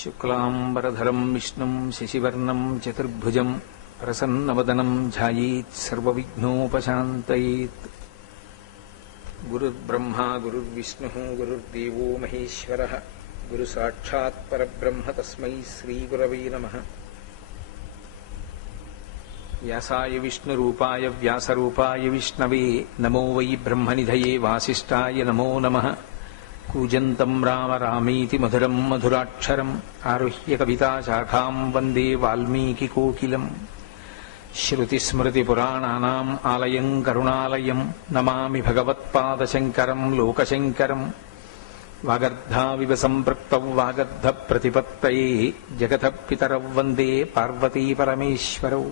శుక్లాంబరధరం విష్ణుం శశివర్ణం చతుర్భుజం ప్రసన్నవదనం ధ్యాయేత్ సర్వవిఘ్నోపశాంతయేత్. గురుర్బ్రహ్మా గురుర్విష్ణుః గురుర్దేవో మహేశ్వరః గురుసాక్షాత్ పరబ్రహ్మ తస్మై శ్రీగురవే నమః. వ్యాసాయ విష్ణురూపాయ వ్యాసరూపాయ విష్ణవే నమో వై బ్రహ్మనిధయే వాసిష్ఠాయ నమో నమః. కూజంతం రామ రామీతి మధురం మధురాక్షరం ఆరుహ్య కవితాశాఖాం వందే వాల్మీకికోకిలం. శ్రుతిస్మృతిపురాణానాం ఆలయం కరుణాలయం నమామి భగవత్పాదశంకరం లోకశంకరం. వాగర్ధావివ సంపృక్తౌ వాగర్ధప్రతిపత్తయే జగతః పితరౌ వందే పార్వతీపరమేశ్వరౌ.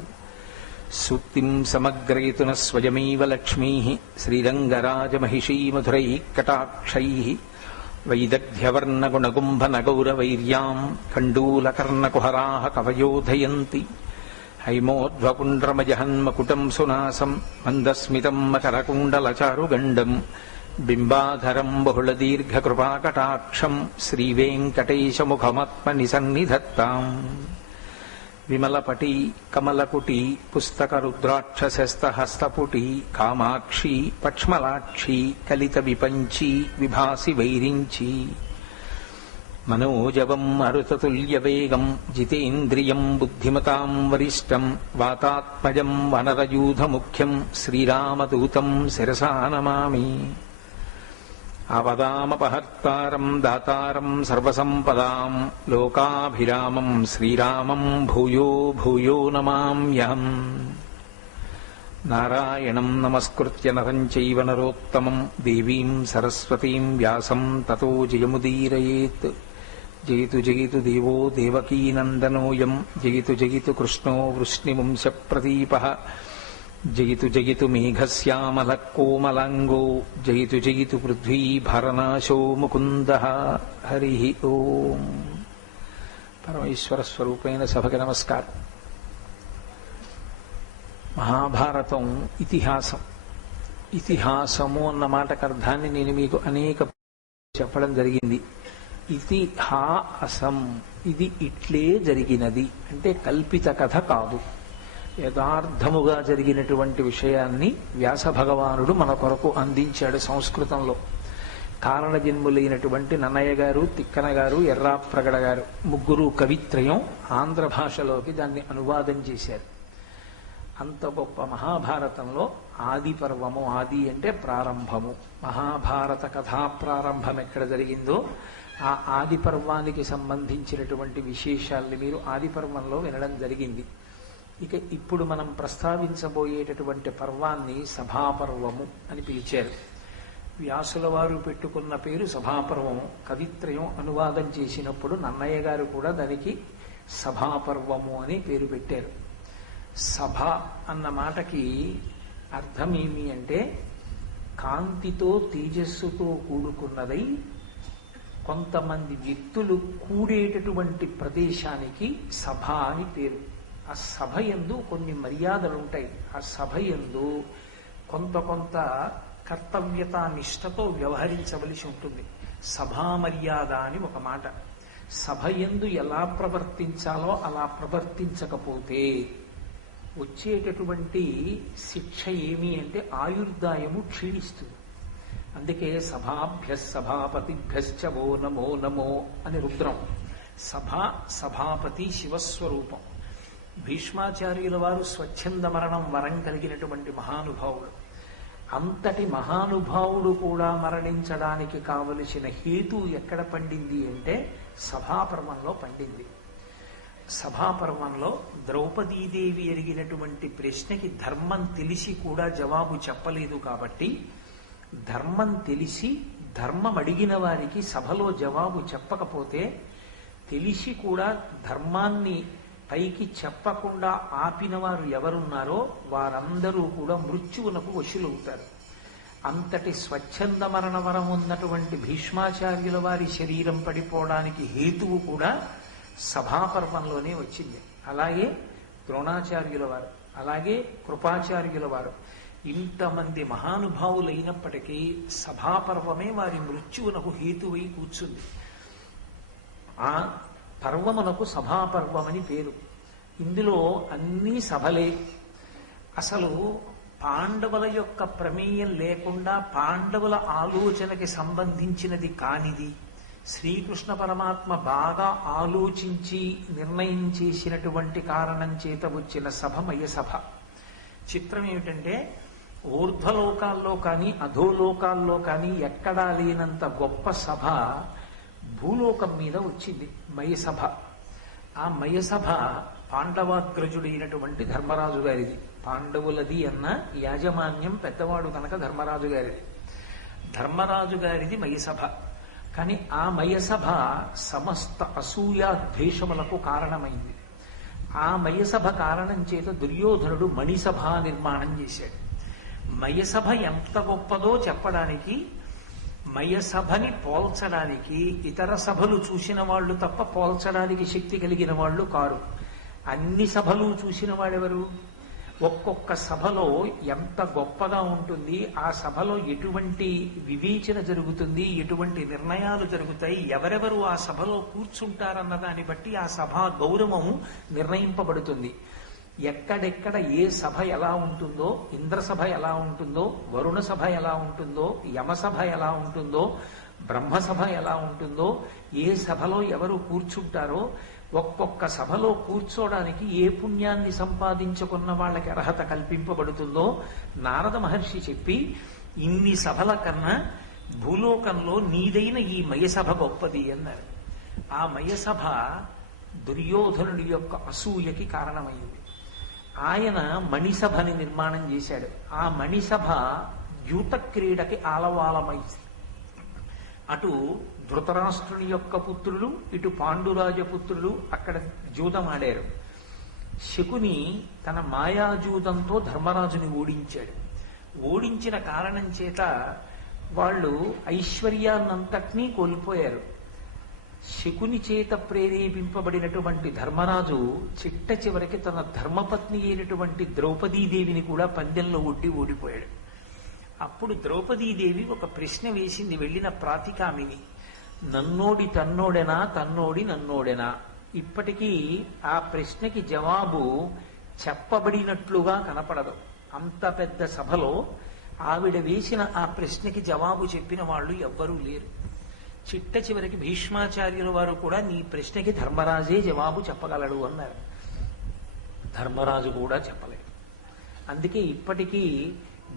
సూక్తిం సమగ్రయతున స్వయమేవ లక్ష్మీః శ్రీరంగరాజమహిషీమధురైః కటాక్షైః. వైదగ్ధ్యవర్ణగుణగుంభనగౌరవైర్యాం కండూలకర్ణకుహరాः కవయోధయంతి. హైమోధ్వపుండ్రమజహన్మకుటం సునాసం మందస్మితం మకరకుండలచారుగండం. బింబాధరం బహుళదీర్ఘకృపాకటాక్షం శ్రీవేంకటేశముఖమాత్మనిసన్నిధత్తాం. విమలపటీ కమలకుటీ పుస్తకరుద్రాక్షశస్తహస్తపుటీ కామాక్షీ పక్ష్మలాక్షీ కలిత విపంచీ విభాసి వైరించీ. మనోజవం మరుతతుల్యవేగం జితేంద్రియం బుద్ధిమతాం వరిష్టం వాతాత్మజం వనరయూధముఖ్యం శ్రీరామదూతం శిరసా నమామి. ఆపదామపహర్తారం దాతారం సర్వసంపదాం లోకాభిరామం శ్రీరామం భూయో భూయో నమామ్యహం. నారాయణం నమస్కృత్య నరం చైవ నరోత్తమం దేవీం సరస్వతీం వ్యాసం తతో జయముదీరయేత్. జయతు జయతు దేవో దేవకీనందనోయం జయతు జయతు కృష్ణో వృష్ణివంశప్రదీపః. జయతు జయతు మేఘశ్యామల కోమలాంగో జయతు జయతు పృథ్వీభరనాశో ముకుందః. హరి ఓం. పరమేశ్వర స్వరూపైన సభకి నమస్కారం. మహాభారతం ఇతిహాసం. ఇతిహాసము అన్న మాటకు అర్థాన్ని నేను మీకు అనేక చెప్పడం జరిగింది. ఇతిహాసం ఇది ఇట్లే జరిగినది అంటే కల్పిత కథ కాదు, యథార్థముగా జరిగినటువంటి విషయాన్ని వ్యాస భగవానుడు మన కొరకు అందించాడు సంస్కృతంలో. కారణజన్ములైనటువంటి నన్నయ్య గారు, తిక్కన గారు, ఎర్రాప్రగడ గారు ముగ్గురు కవిత్రయం ఆంధ్ర భాషలోకి దాన్ని అనువాదం చేశారు. అంత గొప్ప మహాభారతంలో ఆది పర్వము, ఆది అంటే ప్రారంభము, మహాభారత కథా ప్రారంభం ఎక్కడ జరిగిందో ఆ ఆది పర్వానికి సంబంధించినటువంటి విశేషాల్ని మీరు ఆది పర్వంలో వినడం జరిగింది. ఇక ఇప్పుడు మనం ప్రస్తావించబోయేటటువంటి పర్వాన్ని సభాపర్వము అని పిలిచారు. వ్యాసుల వారు పెట్టుకున్న పేరు సభాపర్వము. కవిత్రయం అనువాదం చేసినప్పుడు నన్నయ్య గారు కూడా దానికి సభాపర్వము అని పేరు పెట్టారు. సభ అన్న మాటకి అర్థం ఏమి అంటే కాంతితో తేజస్సుతో కూడుకున్నదై కొంతమంది వ్యక్తులు కూడేటటువంటి ప్రదేశానికి సభ అని పేరు. ఆ సభ యందు కొన్ని మర్యాదలు ఉంటాయి. ఆ సభ యందు కొంత కర్తవ్యతా నిష్టతో వ్యవహరించవలసి ఉంటుంది. సభా మర్యాద అని ఒక మాట. సభ యందు ఎలా ప్రవర్తించాలో అలా ప్రవర్తించకపోతే వచ్చేటటువంటి శిక్ష ఏమి అంటే ఆయుర్దాయము క్షీణిస్తుంది. అందుకే సభాభ్య సభాపతిభ్యశ్చ వో నమో నమో అని రుద్రం. సభ సభాపతి శివస్వరూపం. భీష్మాచార్యుల వారు స్వచ్ఛంద మరణం వరం కలిగినటువంటి మహానుభావుడు. అంతటి మహానుభావుడు కూడా మరణించడానికి కావలసిన హేతు ఎక్కడ పండింది అంటే సభాపర్వంలో పండింది. సభాపర్వంలో ద్రౌపదీదేవి అడిగినటువంటి ప్రశ్నకి ధర్మం తెలిసి కూడా జవాబు చెప్పలేదు కాబట్టి, ధర్మం తెలిసి ధర్మం అడిగిన వారికి సభలో జవాబు చెప్పకపోతే తెలిసి కూడా ధర్మాన్ని పైకి చెప్పకుండా ఆపిన వారు ఎవరున్నారో వారందరూ కూడా మృత్యువునకు వశులవుతారు. అంతటి స్వచ్ఛంద మరణ వరం ఉన్నటువంటి భీష్మాచార్యుల వారి శరీరం పడిపోవడానికి హేతువు కూడా సభాపర్వంలోనే వచ్చింది. అలాగే ద్రోణాచార్యుల వారు, అలాగే కృపాచార్యుల వారు, ఇంతమంది మహానుభావులైనప్పటికీ సభాపర్వమే వారి మృత్యువునకు హేతువై కూర్చుంది. ఆ పర్వమునకు సభాపర్వమని పేరు. ఇందులో అన్ని సభలే. అసలు పాండవుల యొక్క ప్రమేయం లేకుండా పాండవుల ఆలోచనకి సంబంధించినది కానిది, శ్రీకృష్ణ పరమాత్మ బాగా ఆలోచించి నిర్ణయం చేసినటువంటి కారణం చేత వచ్చిన సభ మయసభ. చిత్రం ఏమిటంటే, ఊర్ధ్వలోకాల్లో కానీ అధోలోకాల్లో కానీ ఎక్కడా లేనంత గొప్ప సభ భూలోకం మీద వచ్చింది, మయసభ. ఆ మయసభ పాండవాగ్రజుడైనటువంటి ధర్మరాజు గారిది. పాండవులది అన్న యాజమాన్యం పెద్దవాడు కనుక ధర్మరాజు గారిది. ధర్మరాజు గారిది మయసభ. కానీ ఆ మయసభ సమస్త అసూయాద్వేషములకు కారణమైంది. ఆ మయసభ కారణం చేత దుర్యోధనుడు మణిసభ నిర్మాణం చేశాడు. మయసభ ఎంత గొప్పదో చెప్పడానికి, మయసభని పోల్చడానికి ఇతర సభలు చూసిన వాళ్ళు తప్ప పోల్చడానికి శక్తి కలిగిన వాళ్ళు కారు. అన్ని సభలు చూసిన వాడెవరు? ఒక్కొక్క సభలో ఎంత గొప్పగా ఉంటుంది, ఆ సభలో ఎటువంటి వివేచన జరుగుతుంది, ఎటువంటి నిర్ణయాలు జరుగుతాయి, ఎవరెవరు ఆ సభలో కూర్చుంటారన్న దాన్ని బట్టి ఆ సభా గౌరవము నిర్ణయింపబడుతుంది. ఎక్కడెక్కడ ఏ సభ ఎలా ఉంటుందో, ఇంద్రసభ ఎలా ఉంటుందో, వరుణ సభ ఎలా ఉంటుందో, యమసభ ఎలా ఉంటుందో, బ్రహ్మసభ ఎలా ఉంటుందో, ఏ సభలో ఎవరు కూర్చుంటారో, ఒక్కొక్క సభలో కూర్చోడానికి ఏ పుణ్యాన్ని సంపాదించుకున్న వాళ్ళకి అర్హత కల్పింపబడుతుందో నారద మహర్షి చెప్పి, ఇన్ని సభల కన్నా భూలోకంలో నీదైన ఈ మయసభ గొప్పది అన్నారు. ఆ మయసభ దుర్యోధనుడి యొక్క అసూయకి కారణమైంది. ఆయన మణిసభని నిర్మాణం చేశాడు. ఆ మణిసభ యూత క్రీడకి ఆలవాలమైంది. అటు ధృతరాష్ట్రుని యొక్క పుత్రులు, ఇటు పాండురాజపుత్రులు అక్కడ జూదమాడారు. శకుని తన మాయాజూదంతో ధర్మరాజుని ఓడించాడు. ఓడించిన కారణం చేత వాళ్ళు ఐశ్వర్యాన్నంతటినీ కోల్పోయారు. శకుని చేత ప్రేరేపింపబడినటువంటి ధర్మరాజు చిట్ట చివరికి తన ధర్మపత్ని అయినటువంటి ద్రౌపదీదేవిని కూడా పందెంలో ఒడ్డి ఓడిపోయాడు. అప్పుడు ద్రౌపదీదేవి ఒక ప్రశ్న వేసింది వెళ్ళిన ప్రాతికామిని, నన్నోడి తన్నోడెనా, తన్నోడి నన్నోడెనా? ఇప్పటికీ ఆ ప్రశ్నకి జవాబు చెప్పబడినట్లుగా కనపడదు. అంత పెద్ద సభలో ఆవిడ వేసిన ఆ ప్రశ్నకి జవాబు చెప్పిన వాళ్ళు ఎవ్వరూ లేరు. చిట్ట చివరికి భీష్మాచార్యుల వారు కూడా నీ ప్రశ్నకి ధర్మరాజే జవాబు చెప్పగలడు అన్నారు. ధర్మరాజు కూడా చెప్పలేడు. అందుకే ఇప్పటికీ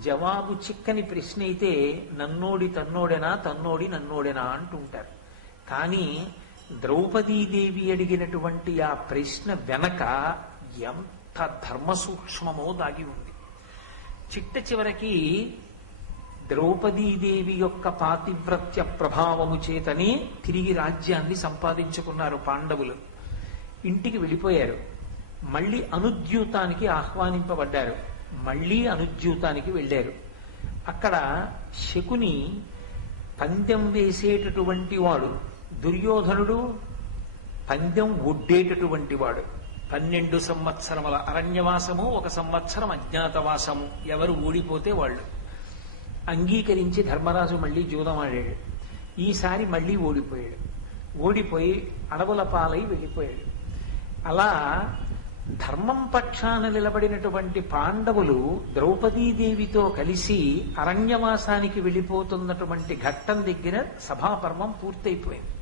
జవాబు చిక్కని ప్రశ్న అయితే నన్నోడి తన్నోడెనా, తన్నోడి నన్నోడెనా అంటుంటారు. కానీ ద్రౌపదీదేవి అడిగినటువంటి ఆ ప్రశ్న వెనక ఎంత ధర్మ సూక్ష్మమో దాగి ఉంది. చిట్ట చివరికి ద్రౌపదీదేవి యొక్క పాతివ్రత్య ప్రభావము చేతనే తిరిగి రాజ్యాన్ని సంపాదించుకున్నారు పాండవులు. ఇంటికి వెళ్ళిపోయారు. మళ్ళీ అనుద్యూతానికి ఆహ్వానింపబడ్డారు. మళ్ళీ అనుద్యూతానికి వెళ్ళారు. అక్కడ శకుని పందెం వేసేటటువంటి వాడు, దుర్యోధనుడు పందెం ఒడ్డేటటువంటి వాడు. 12 సంవత్సరముల అరణ్యవాసము, 1 సంవత్సరం అజ్ఞాతవాసము. ఎవరు ఓడిపోతే వాళ్ళు. అంగీకరించి ధర్మరాజు మళ్ళీ జూదమాడాడు. ఈసారి మళ్ళీ ఓడిపోయాడు. ఓడిపోయి అడవుల పాలై వెళ్ళిపోయాడు. అలా ధర్మం పక్షాన నిలబడినటువంటి పాండవులు ద్రౌపదీదేవితో కలిసి అరణ్యవాసానికి వెళ్ళిపోతున్నటువంటి ఘట్టం దగ్గర సభాపర్వం పూర్తయిపోయింది.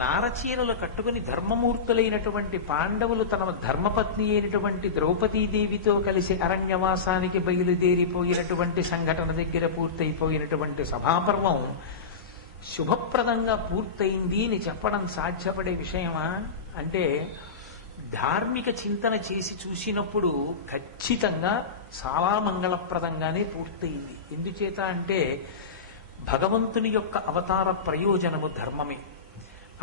నారచీరలు కట్టుకుని ధర్మమూర్తులైనటువంటి పాండవులు తన ధర్మపత్ని అయినటువంటి ద్రౌపదీదేవితో కలిసి అరణ్యవాసానికి బయలుదేరిపోయినటువంటి సంఘటన దగ్గర పూర్తయిపోయినటువంటి సభాపర్వం శుభప్రదంగా పూర్తయింది అని చెప్పడం సాధ్యపడే విషయమా అంటే, ధార్మిక చింతన చేసి చూసినప్పుడు ఖచ్చితంగా చాలా మంగళప్రదంగానే పూర్తయింది. ఎందుచేత అంటే భగవంతుని యొక్క అవతార ప్రయోజనము ధర్మమే.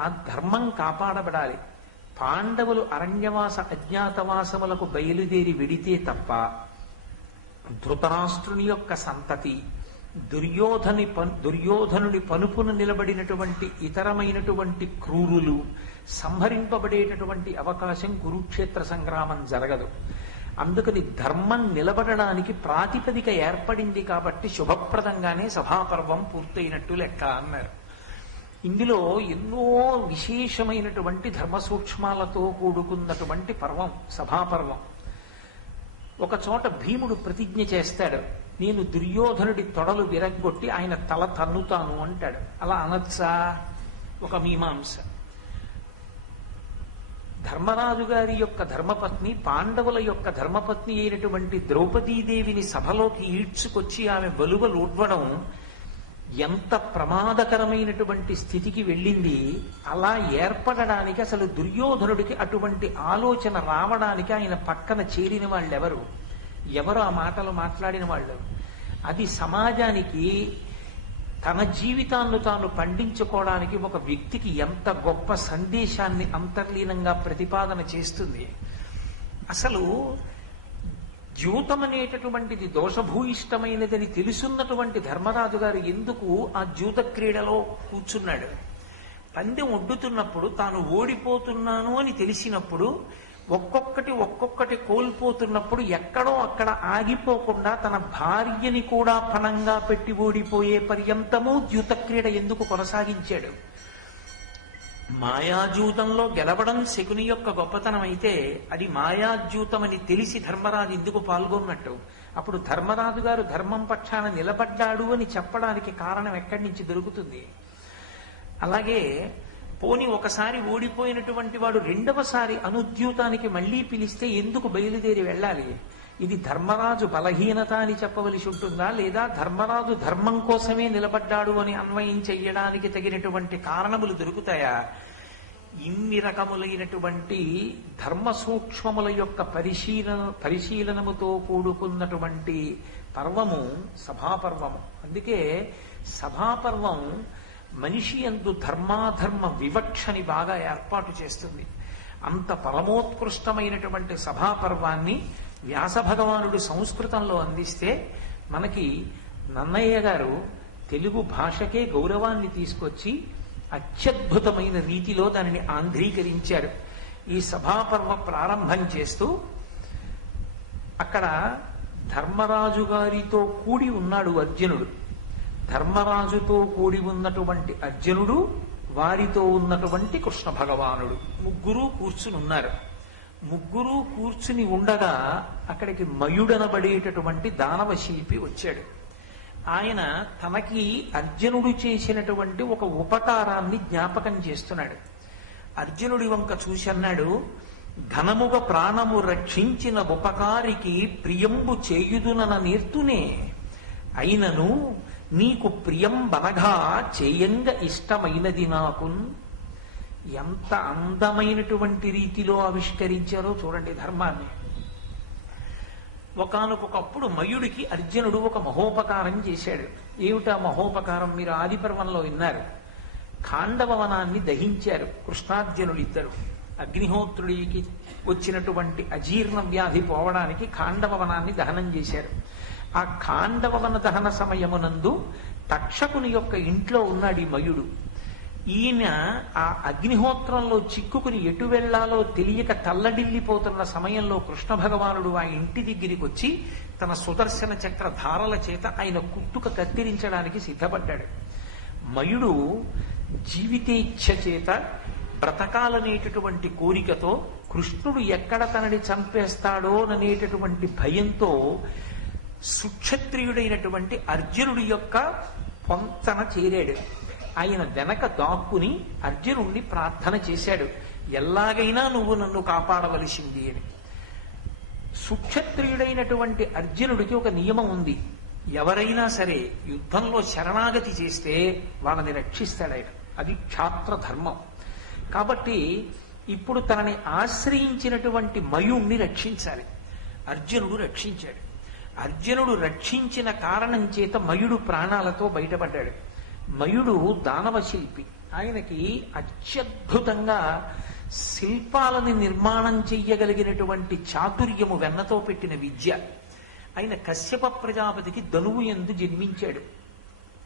ఆ ధర్మం కాపాడబడాలి. పాండవులు అరణ్యవాస అజ్ఞాతవాసములకు బయలుదేరి వెడితే తప్ప ధృతరాష్ట్రుని యొక్క సంతతి, దుర్యోధనుడి పనుపున నిలబడినటువంటి ఇతరమైనటువంటి క్రూరులు సంహరింపబడేటటువంటి అవకాశం కురుక్షేత్ర సంగ్రామం జరగదు. అందుకని ధర్మం నిలబడడానికి ప్రాతిపదిక ఏర్పడింది కాబట్టి శుభప్రదంగానే సభాపర్వం పూర్తయినట్టు లెక్క అన్నారు. ఇందులో ఎన్నో విశేషమైనటువంటి ధర్మ సూక్ష్మాలతో కూడుకున్నటువంటి పర్వం సభాపర్వం. ఒక చోట భీముడు ప్రతిజ్ఞ చేస్తాడు, నేను దుర్యోధనుడి తొడలు విరగ్గొట్టి ఆయన తల తన్నుతాను అంటాడు. అలా అనొచ్చా? ఒక మీమాంస. ధర్మరాజు గారి యొక్క ధర్మపత్ని, పాండవుల యొక్క ధర్మపత్ని అయినటువంటి ద్రౌపదీదేవిని సభలోకి ఈడ్చుకొచ్చి ఆమె బలువలు ఊడ్వడం ఎంత ప్రమాదకరమైనటువంటి స్థితికి వెళ్ళింది. అలా ఏర్పడడానికి అసలు దుర్యోధనుడికి అటువంటి ఆలోచన రావడానికి ఆయన పక్కన చేరిన వాళ్ళెవరు? ఎవరు ఆ మాటలు మాట్లాడిన వాళ్ళు? అది సమాజానికి తన జీవితాన్ని తాను పండించుకోవడానికి ఒక వ్యక్తికి ఎంత గొప్ప సందేశాన్ని అంతర్లీనంగా ప్రతిపాదన చేస్తుంది. అసలు ద్యూతం అనేటటువంటిది దోషభూయిష్టమైనదని తెలుసున్నటువంటి ధర్మరాజు గారు ఎందుకు ఆ ద్యూత క్రీడలో కూర్చున్నాడు? పందెం ఒడ్డుతున్నప్పుడు తాను ఓడిపోతున్నాను అని తెలిసినప్పుడు ఒక్కొక్కటి కోల్పోతున్నప్పుడు ఎక్కడో అక్కడ ఆగిపోకుండా తన భార్యని కూడా పణంగా పెట్టి ఓడిపోయే పర్యంతము ద్యూత క్రీడ ఎందుకు కొనసాగించాడు? మాయాజూతంలో గెలవడం శకుని యొక్క గొప్పతనం అయితే అది మాయాజూతం అని తెలిసి ధర్మరాజు ఎందుకు పాల్గొన్నట్టు? అప్పుడు ధర్మరాజు గారు ధర్మం పక్షాన నిలబడ్డాడు అని చెప్పడానికి కారణం ఎక్కడి నుంచి దొరుకుతుంది? అలాగే పోని ఒకసారి ఓడిపోయినటువంటి వాడు రెండవసారి అనుద్యూతానికి మళ్లీ పిలిస్తే ఎందుకు బయలుదేరి వెళ్ళాలి? ఇది ధర్మరాజు బలహీనత అని చెప్పవలసి ఉంటుందా, లేదా ధర్మరాజు ధర్మం కోసమే నిలబడ్డాడు అని అన్వయం చెయ్యడానికి తగినటువంటి కారణములు దొరుకుతాయా? ఇన్ని రకములైనటువంటి ధర్మ సూక్ష్మముల యొక్క పరిశీలనముతో కూడుకున్నటువంటి పర్వము సభాపర్వము. అందుకే సభాపర్వం మనిషి యందు ధర్మాధర్మ వివక్షని బాగా ఏర్పాటు చేస్తుంది. అంత పరమోత్కృష్టమైనటువంటి సభాపర్వాన్ని వ్యాస భగవానుడు సంస్కృతంలో అందిస్తే మనకి నన్నయ్య గారు తెలుగు భాషకే గౌరవాన్ని తీసుకొచ్చి అత్యద్భుతమైన రీతిలో దానిని ఆంధ్రీకరించారు. ఈ సభాపర్వ ప్రారంభం చేస్తూ అక్కడ ధర్మరాజు గారితో కూడి ఉన్నాడు అర్జునుడు. ధర్మరాజుతో కూడి ఉన్నటువంటి అర్జునుడు, వారితో ఉన్నటువంటి కృష్ణ భగవానుడు ముగ్గురు కూర్చుని ఉన్నారు. ముగ్గురు కూర్చుని ఉండగా అక్కడికి మయుడనబడేటటువంటి దానవ శిల్పి వచ్చాడు. ఆయన తనకి అర్జునుడు చేసినటువంటి ఒక ఉపకారాన్ని జ్ఞాపకం చేస్తున్నాడు. అర్జునుడి వంక చూసి అన్నాడు, ఘనముగ ప్రాణము రక్షించిన ఉపకారికి ప్రియంబు చేయుదునన నేర్తునే, అయినను నీకు ప్రియం బనగా చేయంగ ఇష్టమైనది నాకు. ఎంత అందమైనటువంటి రీతిలో ఆవిష్కరించారో చూడండి ధర్మాన్ని. ఒకానొకప్పుడు మయుడికి అర్జునుడు ఒక మహోపకారం చేశాడు. ఏమిటా మహోపకారం? మీరు ఆదిపర్వంలో విన్నారు. ఖాండవ వనాన్ని దహించారు కృష్ణార్జునులు ఇద్దరు. అగ్నిహోత్రుడికి వచ్చినటువంటి అజీర్ణ వ్యాధి పోవడానికి ఖాండవ వనాన్ని దహనం చేశారు. ఆ ఖాండవ వన దహన సమయమునందు తక్షకుని యొక్క ఇంట్లో ఉన్నాడు ఈ మయుడు. ఈయన ఆ అగ్నిహోత్రంలో చిక్కుకుని ఎటు వెళ్లాలో తెలియక తల్లడిల్లిపోతున్న సమయంలో కృష్ణ భగవానుడు ఆ ఇంటి దగ్గరికి వచ్చి తన సుదర్శన చక్ర ధారల చేత ఆయన కుట్టుక కత్తిరించడానికి సిద్ధపడ్డాడు. మయుడు జీవితేచ్ఛ చేత బ్రతకాలనేటటువంటి కోరికతో కృష్ణుడు ఎక్కడ తనని చంపేస్తాడో అనేటటువంటి భయంతో సుక్షత్రియుడైనటువంటి అర్జునుడి యొక్క పొంతన చేరాడు. ఆయన వెనక దాక్కుని అర్జునుణ్ణి ప్రార్థన చేశాడు, ఎలాగైనా నువ్వు నన్ను కాపాడవలసింది అని. సుక్షత్రియుడైనటువంటి అర్జునుడికి ఒక నియమం ఉంది. ఎవరైనా సరే యుద్ధంలో శరణాగతి చేస్తే వాళ్ళని రక్షిస్తాడు ఆయన. అది క్షాత్ర ధర్మం. కాబట్టి ఇప్పుడు తనని ఆశ్రయించినటువంటి మయుణ్ణి రక్షించాలి. అర్జునుడు రక్షించాడు. అర్జునుడు రక్షించిన కారణం చేత మయుడు ప్రాణాలతో బయటపడ్డాడు. మయుడు దానవ శిల్పి. ఆయనకి అత్యద్భుతంగా శిల్పాలని నిర్మాణం చెయ్యగలిగినటువంటి చాతుర్యము వెన్నతో పెట్టిన విద్య. ఆయన కశ్యప ప్రజాపతికి ధనువు యందు జన్మించాడు,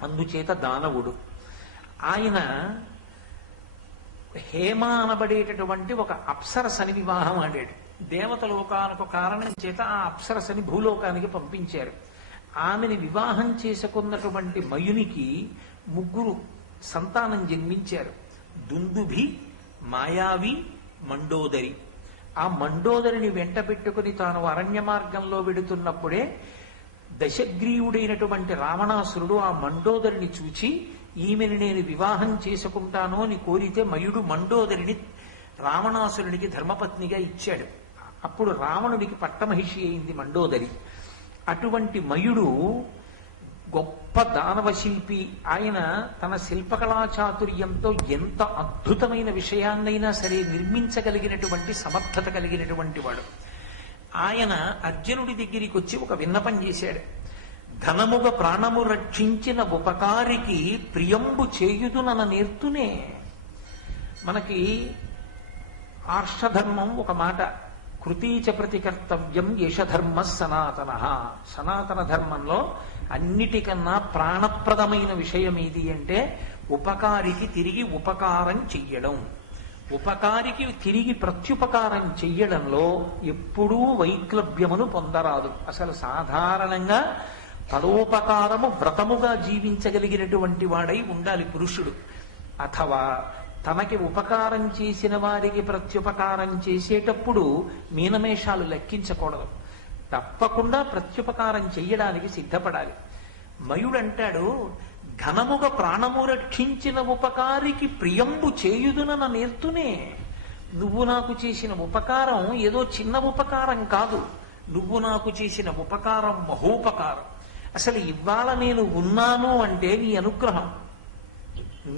అందుచేత దానవుడు. ఆయన హేమ అనబడేటటువంటి ఒక అప్సరసని వివాహం ఆడాడు. దేవతలు ఒకనొక కారణం చేత ఆ అప్సరసని భూలోకానికి పంపించారు. ఆమెని వివాహం చేసుకున్నటువంటి మయునికి ముగ్గురు సంతానం జన్మించారు. దుందుభి, మాయావి, మండోదరి. ఆ మండోదరిని వెంట పెట్టుకుని తాను అరణ్య మార్గంలో వెడుతున్నప్పుడే దశగ్రీవుడైనటువంటి రావణాసురుడు ఆ మండోదరిని చూచి ఈమెను నేను వివాహం చేసుకుంటాను అని కోరితే మయుడు మండోదరిని రావణాసురుడికి ధర్మపత్నిగా ఇచ్చాడు. అప్పుడు రావణుడికి పట్టమహిషి అయింది మండోదరి. అటువంటి మయుడు గొప్ప దానవ శిల్పి. ఆయన తన శిల్పకళా చాతుర్యంతో ఎంత అద్భుతమైన విషయాన్నైనా సరే నిర్మించగలిగినటువంటి సమర్థత కలిగినటువంటి వాడు. ఆయన అర్జునుడి దగ్గరికి వచ్చి ఒక విన్నపం చేశాడు. ధనముగ ప్రాణము రక్షించిన ఉపకారికి ప్రియంబు చేయుదునన నేర్తునే. మనకి ఆర్షధర్మం ఒక మాట, కృతీచ ప్రతికర్తవ్యం యశధర్మ సనాతన. సనాతన ధర్మంలో అన్నిటికన్నా ప్రాణప్రదమైన విషయం ఏది అంటే ఉపకారికి తిరిగి ఉపకారం చెయ్యడం. ఉపకారికి తిరిగి ప్రత్యుపకారం చెయ్యడంలో ఎప్పుడూ వైక్లభ్యమును పొందరాదు. అసలు సాధారణంగా పరోపకారము వ్రతముగా జీవించగలిగినటువంటి వాడై ఉండాలి పురుషుడు. అథవా తనకి ఉపకారం చేసిన వారికి ప్రత్యుపకారం చేసేటప్పుడు మీనమేషాలు లెక్కించకూడదు. తప్పకుండా ప్రత్యుపకారం చెయ్యడానికి సిద్ధపడాలి. మయుడంటాడు, ఘనముగా ప్రాణము రక్షించిన ఉపకారికి ప్రియంబు చేయుదునన నేర్తునే. నువ్వు నాకు చేసిన ఉపకారం ఏదో చిన్న ఉపకారం కాదు, నువ్వు నాకు చేసిన ఉపకారం మహోపకారం. అసలు ఇవాళ నేను ఉన్నాను అంటే నీ అనుగ్రహం.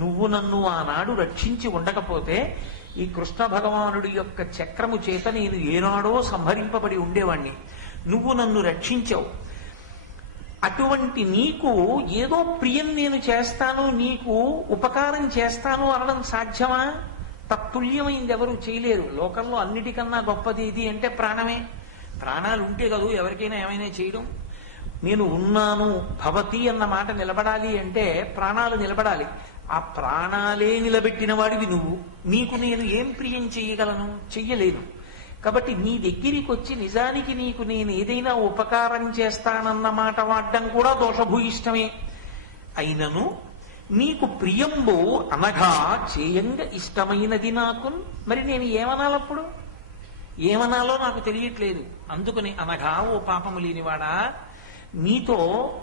నువ్వు నన్ను ఆనాడు రక్షించి ఉండకపోతే ఈ కృష్ణ భగవానుడి యొక్క చక్రము చేత నేను ఏనాడో సంహరింపబడి ఉండేవాణ్ణి. నువ్వు నన్ను రక్షించావు. అటువంటి నీకు ఏదో ప్రియం నేను చేస్తాను, నీకు ఉపకారం చేస్తాను అనడం సాధ్యమా? తత్తుల్యమైంది ఎవరు చేయలేరు. లోకంలో అన్నిటికన్నా గొప్పది ఇది అంటే ప్రాణమే. ప్రాణాలు ఉంటే కదూ ఎవరికైనా ఏమైనా చేయడం. నేను ఉన్నాను భవతి అన్న మాట నిలబడాలి అంటే ప్రాణాలు నిలబడాలి. ఆ ప్రాణాలే నిలబెట్టిన వాడివి నువ్వు. నీకు నేను ఏం ప్రియం చెయ్యగలను? చెయ్యలేను. కాబట్టి నీ దగ్గరికి వచ్చి నిజానికి నీకు నేను ఏదైనా ఉపకారం చేస్తానన్న మాట వాడడం కూడా దోషభూయిష్టమే. అయినను నీకు ప్రియంబు అనగా చేయంగా ఇష్టమైనది నాకు. మరి నేను ఏమనాలప్పుడు? ఏమనాలో నాకు తెలియట్లేదు. అందుకని అనగా ఓ పాపము లేనివాడా, నీతో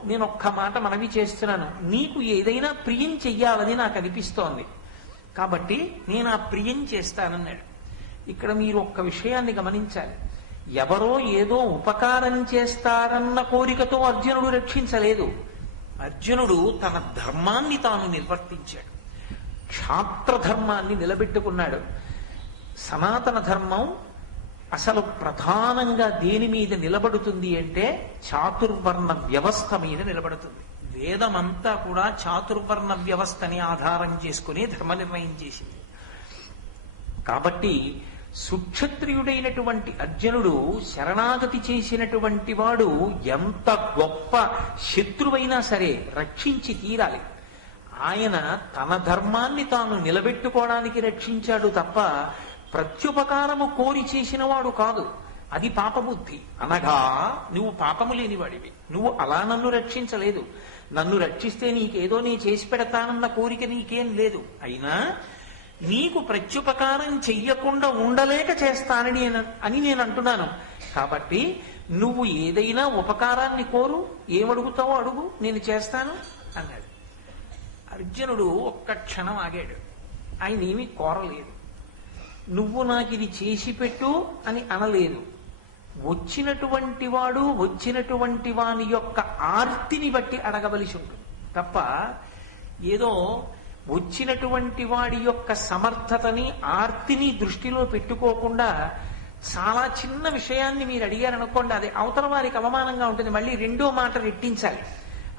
నేను ఒక్క మాట మనవి చేస్తున్నాను. నీకు ఏదైనా ప్రియం చెయ్యాలని నాకు అనిపిస్తోంది, కాబట్టి నేను ఆ ప్రియం చేస్తానన్నాడు. ఇక్కడ మీరు ఒక్క విషయాన్ని గమనించాలి. ఎవరో ఏదో ఉపకారం చేస్తారన్న కోరికతో అర్జునుడు రక్షించలేదు. అర్జునుడు తన ధర్మాన్ని తాను నిర్వర్తించాడు. క్షాత్రధర్మాన్ని నిలబెట్టుకున్నాడు. సనాతన ధర్మం అసలు ప్రధానంగా దేని మీద నిలబడుతుంది అంటే చాతుర్వర్ణ వ్యవస్థ మీద నిలబడుతుంది. వేదమంతా కూడా చాతుర్వర్ణ వ్యవస్థని ఆధారం చేసుకుని ధర్మ నిర్ణయం చేసింది. కాబట్టి సుక్షత్రియుడైనటువంటి అర్జునుడు శరణాగతి చేసినటువంటి వాడు ఎంత గొప్ప శత్రువైనా సరే రక్షించి తీరాలి. ఆయన తన ధర్మాన్ని తాను నిలబెట్టుకోవడానికి రక్షించాడు తప్ప ప్రత్యుపకారము కోరి చేసిన వాడు కాదు. అది పాపబుద్ధి. అనగా నువ్వు పాపము లేనివాడివి. నువ్వు అలా నన్ను రక్షించలేదు. నన్ను రక్షిస్తే నీకేదో నీ చేసి పెడతానన్న కోరిక నీకేం లేదు. అయినా నీకు ప్రత్యుపకారం చెయ్యకుండా ఉండలేక చేస్తానని అని నేను అంటున్నాను. కాబట్టి నువ్వు ఏదైనా ఉపకారాన్ని కోరు, ఏమడుగుతావో అడుగు, నేను చేస్తాను అన్నాడు. అర్జునుడు ఒక్క క్షణం ఆగాడు. ఆయన ఏమీ కోరలేదు. నువ్వు నాకు ఇది చేసి పెట్టు అని అనలేదు. వచ్చినటువంటి వాడు వచ్చినటువంటి వాని యొక్క ఆర్తిని బట్టి అడగవలసి ఉంటుంది తప్ప ఏదో వచ్చినటువంటి వాడి యొక్క సమర్థతని ఆర్తిని దృష్టిలో పెట్టుకోకుండా చాలా చిన్న విషయాన్ని మీరు అడిగారనుకోండి, అది అవతల వారికి అవమానంగా ఉంటుంది. మళ్ళీ రెండో మాట రెట్టించాలి.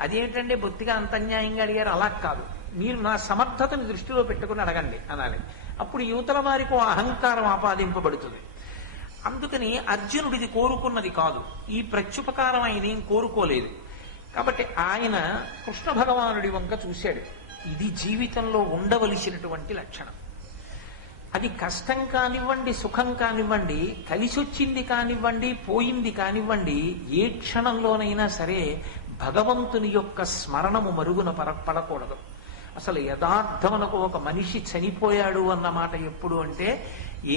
అదేంటంటే బొత్తిగా అంత అన్యాయంగా అడిగారు. అలా కాదు, మీరు నా సమర్థతని దృష్టిలో పెట్టుకుని అడగండి అనాలి. అప్పుడు యువతల వారికి అహంకారం ఆపాదింపబడుతుంది. అందుకని అర్జునుడిది కోరుకున్నది కాదు. ఈ ప్రత్యుపకారం ఆయన ఏం కోరుకోలేదు. కాబట్టి ఆయన కృష్ణ భగవానుడి వంక చూశాడు. ఇది జీవితంలో ఉండవలసినటువంటి లక్షణం. అది కష్టం కానివ్వండి, సుఖం కానివ్వండి, కలిసొచ్చింది కానివ్వండి, పోయింది కానివ్వండి, ఏ క్షణంలోనైనా సరే భగవంతుని యొక్క స్మరణము మరుగున పడకూడదు. అసలు యథార్థమునకు ఒక మనిషి చనిపోయాడు అన్నమాట ఎప్పుడు అంటే,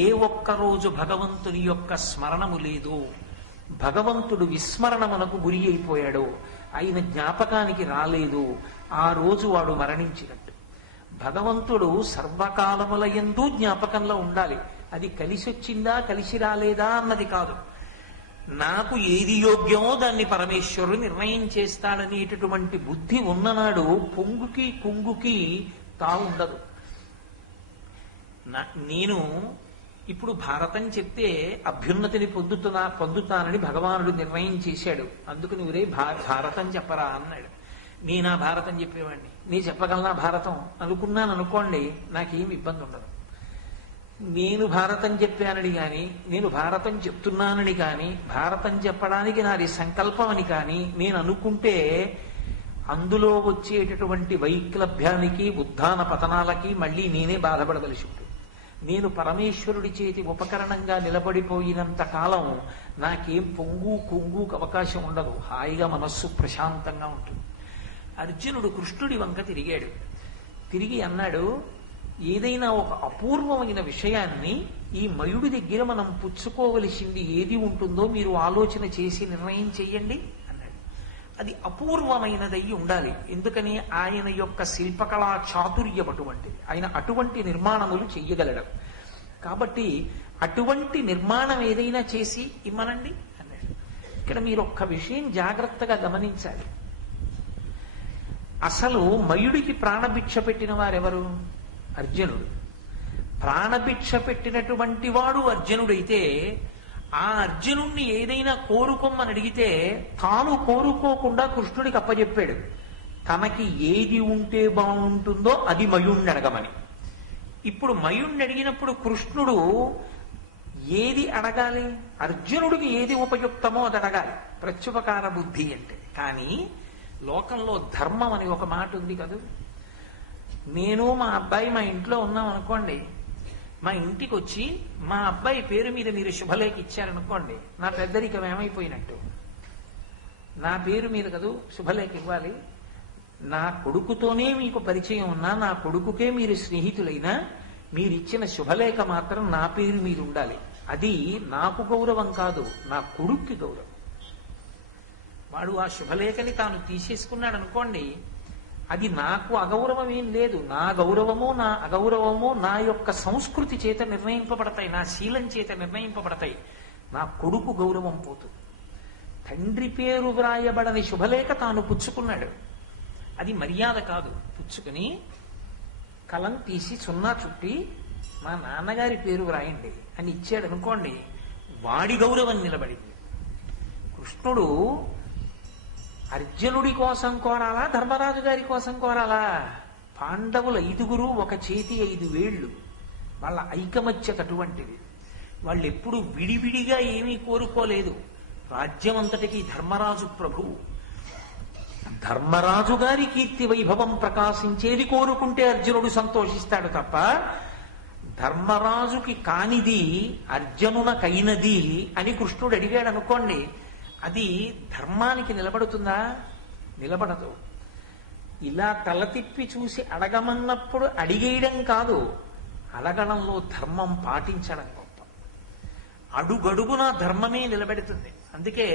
ఏ ఒక్క రోజు భగవంతుని యొక్క స్మరణము లేదు, భగవంతుడు విస్మరణమునకు గురి అయిపోయాడు, ఆయన జ్ఞాపకానికి రాలేదు, ఆ రోజు వాడు మరణించినట్టు. భగవంతుడు సర్వకాలముల యందు జ్ఞాపకంలో ఉండాలి. అది కలిసి వచ్చిందా కలిసి రాలేదా అన్నది కాదు. నాకు ఏది యోగ్యమో దాన్ని పరమేశ్వరుడు నిర్ణయం చేస్తాడనేటటువంటి బుద్ధి ఉన్ననాడు పొంగుకి కుంగుకి తావుండదు. నేను ఇప్పుడు భారతం చెప్తే అభ్యున్నతిని పొందుతానని భగవానుడు నిర్ణయం చేశాడు. అందుకు నువ్వురే భారతం చెప్పరా అన్నాడు. నేనా భారతం చెప్పేవాడిని, నీ చెప్పగలనా భారతం అనుకున్నాను అనుకోండి, నాకేం ఇబ్బంది ఉండదు. నేను భారతం చెప్పానని కానీ, నేను భారతం చెప్తున్నానని కానీ, భారతం చెప్పడానికి నాది సంకల్పం అని కానీ నేను అనుకుంటే అందులో వచ్చేటటువంటి వైక్లభ్యానికి ఉత్థాన పతనాలకి మళ్ళీ నేనే బాధపడవలసి ఉంటుంది. నేను పరమేశ్వరుడి చేతి ఉపకరణంగా నిలబడిపోయినంత కాలం నాకేం పొంగు కుంగు అవకాశం ఉండదు. హాయిగా మనస్సు ప్రశాంతంగా ఉంటుంది. అర్జునుడు కృష్ణుడి వంక తిరిగాడు. తిరిగి అన్నాడు, ఏదైనా ఒక అపూర్వమైన విషయాన్ని ఈ మయుడి దగ్గర మనం పుచ్చుకోవలసింది ఏది ఉంటుందో మీరు ఆలోచన చేసి నిర్ణయం చెయ్యండి అన్నాడు. అది అపూర్వమైనదయ్యి ఉండాలి. ఎందుకని ఆయన యొక్క శిల్పకళా చాతుర్యం అటువంటిది. ఆయన అటువంటి నిర్మాణములు చెయ్యగలడు. కాబట్టి అటువంటి నిర్మాణం ఏదైనా చేసి ఇమ్మనండి అన్నాడు. ఇక్కడ మీరు ఒక్క విషయం జాగ్రత్తగా గమనించాలి. అసలు మయుడికి ప్రాణభిక్ష పెట్టిన వారెవరు? అర్జునుడు. ప్రాణభిక్ష పెట్టినటువంటి వాడు అర్జునుడైతే ఆ అర్జునుణ్ణి ఏదైనా కోరుకోమని అడిగితే తాను కోరుకోకుండా కృష్ణుడికి అప్పచెప్పాడు. తనకి ఏది ఉంటే బాగుంటుందో అది మయుణ్ణి అడగమని. ఇప్పుడు మయుణ్ణి అడిగినప్పుడు కృష్ణుడు ఏది అడగాలి? అర్జునుడికి ఏది ఉపయుక్తమో అది అడగాలి. ప్రత్యుపకార బుద్ధి అంటే. కానీ లోకంలో ధర్మం అని ఒక మాట ఉంది కదా. నేను మా అబ్బాయి మా ఇంట్లో ఉన్నాం అనుకోండి, మా ఇంటికి వచ్చి మా అబ్బాయి పేరు మీద మీరు శుభలేఖ ఇచ్చారనుకోండి, నా పెద్దరికం ఏమైపోయినట్టు? నా పేరు మీద కదూ శుభలేఖ ఇవ్వాలి. నా కొడుకుతోనే మీకు పరిచయం ఉన్నా, నా కొడుకుకే మీరు స్నేహితులైనా మీరిచ్చిన శుభలేఖ మాత్రం నా పేరు మీద ఉండాలి. అది నాకు గౌరవం కాదు, నా కొడుక్కి గౌరవం. వాడు ఆ శుభలేఖని తాను తీసేసుకున్నాడు అనుకోండి, అది నాకు అగౌరవం ఏం లేదు. నా గౌరవము నా అగౌరవము నా యొక్క సంస్కృతి చేత నిర్ణయింపబడతాయి, నా శీలం చేత నిర్ణయింపబడతాయి. నా కొడుకు గౌరవం పోతుంది. తండ్రి పేరు వ్రాయబడని శుభలేఖ తాను పుచ్చుకున్నాడు, అది మర్యాద కాదు. పుచ్చుకుని కలం తీసి సున్నా చుట్టి మా నాన్నగారి పేరు వ్రాయండి అని ఇచ్చాడు అనుకోండి, వాడి గౌరవం నిలబడింది. కృష్ణుడు అర్జునుడి కోసం కోరాలా, ధర్మరాజు గారి కోసం కోరాలా? పాండవుల 5 ఒక చేతి 5 వేళ్లు, వాళ్ళ ఐకమత్యత అటువంటిది. వాళ్ళు ఎప్పుడు విడివిడిగా ఏమీ కోరుకోలేదు. రాజ్యం అంతటికి ధర్మరాజు ప్రభువు. ధర్మరాజు గారి కీర్తి వైభవం ప్రకాశించేది కోరుకుంటే అర్జునుడు సంతోషిస్తాడు తప్ప, ధర్మరాజుకి కానిది అర్జునునకైనది అని కృష్ణుడు అడిగాడు అనుకోండి, అది ధర్మానికి నిలబడుతుందా? నిలబడదు. ఇలా తల తిప్పి చూసి అడగమన్నప్పుడు అడిగేయడం కాదు, అడగడంలో ధర్మం పాటించడం గొప్ప. అడుగడుగున ధర్మమే నిలబెడుతుంది. అందుకే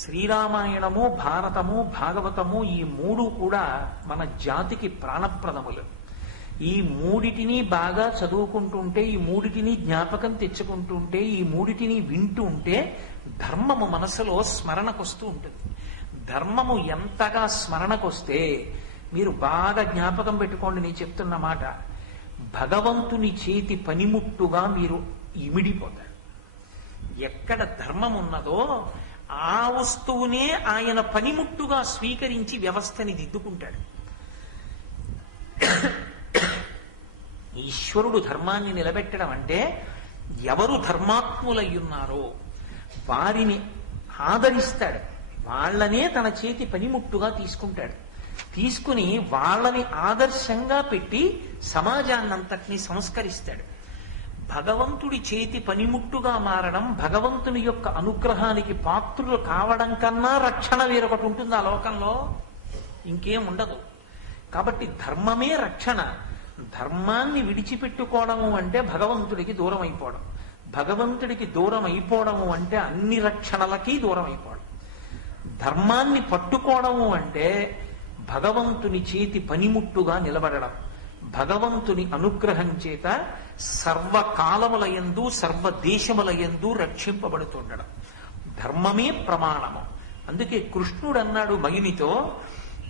శ్రీరామాయణము, భారతము, భాగవతము ఈ 3 కూడా మన జాతికి ప్రాణప్రదములు. ఈ 3టిని బాగా చదువుకుంటుంటే, ఈ 3టిని జ్ఞాపకం తెచ్చుకుంటుంటే, ఈ 3టిని వింటూ ఉంటే ధర్మము మనసులో స్మరణకొస్తూ ఉంటుంది. ధర్మము ఎంతగా స్మరణకొస్తే మీరు బాగా జ్ఞాపకం పెట్టుకోండి. నేను చెప్తున్న మాట, భగవంతుని చేతి పనిముట్టుగా మీరు ఇమిడిపోతారు. ఎక్కడ ధర్మం ఉన్నదో ఆ వస్తువునే ఆయన పనిముట్టుగా స్వీకరించి వ్యవస్థని దిద్దుకుంటాడు. ఈశ్వరుడు ధర్మాన్ని నిలబెట్టడం అంటే ఎవరు ధర్మాత్ములయ్యున్నారో వారిని ఆదరిస్తాడు, వాళ్ళనే తన చేతి పనిముట్టుగా తీసుకుంటాడు. తీసుకుని వాళ్ళని ఆదర్శంగా పెట్టి సమాజాన్నంతటినీ సంస్కరిస్తాడు. భగవంతుడి చేతి పనిముట్టుగా మారడం, భగవంతుని యొక్క అనుగ్రహానికి పాత్రులు కావడం కన్నా రక్షణ వేరొకటి ఉంటుంది ఆ లోకంలో, ఇంకేం ఉండదు. కాబట్టి ధర్మమే రక్షణ. ధర్మాన్ని విడిచిపెట్టుకోవడము అంటే భగవంతుడికి దూరం అయిపోవడం. భగవంతుడికి దూరం అయిపోవడము అంటే అన్ని రక్షణలకి దూరం అయిపోవడం. ధర్మాన్ని పట్టుకోవడము అంటే భగవంతుని చేతి పనిముట్టుగా నిలబడడం. భగవంతుని అనుగ్రహం చేత సర్వకాలములయందు సర్వదేశములయందు రక్షింపబడుతుండడం. ధర్మమే ప్రమాణము. అందుకే కృష్ణుడు అన్నాడు మయునితో,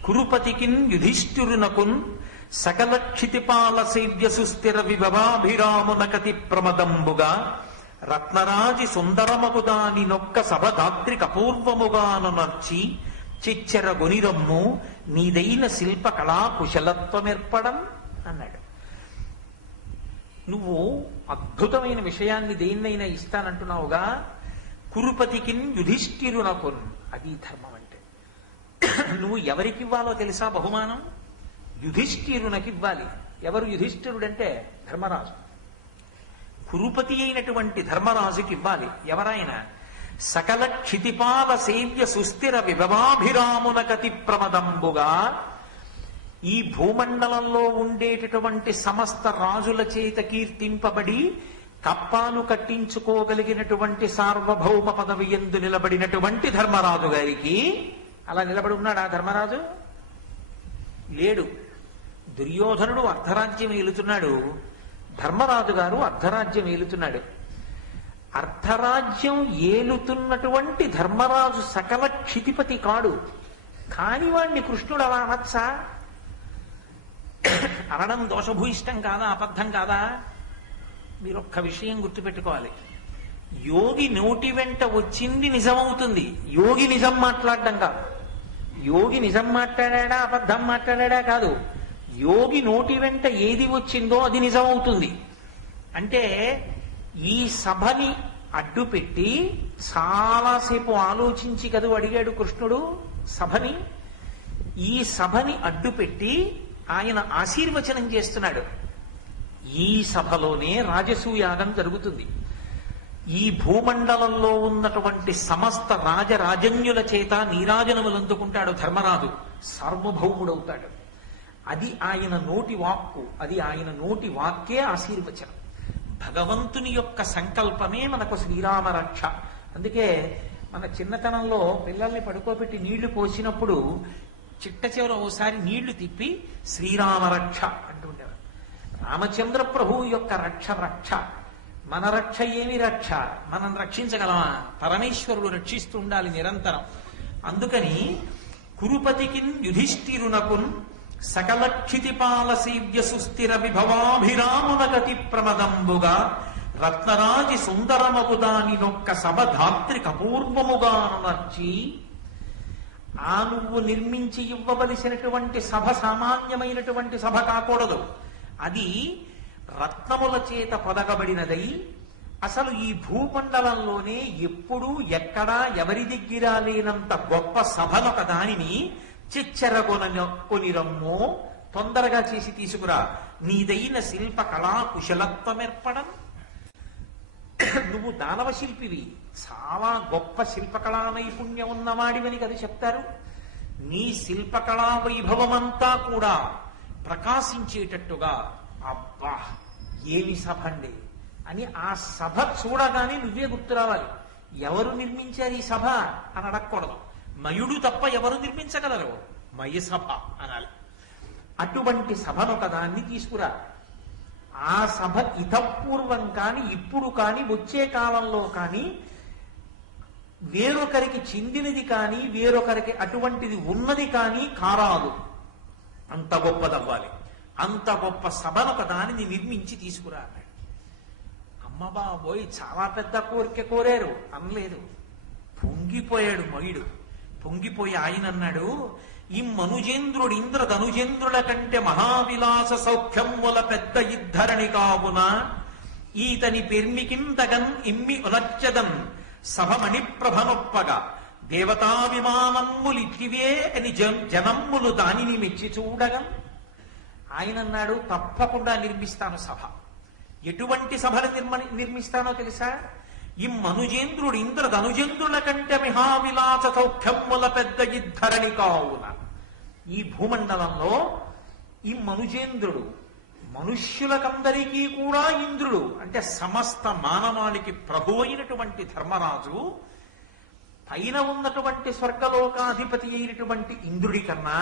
కురుపతికిన్ యుధిష్ఠిరునకున్ సకల క్షితిపాల సేవ్య సుస్థిర విభవాభిరామునకతి ప్రమదంబుగా రత్నరాజి సుందరమగు దాని నొక్క సభదాత్రిక పూర్వముగాను నర్చి చిచ్చెర గొనిరమ్ము నీదైన శిల్ప కళా కుశలత్వమేర్పడం అన్నాడు. నువ్వు అద్భుతమైన విషయాన్ని దేన్నైనా ఇస్తానంటున్నావుగా, కురుపతికిన్ యుధిష్ఠిరునకున్, అది ధర్మం అంటే. నువ్వు ఎవరికి ఇవ్వాలో తెలుసా బహుమానం? యుధిష్ఠిరునకి ఇవ్వాలి. ఎవరు యుధిష్ఠిరుడంటే? ధర్మరాజు. కురుపతి అయినటువంటి ధర్మరాజుకి ఇవ్వాలి. ఎవరైనా సకల క్షితిపాల సేవ్య సుస్థిర విభవాభిరామునకతి ప్రమదంబుగా, ఈ భూమండలంలో ఉండేటటువంటి సమస్త రాజుల చేత కీర్తింపబడి కప్పాలు కట్టించుకోగలిగినటువంటి సార్వభౌమ పదవి యందు నిలబడినటువంటి ధర్మరాజు గారికి. అలా నిలబడి ఉన్నాడు ఆ ధర్మరాజు? లేడు. దుర్యోధనుడు అర్ధరాజ్యం ఏలుతున్నాడు, ధర్మరాజు గారు అర్ధరాజ్యం ఏలుతున్నాడు. అర్ధరాజ్యం ఏలుతున్నటువంటి ధర్మరాజు సకల క్షితిపతి కాడు. కాని వాణ్ణి కృష్ణుడు అలా అనొచ్చా? అనడం దోషభూయిష్టం కాదా? అబద్ధం కాదా? మీరొక్క విషయం గుర్తుపెట్టుకోవాలి. యోగి నోటి వెంట వచ్చింది నిజమవుతుంది. యోగి నిజం మాట్లాడడం కాదు. యోగి నిజం మాట్లాడా అబద్ధం మాట్లాడా కాదు. యోగి నోటి వెంట ఏది వచ్చిందో అది నిజమవుతుంది. అంటే ఈ సభని అడ్డుపెట్టి చాలాసేపు ఆలోచించి కదూ అడిగాడు కృష్ణుడు సభని. ఈ సభని అడ్డుపెట్టి ఆయన ఆశీర్వచనం చేస్తున్నాడు. ఈ సభలోనే రాజసూయాగం జరుగుతుంది. ఈ భూమండలంలో ఉన్నటువంటి సమస్త రాజరాజన్యుల చేత నీరాజనములు అందుకుంటాడు ధర్మరాజు. సార్వభౌముడవుతాడు. అది ఆయన నోటి వాక్కు. అది ఆయన నోటి వాక్కే ఆశీర్వచనం. భగవంతుని యొక్క సంకల్పమే మనకు శ్రీరామ రక్ష. అందుకే మన చిన్నతనంలో పిల్లల్ని పడుకోబెట్టి నీళ్లు పోసినప్పుడు చిట్ట చివర ఓసారి నీళ్లు తిప్పి శ్రీరామ రక్ష అంటుండేవారు. రామచంద్ర ప్రభువు యొక్క రక్ష రక్ష. మన రక్ష ఏమి రక్ష? మనం రక్షించగలమా? పరమేశ్వరుడు రక్షిస్తూ ఉండాలి నిరంతరం. అందుకని కురుపతికిన్ యుధిష్ఠిరునకున్ సకల క్షితిపాల సేవ్య సుస్థిర విభవాభిరామునగతి ప్రమదంబుగా రత్నరాజి సుందరమగు దాని నొక్క సభధాత్రిక పూర్వముగాను నర్చి. ఆ నువ్వు నిర్మించి ఇవ్వవలసినటువంటి సభ సామాన్యమైనటువంటి సభ కాకూడదు. అది రత్నముల చేత పొదగబడినదై అసలు ఈ భూమండలంలోనే ఎప్పుడూ ఎక్కడా ఎవరి దగ్గర లేనంత గొప్ప సభనొక దానిని కొనిరమ్మో తొందరగా చేసి తీసుకురా. నీదైన శిల్ప కళా కుశలత్వమేర్పడం. నువ్వు దానవ శిల్పివి, చాలా గొప్ప శిల్పకళా నైపుణ్యం ఉన్నవాడివని కదా చెప్తారు. నీ శిల్పకళా వైభవమంతా కూడా ప్రకాశించేటట్టుగా, అబ్బా ఏమి సభ అండి అని ఆ సభ చూడగానే నువ్వే గుర్తు రావాలి. ఎవరు నిర్మించారు ఈ సభ అని అడగకూడదు. మయుడు తప్ప ఎవరు నిర్మించగలరు? మయ సభ అనాలి. అటువంటి సభను ఒకదాన్ని తీసుకురా. ఆ సభ ఇతపూర్వం కాని ఇప్పుడు కాని వచ్చే కాలంలో కాని వేరొకరికి చెందినది కాని వేరొకరికి అటువంటిది ఉన్నది కాని కారాదు. అంత గొప్పదవ్వాలి. అంత గొప్ప సభను ఒక దానిని నిర్మించి తీసుకురా అన్నాడు. అమ్మ బాబోయ్ చాలా పెద్ద కోరిక కోరారు అనలేదు. పొంగిపోయాడు మయుడు. పొంగిపోయి ఆయన అన్నాడు, ఈ మనుజేంద్రుడు ఇంద్రధనుజేంద్రుల కంటే మహావిలాస సౌఖ్యముల పెద్ద ఇద్ధరణి కావున ఈతని పెర్మికింతగన్ ఇమ్మి ఉనర్చదన్ సభమణి ప్రభనొప్పగా దేవతాభిమానమ్ములిట్టివే అని జనమ్ములు దానిని మెచ్చి చూడగన్. ఆయన అన్నాడు, తప్పకుండా నిర్మిస్తాను సభ. ఎటువంటి సభను నిర్మిస్తానో తెలుసా? ఈ మనుజేంద్రుడు ఇంద్రధనుజేంద్రుల కంటే మహావిలాస సౌఖ్యముల పెద్ద ఇద్ధరణి కావున ఈ భూమండలంలో ఈ మనుజేంద్రుడు మనుష్యులకందరికీ కూడా ఇంద్రుడు, అంటే సమస్త మానవాళికి ప్రభు అయినటువంటి ధర్మరాజు పైన ఉన్నటువంటి స్వర్గలోకాధిపతి అయినటువంటి ఇంద్రుడి కన్నా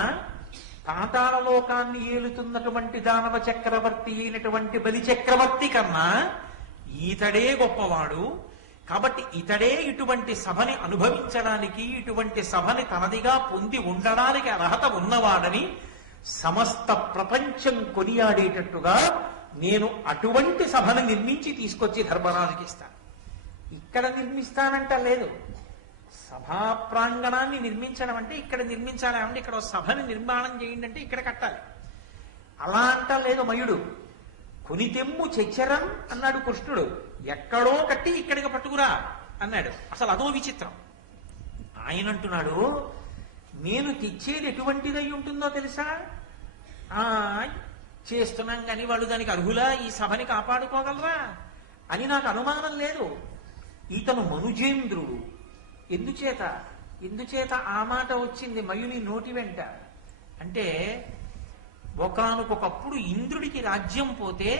పాతాళ లోకాన్ని ఏలుతున్నటువంటి దానవ చక్రవర్తి అయినటువంటి బలి చక్రవర్తి కన్నా ఈతడే గొప్పవాడు. కాబట్టి ఇతడే ఇటువంటి సభని అనుభవించడానికి, ఇటువంటి సభని తనదిగా పొంది ఉండడానికి అర్హత ఉన్నవాడని సమస్త ప్రపంచం కొనియాడేటట్టుగా నేను అటువంటి సభను నిర్మించి తీసుకొచ్చి ధర్మరాజుకి ఇస్తాను. ఇక్కడ నిర్మిస్తానంట లేదు. సభా ప్రాంగణాన్ని నిర్మించడం అంటే ఇక్కడ నిర్మించాలి, అంటే ఇక్కడ సభని నిర్మాణం చేయండి అంటే ఇక్కడ కట్టాలి. అలా అంటా లేదు మయుడు. కొనితెమ్ము చెచ్చరం అన్నాడు కృష్ణుడు. ఎక్కడో కట్టి ఇక్కడికి పట్టుకురా అన్నాడు. అసలు అదో విచిత్రం. ఆయన అంటున్నాడు, నేను తెచ్చేది ఎటువంటిదై ఉంటుందో తెలుసా? చేస్తున్నాం కానీ వాళ్ళు దానికి అర్హులా, ఈ సభని కాపాడుకోగలరా అని నాకు అనుమానం లేదు. ఇతను మనుజేంద్రుడు. ఎందుచేత ఆ మాట వచ్చింది మయుని నోటి వెంట అంటే, ఒకానొకప్పుడు ఇంద్రుడికి రాజ్యం పోతే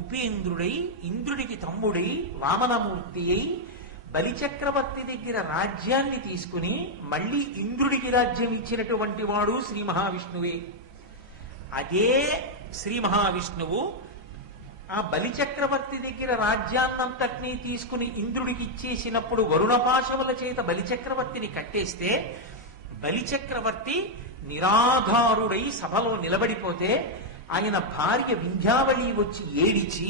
ఉపేంద్రుడై, ఇంద్రుడికి తమ్ముడై, వామనమూర్తి అయి బలిచక్రవర్తి దగ్గర రాజ్యాన్ని తీసుకుని మళ్ళీ ఇంద్రుడికి రాజ్యం ఇచ్చినటువంటి వాడు శ్రీ మహావిష్ణువే. అదే శ్రీ మహావిష్ణువు ఆ బలిచక్రవర్తి దగ్గర రాజ్యాన్నంతటినీ తీసుకుని ఇంద్రుడికి ఇచ్చేసినప్పుడు వరుణపాశముల చేత బలిచక్రవర్తిని కట్టేస్తే బలిచక్రవర్తి నిరాధారుడై సభలో నిలబడిపోతే ఆయన భార్య వింధ్యావళి వచ్చి ఏడిచి,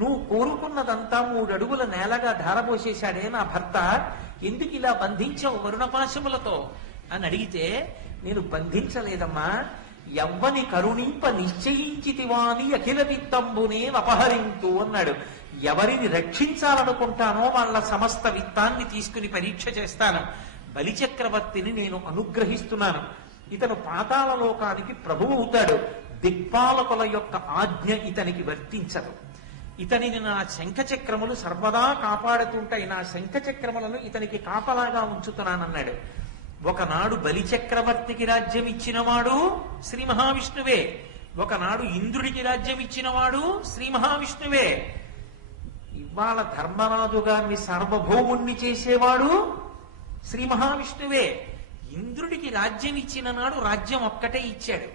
నువ్వు కోరుకున్నదంతా 3 అడుగుల నేలగా ధారపోసేశాడే నా భర్త, ఎందుకు ఇలా బంధించావు వరుణపాశములతో అని అడిగితే, నేను బంధించలేదమ్మా, ఎవ్వని కరుణింప నిశ్చయించితివాని అఖిల విత్తంబునే అపహరింతు అన్నాడు. ఎవరిని రక్షించాలనుకుంటానో వాళ్ళ సమస్త విత్తాన్ని తీసుకుని పరీక్ష చేస్తాను. బలిచక్రవర్తిని నేను అనుగ్రహిస్తున్నాను. ఇతను పాతాళ లోకానికి ప్రభువు అవుతాడు. దిక్పాలకుల యొక్క ఆజ్ఞ ఇతనికి వర్తించదు. ఇతనిని నా శంఖచక్రములు సర్వదా కాపాడుతుంటాయి. నా శంఖచక్రములను ఇతనికి కాపలాగా ఉంచుతున్నానన్నాడు. ఒకనాడు బలిచక్రవర్తికి రాజ్యం ఇచ్చినవాడు శ్రీ మహావిష్ణువే, ఒకనాడు ఇంద్రుడికి రాజ్యం ఇచ్చినవాడు శ్రీ మహావిష్ణువే. ఇవాళ ధర్మరాజు గారిని సార్వభౌముణ్ణి చేసేవాడు శ్రీ మహావిష్ణువే. ఇంద్రుడికి రాజ్యం ఇచ్చిన నాడు రాజ్యం ఒక్కటే ఇచ్చాడు.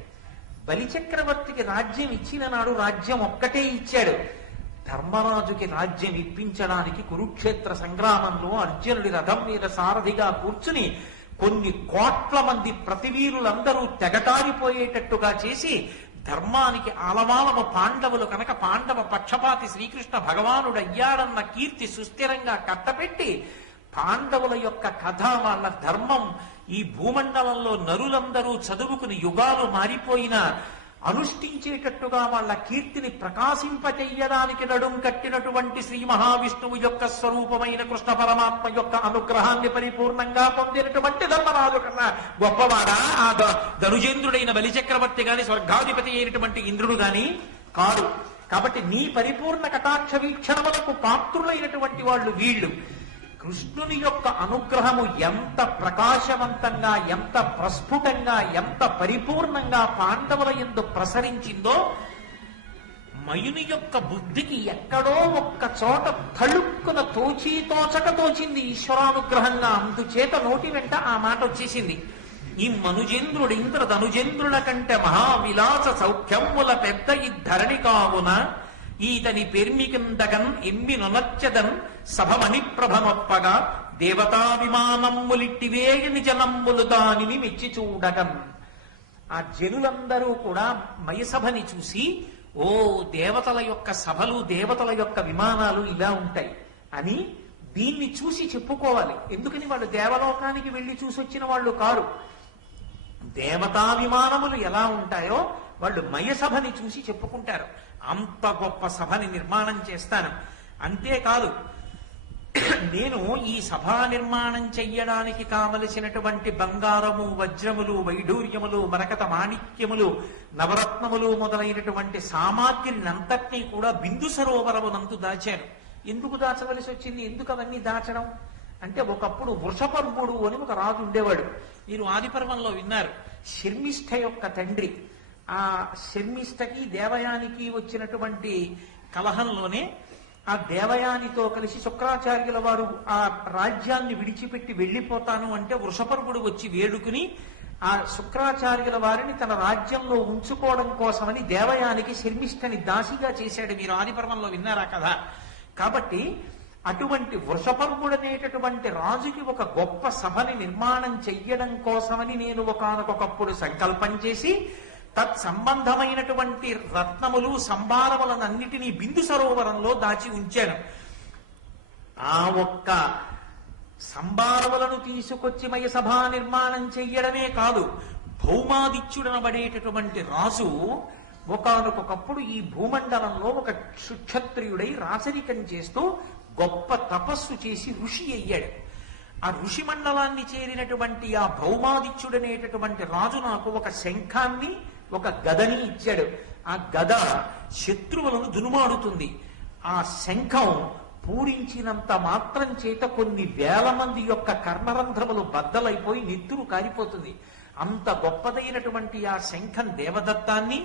బలిచక్రవర్తికి రాజ్యం ఇచ్చిన నాడు రాజ్యం ఒక్కటే ఇచ్చాడు. ధర్మరాజుకి రాజ్యం ఇప్పించడానికి కురుక్షేత్ర సంగ్రామంలో అర్జునుడి రథం మీద సారథిగా కూర్చుని కొన్ని కోట్ల మంది ప్రతివీరులందరూ తెగటారిపోయేటట్టుగా చేసి ధర్మానికి ఆలవాలము పాండవులు కనుక పాండవ పక్షపాతి శ్రీకృష్ణ భగవానుడు అయ్యాడన్న కీర్తి సుస్థిరంగా కట్టపెట్టి పాండవుల యొక్క కథ, వాళ్ళ ధర్మం ఈ భూమండలంలో నరులందరూ చదువుకుని యుగాలు మారిపోయినా అనుష్ఠించేటట్టుగా వాళ్ళ కీర్తిని ప్రకాశింపచెయ్యడానికి నడుం కట్టినటువంటి శ్రీ మహావిష్ణువు యొక్క స్వరూపమైన కృష్ణ పరమాత్మ యొక్క అనుగ్రహాన్ని పరిపూర్ణంగా పొందినటువంటి ధర్మరాజు కన్నా గొప్పవాడా ఆ ధనుజేంద్రుడైన బలిచక్రవర్తి గాని, స్వర్గాధిపతి అయినటువంటి ఇంద్రుడు గాని కాదు. కాబట్టి నీ పరిపూర్ణ కటాక్ష వీక్షణములకు పాత్రులైనటువంటి వాళ్ళు వీళ్ళు. కృష్ణుని యొక్క అనుగ్రహము ఎంత ప్రకాశవంతంగా, ఎంత ప్రస్ఫుటంగా, ఎంత పరిపూర్ణంగా పాండవుల యందు ప్రసరించిందో మయుని యొక్క బుద్ధికి ఎక్కడో ఒక్క చోట తళుక్కున తోచక తోచింది ఈశ్వరానుగ్రహంగా. అందుచేత నోటి వెంట ఆ మాట వచ్చేసింది. ఈ మనుజేంద్రుడు ఇంద్ర ధనుజేంద్రుల కంటే మహావిలాస సౌఖ్యముల పెద్ద ఈ ధరణి కావున ఈతని పెర్మికిందగన్ ఎమ్మి నొనచ్చదన్ సభమణి ప్రభనొప్పగా దేవతా విమానమ్ములిట్టివేయని జనమ్ములు దానిని మెచ్చి చూడగన్. ఆ జనులందరూ కూడా మయసభని చూసి, ఓ దేవతల యొక్క సభలు, దేవతల యొక్క విమానాలు ఇలా ఉంటాయి అని దీన్ని చూసి చెప్పుకోవాలి. ఎందుకని వాళ్ళు దేవలోకానికి వెళ్ళి చూసి వచ్చిన వాళ్ళు కారు. దేవతా విమానములు ఎలా ఉంటాయో వాళ్ళు మయసభని చూసి చెప్పుకుంటారు. అంత గొప్ప సభని నిర్మాణం చేస్తాను. అంతేకాదు, నేను ఈ సభా నిర్మాణం చెయ్యడానికి కావలసినటువంటి బంగారము, వజ్రములు, వైఢూర్యములు, మరకత మాణిక్యములు, నవరత్నములు మొదలైనటువంటి సామాగ్రిని అంతటినీ కూడా బిందు సరోవరమునందు దాచాను. ఎందుకు దాచవలసి వచ్చింది? ఎందుకు అవన్నీ దాచడం అంటే, ఒకప్పుడు వృషపర్వుడు అని ఒక రాజు ఉండేవాడు. మీరు ఆదిపర్వంలో విన్నారు. శర్మిష్ఠ యొక్క తండ్రి. ఆ శర్మిష్టకి దేవయానికి వచ్చినటువంటి కలహంలోనే ఆ దేవయానితో కలిసి శుక్రాచార్యుల వారు ఆ రాజ్యాన్ని విడిచిపెట్టి వెళ్ళిపోతాను అంటే వృషపర్వుడు వచ్చి వేడుకుని ఆ శుక్రాచార్యుల వారిని తన రాజ్యంలో ఉంచుకోవడం కోసమని దేవయానికి శర్మిష్టని దాసిగా చేశాడు. మీరు ఆదిపర్వంలో విన్నారా కదా. కాబట్టి అటువంటి వృషపర్వుడనేటటువంటి రాజుకి ఒక గొప్ప సభని నిర్మాణం చెయ్యడం కోసమని నేను ఒకానొకప్పుడు సంకల్పం చేసి తత్సంబంధమైనటువంటి రత్నములు సంభారములనన్నిటినీ బిందు సరోవరంలో దాచి ఉంచాను. ఆ ఒక్క సంభారములను తీసుకొచ్చి మయసభా నిర్మాణం చెయ్యడమే కాదు, భౌమాదిత్యుడనబడేటటువంటి రాజు ఒకానొకప్పుడు ఈ భూమండలంలో ఒక సుక్షత్రియుడై రాచరికం చేస్తూ గొప్ప తపస్సు చేసి ఋషి అయ్యాడు. ఆ ఋషి మండలాన్ని చేరినటువంటి ఆ భౌమాదిత్యుడనేటటువంటి రాజు నాకు ఒక శంఖాన్ని ఒక గదని ఇచ్చాడు. ఆ గద శత్రువులను దునుమాడుతుంది. ఆ శంఖం పూరించినంత మాత్రం చేత కొన్ని వేల మంది యొక్క కర్ణరంధ్రములు బద్దలైపోయి నెత్తురు కారిపోతుంది. అంత గొప్పదైనటువంటి ఆ శంఖం దేవదత్తాన్ని,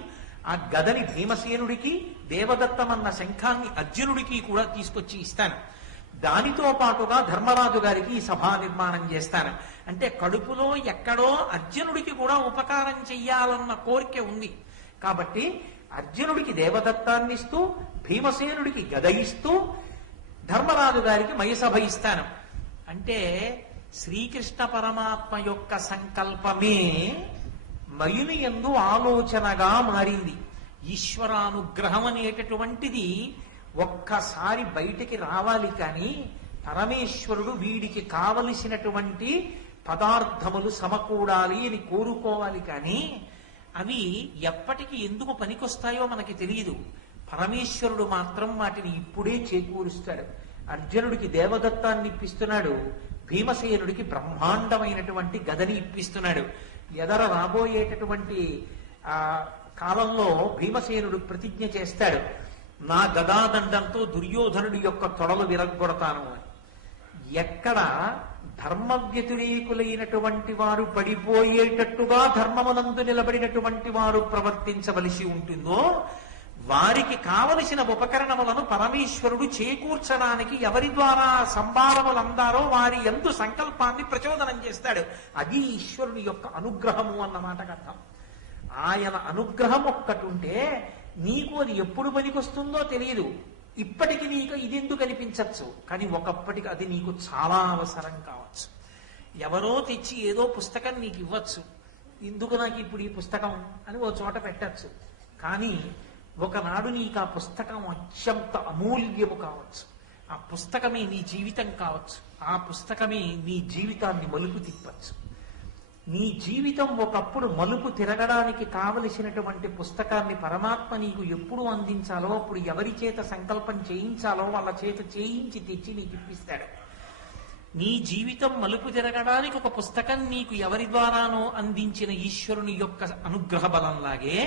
ఆ గదని భీమసేనుడికి, దేవదత్తమన్న శంఖాన్ని అర్జునుడికి కూడా తీసుకొచ్చి ఇస్తాను. దానితో పాటుగా ధర్మరాజు గారికి ఈ సభా నిర్మాణం చేస్తాను. అంటే కడుపులో ఎక్కడో అర్జునుడికి కూడా ఉపకారం చెయ్యాలన్న కోరిక ఉంది. కాబట్టి అర్జునుడికి దేవదత్తాన్ని ఇస్తూ, భీమసేనుడికి గద ఇస్తూ, ధర్మరాజు గారికి మయసభ ఇస్తాను. అంటే శ్రీకృష్ణ పరమాత్మ యొక్క సంకల్పమే మయుని యందు ఆలోచనగా మారింది. ఈశ్వరానుగ్రహం అనేటటువంటిది ఒక్కసారి బయటికి రావాలి, కానీ పరమేశ్వరుడు వీడికి కావలసినటువంటి పదార్థములు సమకూడాలి అని కోరుకోవాలి. కానీ అవి ఎప్పటికి ఎందుకు పనికొస్తాయో మనకి తెలియదు. పరమేశ్వరుడు మాత్రం వాటిని ఇప్పుడే చేకూరుస్తాడు. అర్జునుడికి దేవదత్తాన్ని ఇప్పిస్తున్నాడు, భీమసేనుడికి బ్రహ్మాండమైనటువంటి గదని ఇప్పిస్తున్నాడు. ఎదర రాబోయేటటువంటి ఆ కాలంలో భీమసేనుడు ప్రతిజ్ఞ చేస్తాడు, నా గదాదండంతో దుర్యోధనుడి యొక్క తొడలు విరగ్గొడతాను అని. ఎక్కడ ధర్మ వ్యతిరేకులైనటువంటి వారు పడిపోయేటట్టుగా ధర్మమునందు నిలబడినటువంటి వారు ప్రవర్తించవలసి ఉంటుందో వారికి కావలసిన ఉపకరణములను పరమేశ్వరుడు చేకూర్చడానికి ఎవరి ద్వారా సంభారములు అందారో వారి యందు సంకల్పాన్ని ప్రచోదనం చేస్తాడు. అది ఈశ్వరుని యొక్క అనుగ్రహము అన్న మాటకు అర్థం. ఆయన అనుగ్రహం ఒక్కటి ఉంటే నీకు అది ఎప్పుడు పనికొస్తుందో తెలియదు. ఇప్పటికి నీకు ఇది ఎందుకు అనిపించచ్చు, కానీ ఒకప్పటికి అది నీకు చాలా అవసరం కావచ్చు. ఎవరో తెచ్చి ఏదో పుస్తకం నీకు ఇవ్వచ్చు, ఎందుకు నాకు ఇప్పుడు ఈ పుస్తకం అని ఓ చోట పెట్టచ్చు. కానీ ఒకనాడు నీకు ఆ పుస్తకం అత్యంత అమూల్యము కావచ్చు. ఆ పుస్తకమే నీ జీవితం కావచ్చు. ఆ పుస్తకమే నీ జీవితాన్ని మలుపు తిప్పచ్చు. నీ జీవితం ఒకప్పుడు మలుపు తిరగడానికి కావలసినటువంటి పుస్తకాన్ని పరమాత్మ నీకు ఎప్పుడు అందించాలో అప్పుడు ఎవరి చేత సంకల్పం చేయించాలో వాళ్ళ చేత చేయించి తెచ్చి నీకు ఇప్పిస్తాడు. నీ జీవితం మలుపు తిరగడానికి ఒక పుస్తకం నీకు ఎవరి ద్వారానో అందించిన ఈశ్వరుని యొక్క అనుగ్రహ బలంలాగే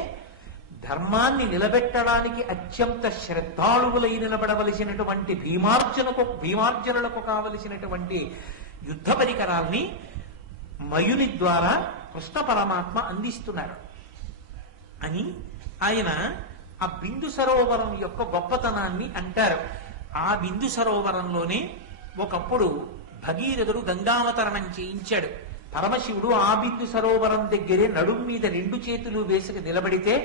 ధర్మాన్ని నిలబెట్టడానికి అత్యంత శ్రద్ధాళువులై నిలబడవలసినటువంటి భీమార్జనులకు కావలసినటువంటి యుద్ధ పరికరాల్ని మయుని ద్వారా కృష్ణ పరమాత్మ అందిస్తున్నారు అని ఆయన ఆ బిందు సరోవరం యొక్క గొప్పతనాన్ని అంటారు. ఆ బిందు సరోవరంలోనే ఒకప్పుడు భగీరథుడు గంగావతరణం చేయించాడు. పరమశివుడు ఆ బిందు సరోవరం దగ్గరే నడుం మీద 2 చేతులు వేసుకు నిలబడితే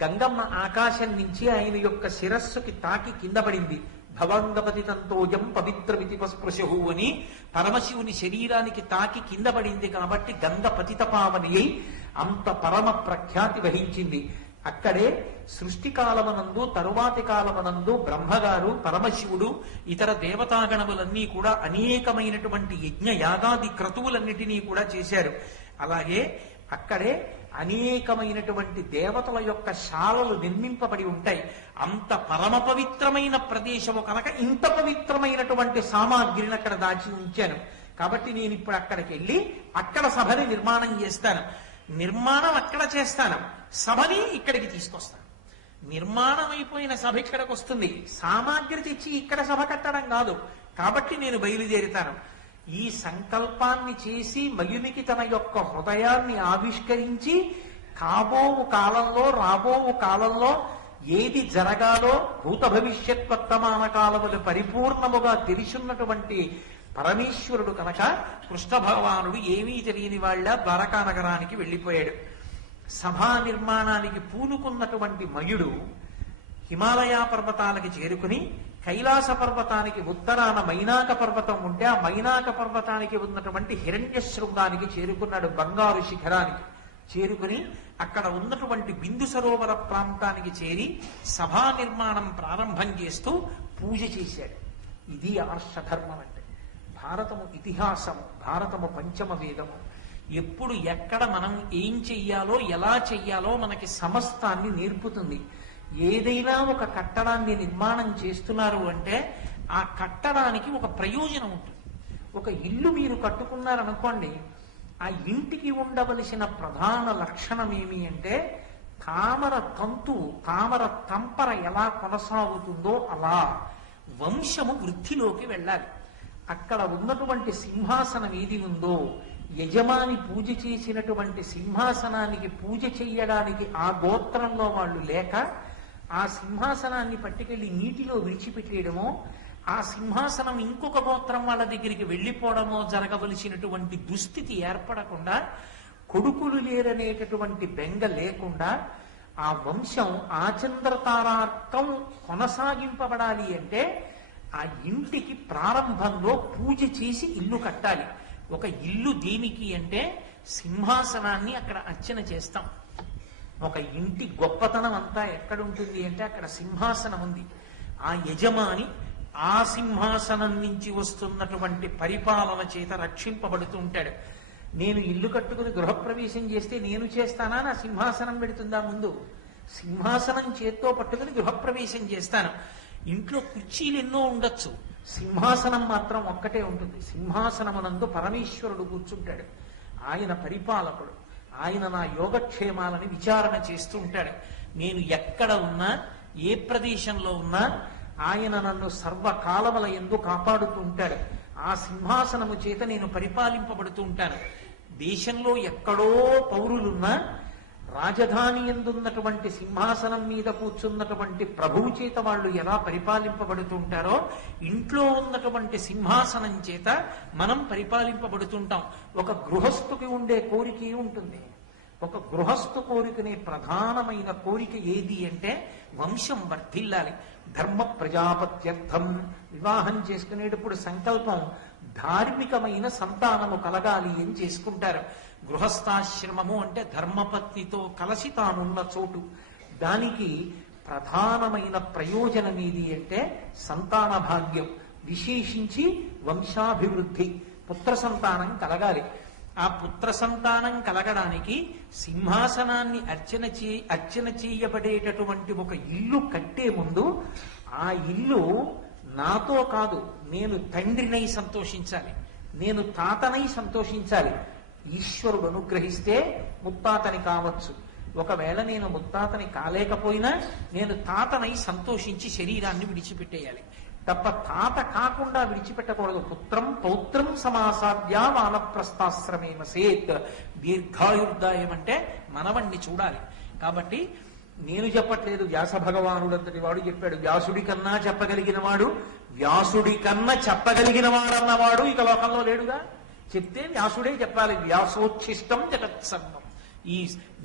గంగమ్మ ఆకాశం నుంచి ఆయన యొక్క శిరస్సుకి తాకి కింద పడింది. భవంగపతి తంతోజం పవిత్రమితి పస్పృశు అని పరమశివుని శరీరానికి తాకి కింద పడింది కాబట్టి గంగ పతిత పావని అయి అంత పరమ ప్రఖ్యాతి వహించింది. అక్కడే సృష్టి కాలమనందు తరువాతి కాలమనందు బ్రహ్మగారు, పరమశివుడు, ఇతర దేవతాగణములన్నీ కూడా అనేకమైనటువంటి యజ్ఞ యాగాది క్రతువులన్నిటినీ కూడా చేశారు. అలాగే అక్కడే అనేకమైనటువంటి దేవతల యొక్క శాలలు నిర్మింపబడి ఉంటాయి. అంత పరమ పవిత్రమైన ప్రదేశము కనుక ఇంత పవిత్రమైనటువంటి సామాగ్రిని అక్కడ దాచి ఉంచాను. కాబట్టి నేను ఇప్పుడు అక్కడికి వెళ్ళి అక్కడ సభని నిర్మాణం చేస్తాను. నిర్మాణం అక్కడ చేస్తాను, సభని ఇక్కడికి తీసుకొస్తాను. నిర్మాణం అయిపోయిన సభ ఇక్కడికి వస్తుంది, సామాగ్రి తెచ్చి ఇక్కడ సభ కట్టడం కాదు. కాబట్టి నేను బయలుదేరుతాను. ఈ సంకల్పాన్ని చేసి మయునికి తన యొక్క హృదయాన్ని ఆవిష్కరించి కాబోవు కాలంలో రాబోవు కాలంలో ఏది జరగాలో భూత భవిష్యత్ వర్తమాన కాలములు పరిపూర్ణముగా తెలిసిన్నటువంటి పరమేశ్వరుడు కనుక కృష్ణ భగవానుడు ఏమీ తెలియని వాళ్ళ ద్వారకా నగరానికి వెళ్ళిపోయాడు. సభా నిర్మాణానికి పూనుకున్నటువంటి మయుడు హిమాలయ పర్వతాలకి చేరుకుని కైలాస పర్వతానికి ఉత్తరాన మైనాక పర్వతం ఉంటే ఆ మైనాక పర్వతానికి ఉన్నటువంటి హిరణ్య శృంగానికి చేరుకున్నాడు. బంగారు శిఖరానికి చేరుకుని అక్కడ ఉన్నటువంటి బిందు సరోవర ప్రాంతానికి చేరి సభా నిర్మాణం ప్రారంభం చేస్తూ పూజ చేశాడు. ఇది ఆర్షధర్మం అంటే. భారతము ఇతిహాసము, భారతము పంచమ వేదము. ఎప్పుడు ఎక్కడ మనం ఏం చెయ్యాలో ఎలా చెయ్యాలో మనకి సమస్తాన్ని నేర్పుతుంది. ఏదైనా ఒక కట్టడాన్ని నిర్మాణం చేస్తున్నారు అంటే ఆ కట్టడానికి ఒక ప్రయోజనం ఉంటుంది. ఒక ఇల్లు మీరు కట్టుకున్నారనుకోండి, ఆ ఇంటికి ఉండవలసిన ప్రధాన లక్షణం ఏమి అంటే తామర తంతువు, తామర తంపర ఎలా కొనసాగుతుందో అలా వంశము వృద్ధిలోకి వెళ్ళాలి. అక్కడ ఉన్నటువంటి సింహాసనం ఏది ఉందో, యజమాని పూజ చేసినటువంటి సింహాసనానికి పూజ చెయ్యడానికి ఆ గోత్రంలో వాళ్ళు లేక ఆ సింహాసనాన్ని పట్టుకెళ్లి నీటిలో విడిచిపెట్టేయడమో, ఆ సింహాసనం ఇంకొక గోత్రం వాళ్ళ దగ్గరికి వెళ్ళిపోవడమో జరగవలసినటువంటి దుస్థితి ఏర్పడకుండా, కొడుకులు లేరనేటటువంటి బెంగ లేకుండా ఆ వంశం ఆచంద్రతారార్కం కొనసాగింపబడాలి అంటే ఆ ఇంటికి ప్రారంభంలో పూజ చేసి ఇల్లు కట్టాలి. ఒక ఇల్లు దేనికి అంటే సింహాసనాన్ని అక్కడ అర్చన చేస్తాం. ఒక ఇంటి గొప్పతనం అంతా ఎక్కడుంటుంది అంటే అక్కడ సింహాసనం ఉంది. ఆ యజమాని ఆ సింహాసనం నుంచి వస్తున్నటువంటి పరిపాలన చేత రక్షింపబడుతూ ఉంటాడు. నేను ఇల్లు కట్టుకుని గృహప్రవేశం చేస్తే నేను చేస్తానా, నా సింహాసనం పెడుతుందా ముందు? సింహాసనం చేత్తో పట్టుకుని గృహప్రవేశం చేస్తాను. ఇంట్లో కుర్చీలు ఎన్నో ఉండొచ్చు, సింహాసనం మాత్రం ఒక్కటే ఉంటుంది. సింహాసనమునందు పరమేశ్వరుడు కూర్చుంటాడు. ఆయన పరిపాలకుడు. ఆయన నా యోగక్షేమాలని విచారణ చేస్తూ ఉంటాడు. నేను ఎక్కడ ఉన్నా, ఏ ప్రదేశంలో ఉన్నా ఆయన నన్ను సర్వకాలముల యందు కాపాడుతూ ఉంటాడు. ఆ సింహాసనము చేత నేను పరిపాలింపబడుతూ ఉంటాను. దేశంలో ఎక్కడో పౌరులున్నా రాజధాని ఎందున్నటువంటి సింహాసనం మీద కూర్చున్నటువంటి ప్రభువు చేత వాళ్ళు ఎలా పరిపాలింపబడుతూ ఉంటారో ఇంట్లో ఉన్నటువంటి సింహాసనం చేత మనం పరిపాలింపబడుతుంటాం. ఒక గృహస్థుకి ఉండే కోరిక ఉంటుంది. ఒక గృహస్థు కోరికనే ప్రధానమైన కోరిక ఏది అంటే వంశం వర్ధిల్లాలి. ధర్మ ప్రజాపత్యర్థం. వివాహం చేసుకునేటప్పుడు సంకల్పం ధార్మికమైన సంతానము కలగాలి అని చేసుకుంటారు. గృహస్థాశ్రమము అంటే ధర్మపత్నితో కలిసి తానున్న చోటు. దానికి ప్రధానమైన ప్రయోజనం ఏది అంటే సంతాన భాగ్యం, విశేషించి వంశాభివృద్ధి, పుత్ర సంతానం కలగాలి. ఆ పుత్ర సంతానం కలగడానికి సింహాసనాన్ని అర్చన చేయబడేటటువంటి ఒక ఇల్లు కట్టే ముందు ఆ ఇల్లు నాతో కాదు, నేను తండ్రినై సంతోషించాలి, నేను తాతనై సంతోషించాలి. ఈశ్వరుడు అనుగ్రహిస్తే ముత్తాతని కావచ్చు. ఒకవేళ నేను ముత్తాతని కాలేకపోయినా నేను తాతనై సంతోషించి శరీరాన్ని విడిచిపెట్టేయాలి తప్ప తాత కాకుండా విడిచిపెట్టకూడదు. పుత్రం పౌత్రం సమాసాద్య వానప్రస్థాశ్రమేమ సేత్. దీర్ఘాయుర్దాయం అంటే మనవణ్ణి చూడాలి. కాబట్టి నేను చెప్పట్లేదు, వ్యాస భగవానుడు అంతటి వాడు చెప్పాడు. వ్యాసుడి కన్నా చెప్పగలిగిన వాడు, వ్యాసుడి కన్నా చెప్పగలిగిన వాడన్నవాడు ఇక లోకంలో లేడుగా. చెప్తే వ్యాసుడే చెప్పాలి. వ్యాసోచ్ఛిష్టం జగత్సర్వం. ఈ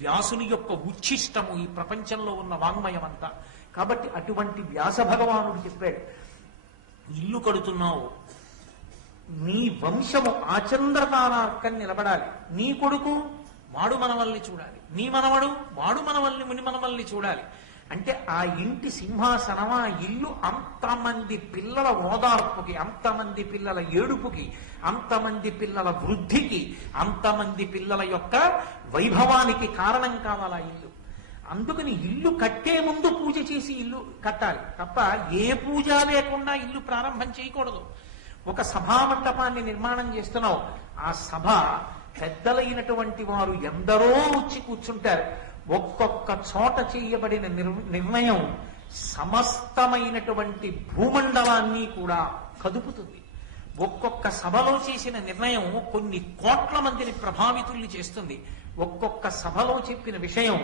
వ్యాసుని యొక్క ఉచ్ఛిష్టము ఈ ప్రపంచంలో ఉన్న వాంగ్మయం అంతా. కాబట్టి అటువంటి వ్యాస భగవానుడు చెప్పాడు, ఇల్లు కడుతున్నావు, నీ వంశము ఆచంద్రతారార్కం నిలబడాలి. నీ కొడుకు వాడు మనవల్ని చూడాలి, నీ మనవడు వాడు మనవల్ని ముని మనవల్ని చూడాలి. అంటే ఆ ఇంటి సింహాసనం, ఆ ఇల్లు అంతమంది పిల్లల ఓదార్పుకి, అంతమంది పిల్లల ఏడుపుకి, అంతమంది పిల్లల వృద్ధికి, అంతమంది పిల్లల యొక్క వైభవానికి కారణం కావాలి ఆ ఇల్లు. అందుకని ఇల్లు కట్టే ముందు పూజ చేసి ఇల్లు కట్టాలి తప్ప ఏ పూజ లేకుండా ఇల్లు ప్రారంభం చేయకూడదు. ఒక సభా మంటపాన్ని నిర్మాణం చేస్తున్నావు, ఆ సభ పెద్దలైనటువంటి వారు ఎందరో వచ్చి కూర్చుంటారు. ఒక్కొక్క చోట చేయబడిన నిర్ణయం సమస్తమైనటువంటి భూమండలాన్ని కూడా కదుపుతుంది. ఒక్కొక్క సభలో చేసిన నిర్ణయం కొన్ని కోట్ల మందిని ప్రభావితుల్ని చేస్తుంది. ఒక్కొక్క సభలో చెప్పిన విషయం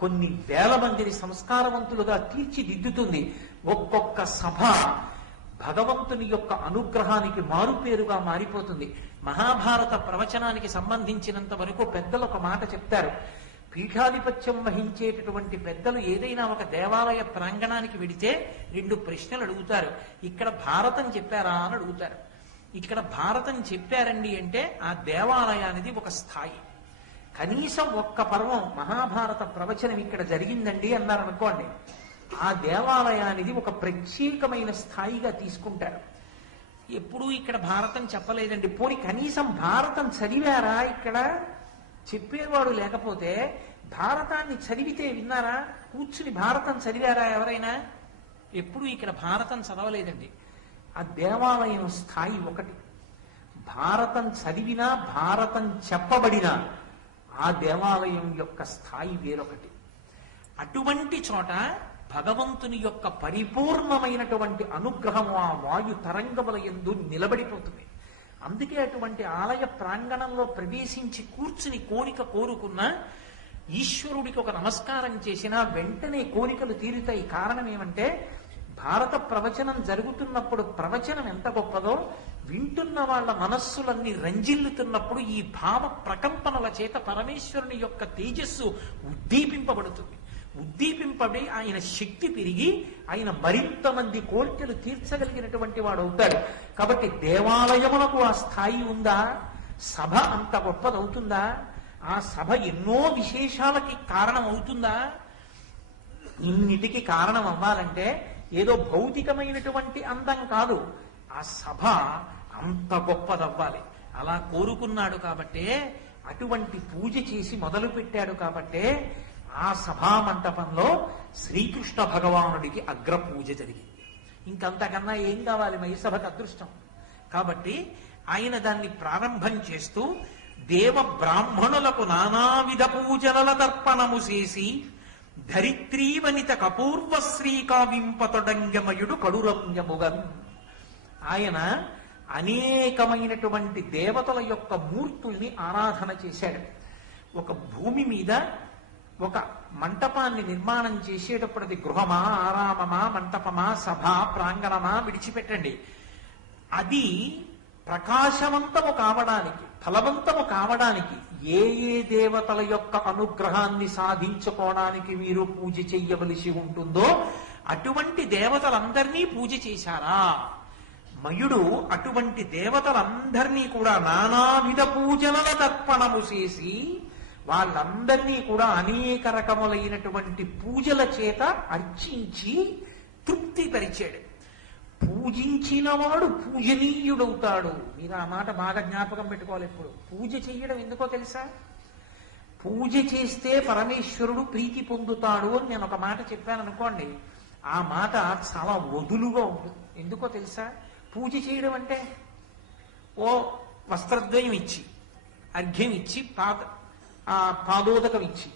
కొన్ని వేల మందిని సంస్కారవంతులుగా తీర్చిదిద్దుతుంది. ఒక్కొక్క సభ భగవంతుని యొక్క అనుగ్రహానికి మారుపేరుగా మారిపోతుంది. మహాభారత ప్రవచనానికి సంబంధించినంత వరకు పెద్దలు ఒక మాట చెప్తారు. పీఠాధిపత్యం వహించేటటువంటి పెద్దలు ఏదైనా ఒక దేవాలయ ప్రాంగణానికి వెడితే 2 ప్రశ్నలు అడుగుతారు. ఇక్కడ భారతం చెప్పారా అని అడుగుతారు. ఇక్కడ భారతం చెప్పారండి అంటే ఆ దేవాలయానికి ఒక స్థాయి, కనీసం ఒక్క పర్వం మహాభారత ప్రవచనం ఇక్కడ జరిగిందండి అన్నారనుకోండి, ఆ దేవాలయానికి ఒక ప్రత్యేకమైన స్థాయిగా తీసుకుంటారు. ఎప్పుడూ ఇక్కడ భారతం చెప్పలేదండి, పోనీ కనీసం భారతం చదివారా, ఇక్కడ చెప్పేవాడు లేకపోతే భారతాన్ని చదివితే విన్నారా, కూర్చుని భారతం చదివారా ఎవరైనా? ఎప్పుడూ ఇక్కడ భారతం చదవలేదండి. ఆ దేవాలయం స్థాయి ఒకటి. భారతం చదివినా భారతం చెప్పబడినా ఆ దేవాలయం యొక్క స్థాయి వేరొకటి. అటువంటి చోట భగవంతుని యొక్క పరిపూర్ణమైనటువంటి అనుగ్రహం ఆ వాయు తరంగముల యందు నిలబడిపోతుంది. అందుకే అటువంటి ఆలయ ప్రాంగణంలో ప్రవేశించి కూర్చుని కోరిక కోరుకున్న ఈశ్వరుడికి ఒక నమస్కారం చేసినా వెంటనే కోరికలు తీరుతాయి. కారణం ఏమంటే భారత ప్రవచనం జరుగుతున్నప్పుడు ప్రవచనం ఎంత గొప్పదో, వింటున్న వాళ్ళ మనస్సులన్నీ రంజిల్లుతున్నప్పుడు ఈ భావ ప్రకంపనల చేత పరమేశ్వరుని యొక్క తేజస్సు ఉద్దీపింపబడుతుంది. ఉద్దీపింపబడి ఆయన శక్తి పెరిగి ఆయన మరింత మంది కోరికలు తీర్చగలిగినటువంటి వాడు అవుతాడు. కాబట్టి దేవాలయములకు ఆ స్థాయి ఉందా? సభ అంత గొప్పదవుతుందా? ఆ సభ ఎన్నో విశేషాలకి కారణం అవుతుందా? ఇన్నిటికి కారణం అవ్వాలంటే ఏదో భౌతికమైనటువంటి అందం కాదు, ఆ సభ అంత గొప్పదవ్వాలి. అలా కోరుకున్నాడు కాబట్టే, అటువంటి పూజ చేసి మొదలు పెట్టాడు కాబట్టే ఆ సభా మంటపంలో శ్రీకృష్ణ భగవానుడికి అగ్ర పూజ జరిగింది. ఇంకంతకన్నా ఏం కావాలి మైసభకు అదృష్టం? కాబట్టి ఆయన దాన్ని ప్రారంభం చేస్తూ దేవ బ్రాహ్మణులకు నానావిధ పూజల తర్పణము చేసి ధరిత్రీ వనిత కపూర్వ శ్రీకావింపతొడంగమయుడు కడురంగముగన్. ఆయన అనేకమైనటువంటి దేవతల యొక్క మూర్తుల్ని ఆరాధన చేశాడు. ఒక భూమి మీద ఒక మంటపాన్ని నిర్మాణం చేసేటప్పుడు అది గృహమా, ఆరామమా, మంటపమా, సభ, ప్రాంగణమా విడిచిపెట్టండి. అది ప్రకాశవంతము కావడానికి, ఫలవంతము కావడానికి ఏ ఏ దేవతల యొక్క అనుగ్రహాన్ని సాధించుకోవడానికి మీరు పూజ చెయ్యవలసి ఉంటుందో అటువంటి దేవతలందరినీ పూజ చేశారా? మయుడు అటువంటి దేవతలందరినీ కూడా నానావిధ పూజల తర్పణము చేసి వాళ్ళందరినీ కూడా అనేక రకములైనటువంటి పూజల చేత అర్చించి తృప్తిపరిచాడు. పూజించిన వాడు పూజనీయుడవుతాడు. మీరు ఆ మాట బాగా జ్ఞాపకం పెట్టుకోవాలి. ఎప్పుడు పూజ చెయ్యడం ఎందుకో తెలుసా? పూజ చేస్తే పరమేశ్వరుడు ప్రీతి పొందుతాడు అని నేను ఒక మాట చెప్పాను అనుకోండి, ఆ మాట చాలా వదులుగా ఉంటుంది. ఎందుకో తెలుసా? పూజ చేయడం అంటే ఓ వస్త్రద్వయం ఇచ్చి, అర్ఘ్యం ఇచ్చి, పాదోదకం ఇచ్చి,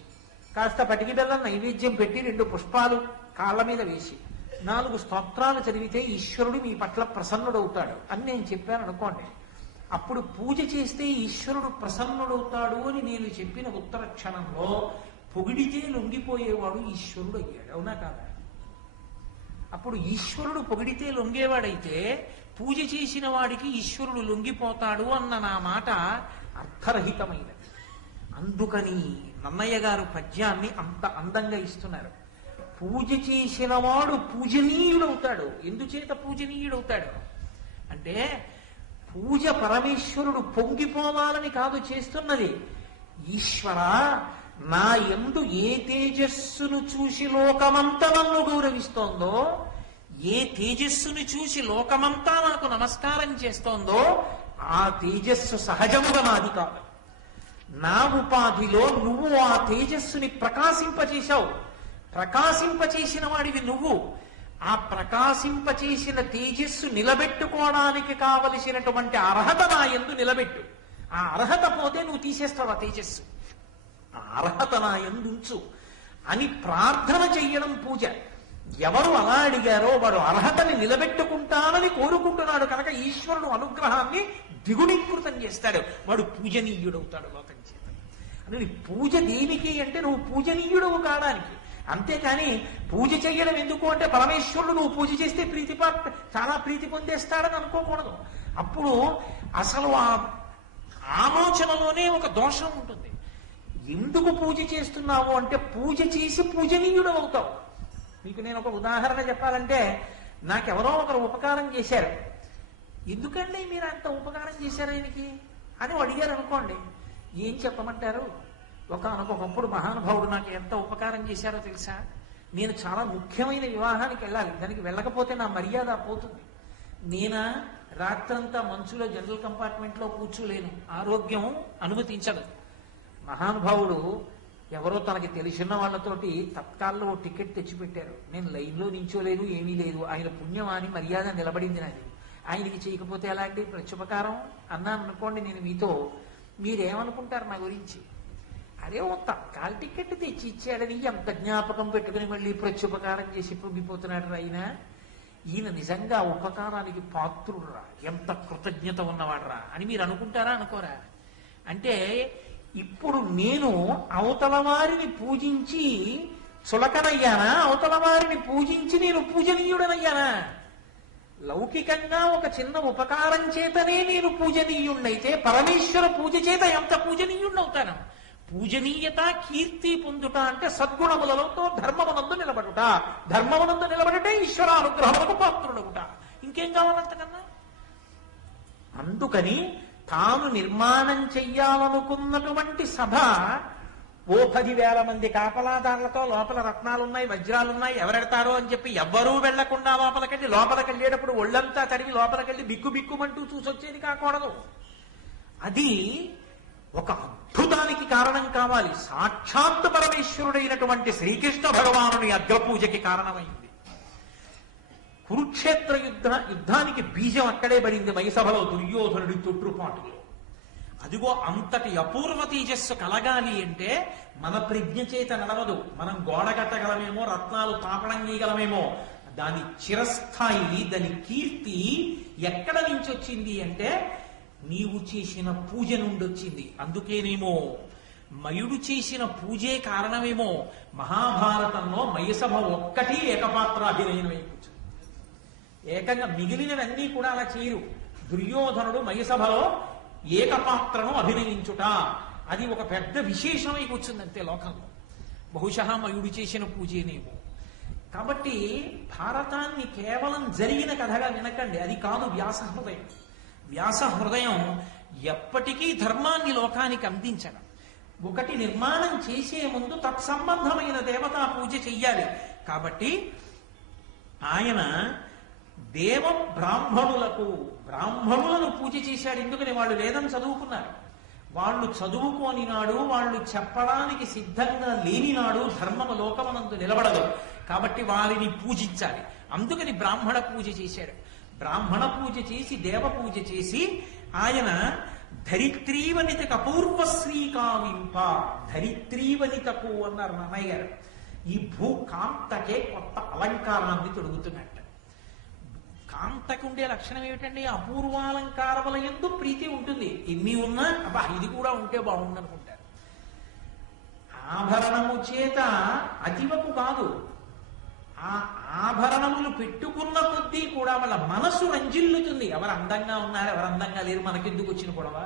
కాస్త పటికి బెల్లం నైవేద్యం పెట్టి 2 పుష్పాలు కాళ్ళ మీద వేసి 4 స్తోత్రాలు చదివితే ఈశ్వరుడు మీ పట్ల ప్రసన్నుడవుతాడు అని నేను చెప్పాను అనుకోండి. అప్పుడు పూజ చేస్తే ఈశ్వరుడు ప్రసన్నుడవుతాడు అని నేను చెప్పిన ఉత్తర క్షణంలో పొగిడితే లొంగిపోయేవాడు ఈశ్వరుడు అయ్యాడు. అవునా కాదా? అప్పుడు ఈశ్వరుడు పొగిడితే లొంగేవాడైతే పూజ చేసిన వాడికి ఈశ్వరుడు లొంగిపోతాడు అన్న నా మాట అర్థరహితమైనది. అందుకని నన్నయ్య గారు పద్యాన్ని అంత అందంగా ఇస్తున్నారు. పూజ చేసిన వాడు పూజనీయుడవుతాడు. ఎందుచేత పూజనీయుడవుతాడు అంటే పూజ పరమేశ్వరుడు పొంగిపోవాలని కాదు చేస్తున్నది. ఈశ్వర, నా యందు ఏ తేజస్సును చూసి లోకమంతా నన్ను గౌరవిస్తోందో, ఏ తేజస్సును చూసి లోకమంతా నాకు నమస్కారం చేస్తోందో ఆ తేజస్సు సహజముగా నాది కాదు. నా ఉపాధిలో నువ్వు ఆ తేజస్సుని ప్రకాశింపచేశావు. ప్రకాశింపచేసిన వాడివి నువ్వు. ఆ ప్రకాశింపచేసిన తేజస్సు నిలబెట్టుకోవడానికి కావలసినటువంటి అర్హత నా యందు నిలబెట్టు. ఆ అర్హత పోతే నువ్వు తీసేస్తావు ఆ తేజస్సు. ఆ అర్హత నా యందు ఉంచు అని ప్రార్థన చెయ్యడం పూజ. ఎవరు అలా అడిగారో వాడు అర్హతని నిలబెట్టుకుంటానని కోరుకుంటున్నాడు కనుక ఈశ్వరుడు అనుగ్రహాన్ని ద్విగుణీకృతం చేస్తాడు, వాడు పూజనీయుడవుతాడు లోకం చేత. అంటే పూజ దేనికి అంటే నువ్వు పూజనీయుడవు కావడానికి. అంతేకాని పూజ చెయ్యడం ఎందుకు అంటే పరమేశ్వరుడు నువ్వు పూజ చేస్తే చాలా ప్రీతి పొందేస్తాడని అనుకోకూడదు. అప్పుడు అసలు ఆ ఆలోచనలోనే ఒక దోషం ఉంటుంది. ఎందుకు పూజ చేస్తున్నావు అంటే పూజ చేసి పూజనీయుడు అవుతావు. మీకు నేను ఒక ఉదాహరణ చెప్పాలంటే, నాకెవరో ఒకరు ఉపకారం చేశారు. ఎందుకండి మీరు అంత ఉపకారం చేశారు ఆయనకి అని అడిగారు అనుకోండి, ఏం చెప్పమంటారు? ఒకనొకప్పుడు మహానుభావుడు నాకు ఎంత ఉపకారం చేశారో తెలుసా? నేను చాలా ముఖ్యమైన వివాహానికి వెళ్ళాలి, దానికి వెళ్ళకపోతే నా మర్యాద పోతుంది. నేనా రాత్రంతా మంచులో జనరల్ కంపార్ట్మెంట్లో కూర్చోలేను, ఆరోగ్యం అనుమతించదు. మహానుభావుడు ఎవరో తనకి తెలిసిన వాళ్ళతోటి తత్కాల్లో టికెట్ తెచ్చిపెట్టారు. నేను లైన్లో నించోలేను, ఏమీ లేదు. ఆయన పుణ్యం అని మర్యాద నిలబడింది నాది. ఆయనకి చేయకపోతే ఎలాంటి ప్రత్యుపకారం అన్నాను అనుకోండి నేను మీతో, మీరేమనుకుంటారు నా గురించి? అరే ఓ తత్కాల టికెట్ తెచ్చి ఇచ్చాడని ఎంత జ్ఞాపకం పెట్టుకుని మళ్ళీ ప్రత్యుపకారం చేసి పొంగిపోతున్నాడు ఆయన. ఈయన నిజంగా ఉపకారానికి పాత్రుడురా, ఎంత కృతజ్ఞత ఉన్నవాడురా అని మీరు అనుకుంటారా అనుకోరా? అంటే ఇప్పుడు నేను అవతల వారిని పూజించి చులకనయ్యానా? అవతల వారిని పూజించి నేను పూజనీయుడనయ్యానా? లౌకికంగా ఒక చిన్న ఉపకారం చేతనే నేను పూజనీయుణ్ణైతే పరమేశ్వర పూజ చేత ఎంత పూజనీయుణ్ణవుతాను? పూజనీయత కీర్తి పొందుట అంటే సద్గుణములతో ధర్మమునందు నిలబడుట, ధర్మమునందు నిలబడుటే ఈశ్వరానుగ్రహములకు పాత్రుడవుట. ఇంకేం కావాలంతకన్నా? అందుకని తాను నిర్మాణం చెయ్యాలనుకున్నటువంటి సభ ఓ 10,000 మంది కాపలాదారులతో లోపల రత్నాలున్నాయి, వజ్రాలున్నాయి, ఎవరెడతారో అని చెప్పి ఎవ్వరూ వెళ్లకుండా లోపలికెళ్ళి, లోపలికెళ్ళేటప్పుడు ఒళ్ళంతా తడివి లోపలికెళ్ళి బిక్కు బిక్కుమంటూ చూసొచ్చేది కాకూడదు. అది ఒక అద్భుతానికి కారణం కావాలి. సాక్షాత్ పరమేశ్వరుడైనటువంటి శ్రీకృష్ణ భగవానుని అగ్రపూజకి కారణమైంది. కురుక్షేత్ర యుద్ధానికి బీజం అక్కడే పడింది, మైసభలో దుర్యోధనుడి తొట్టుపాటులో. అదిగో అంతటి అపూర్వ తేజస్సు కలగాలి అంటే మన ప్రజ్ఞ చేత నడవదు. మనం గోడ కట్టగలమేమో, రత్నాలు తాపడం చేయగలమేమో, దాని చిరస్థాయి, దాని కీర్తి ఎక్కడ నుంచి వచ్చింది అంటే నీవు చేసిన పూజ నుండి వచ్చింది. అందుకేనేమో మయుడు చేసిన పూజే కారణమేమో మహాభారతంలో మయసభ ఒక్కటి ఏకపాత్రాభినయం అయిపోతుంది. ఏకంగా మిగిలినవన్నీ కూడా అలా చేయరు. దుర్యోధనుడు మయసభలో ఏకపాత్రను అభినయించుట అది ఒక పెద్ద విశేషమై కూర్చుందంతే లోకంలో. బహుశా మయుడు చేసిన పూజేనేమో. కాబట్టి భారతాన్ని కేవలం జరిగిన కథగా వినకండి, అది కాదు వ్యాస హృదయం. వ్యాస హృదయం ఎప్పటికీ ధర్మాన్ని లోకానికి అందించడం. ఒకటి నిర్మాణం చేసే ముందు తత్సంబంధమైన దేవతా పూజ చెయ్యాలి. కాబట్టి ఆయన దేవ బ్రాహ్మణులను పూజ చేశాడు. ఎందుకని? వాళ్ళు వేదం చదువుకున్నారు. వాళ్ళు చదువుకోని నాడు, వాళ్ళు చెప్పడానికి సిద్ధంగా లేని నాడు ధర్మము లోకమనందు నిలబడదు. కాబట్టి వారిని పూజించాలి. అందుకని బ్రాహ్మణ పూజ చేశాడు. బ్రాహ్మణ పూజ చేసి, దేవ పూజ చేసి ఆయన ధరిత్రీవనితకు అపూర్వ శ్రీకావింప, ధరిత్రీవనితకు అన్నారు నాన్నయ్య గారు. ఈ భూకాంతకే కొత్త అలంకారాన్ని తొడుగుతున్నట్ట. కాంతకు ఉండే లక్షణం ఏమిటండి? అపూర్వాలంకారముల యందు ప్రీతి ఉంటుంది. ఎన్ని ఉన్నా అబ్బా ఇది కూడా ఉంటే బాగుందనుకుంటారు. ఆభరణము చేత అతివకు కాదు, ఆ ఆభరణములు పెట్టుకున్న కొద్దీ కూడా వాళ్ళ మనసు రంజిల్లుతుంది. ఎవరు అందంగా ఉన్నారు, ఎవరు అందంగా లేరు, మనకెందుకు వచ్చిన గొడవ?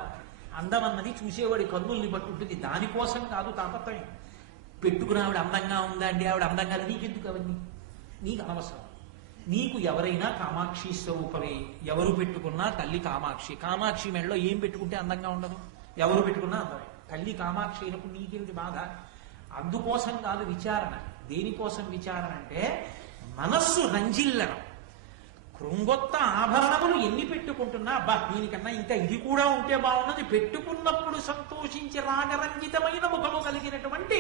అందం అన్నది చూసేవాడి కన్నుల్ని బట్టి ఉంటుంది. దానికోసం కాదు తాపత్రయం. పెట్టుకుని ఆవిడ అందంగా ఉందా అండి, ఆవిడ అందంగా నీకెందుకు? అవన్నీ నీకు అనవసరం. నీకు ఎవరైనా కామాక్షి స్వరూపమే. ఎవరు పెట్టుకున్నా తల్లి కామాక్షి. కామాక్షి మెడలో ఏం పెట్టుకుంటే అందంగా ఉండదు? ఎవరు పెట్టుకున్నా అందమే. తల్లి కామాక్షి అయినప్పుడు నీకేమిటి బాధ? అందుకోసం కాదు విచారణ. దేనికోసం విచారణ అంటే మనస్సు రంజిల్లడం. కృంగొత్త ఆభరణములు ఎన్ని పెట్టుకుంటున్నా అబ్బా దీనికన్నా ఇంకా ఇది కూడా ఉంటే బాగున్నది, పెట్టుకున్నప్పుడు సంతోషించి రాగరంజితమైన ముఖము కలిగినటువంటి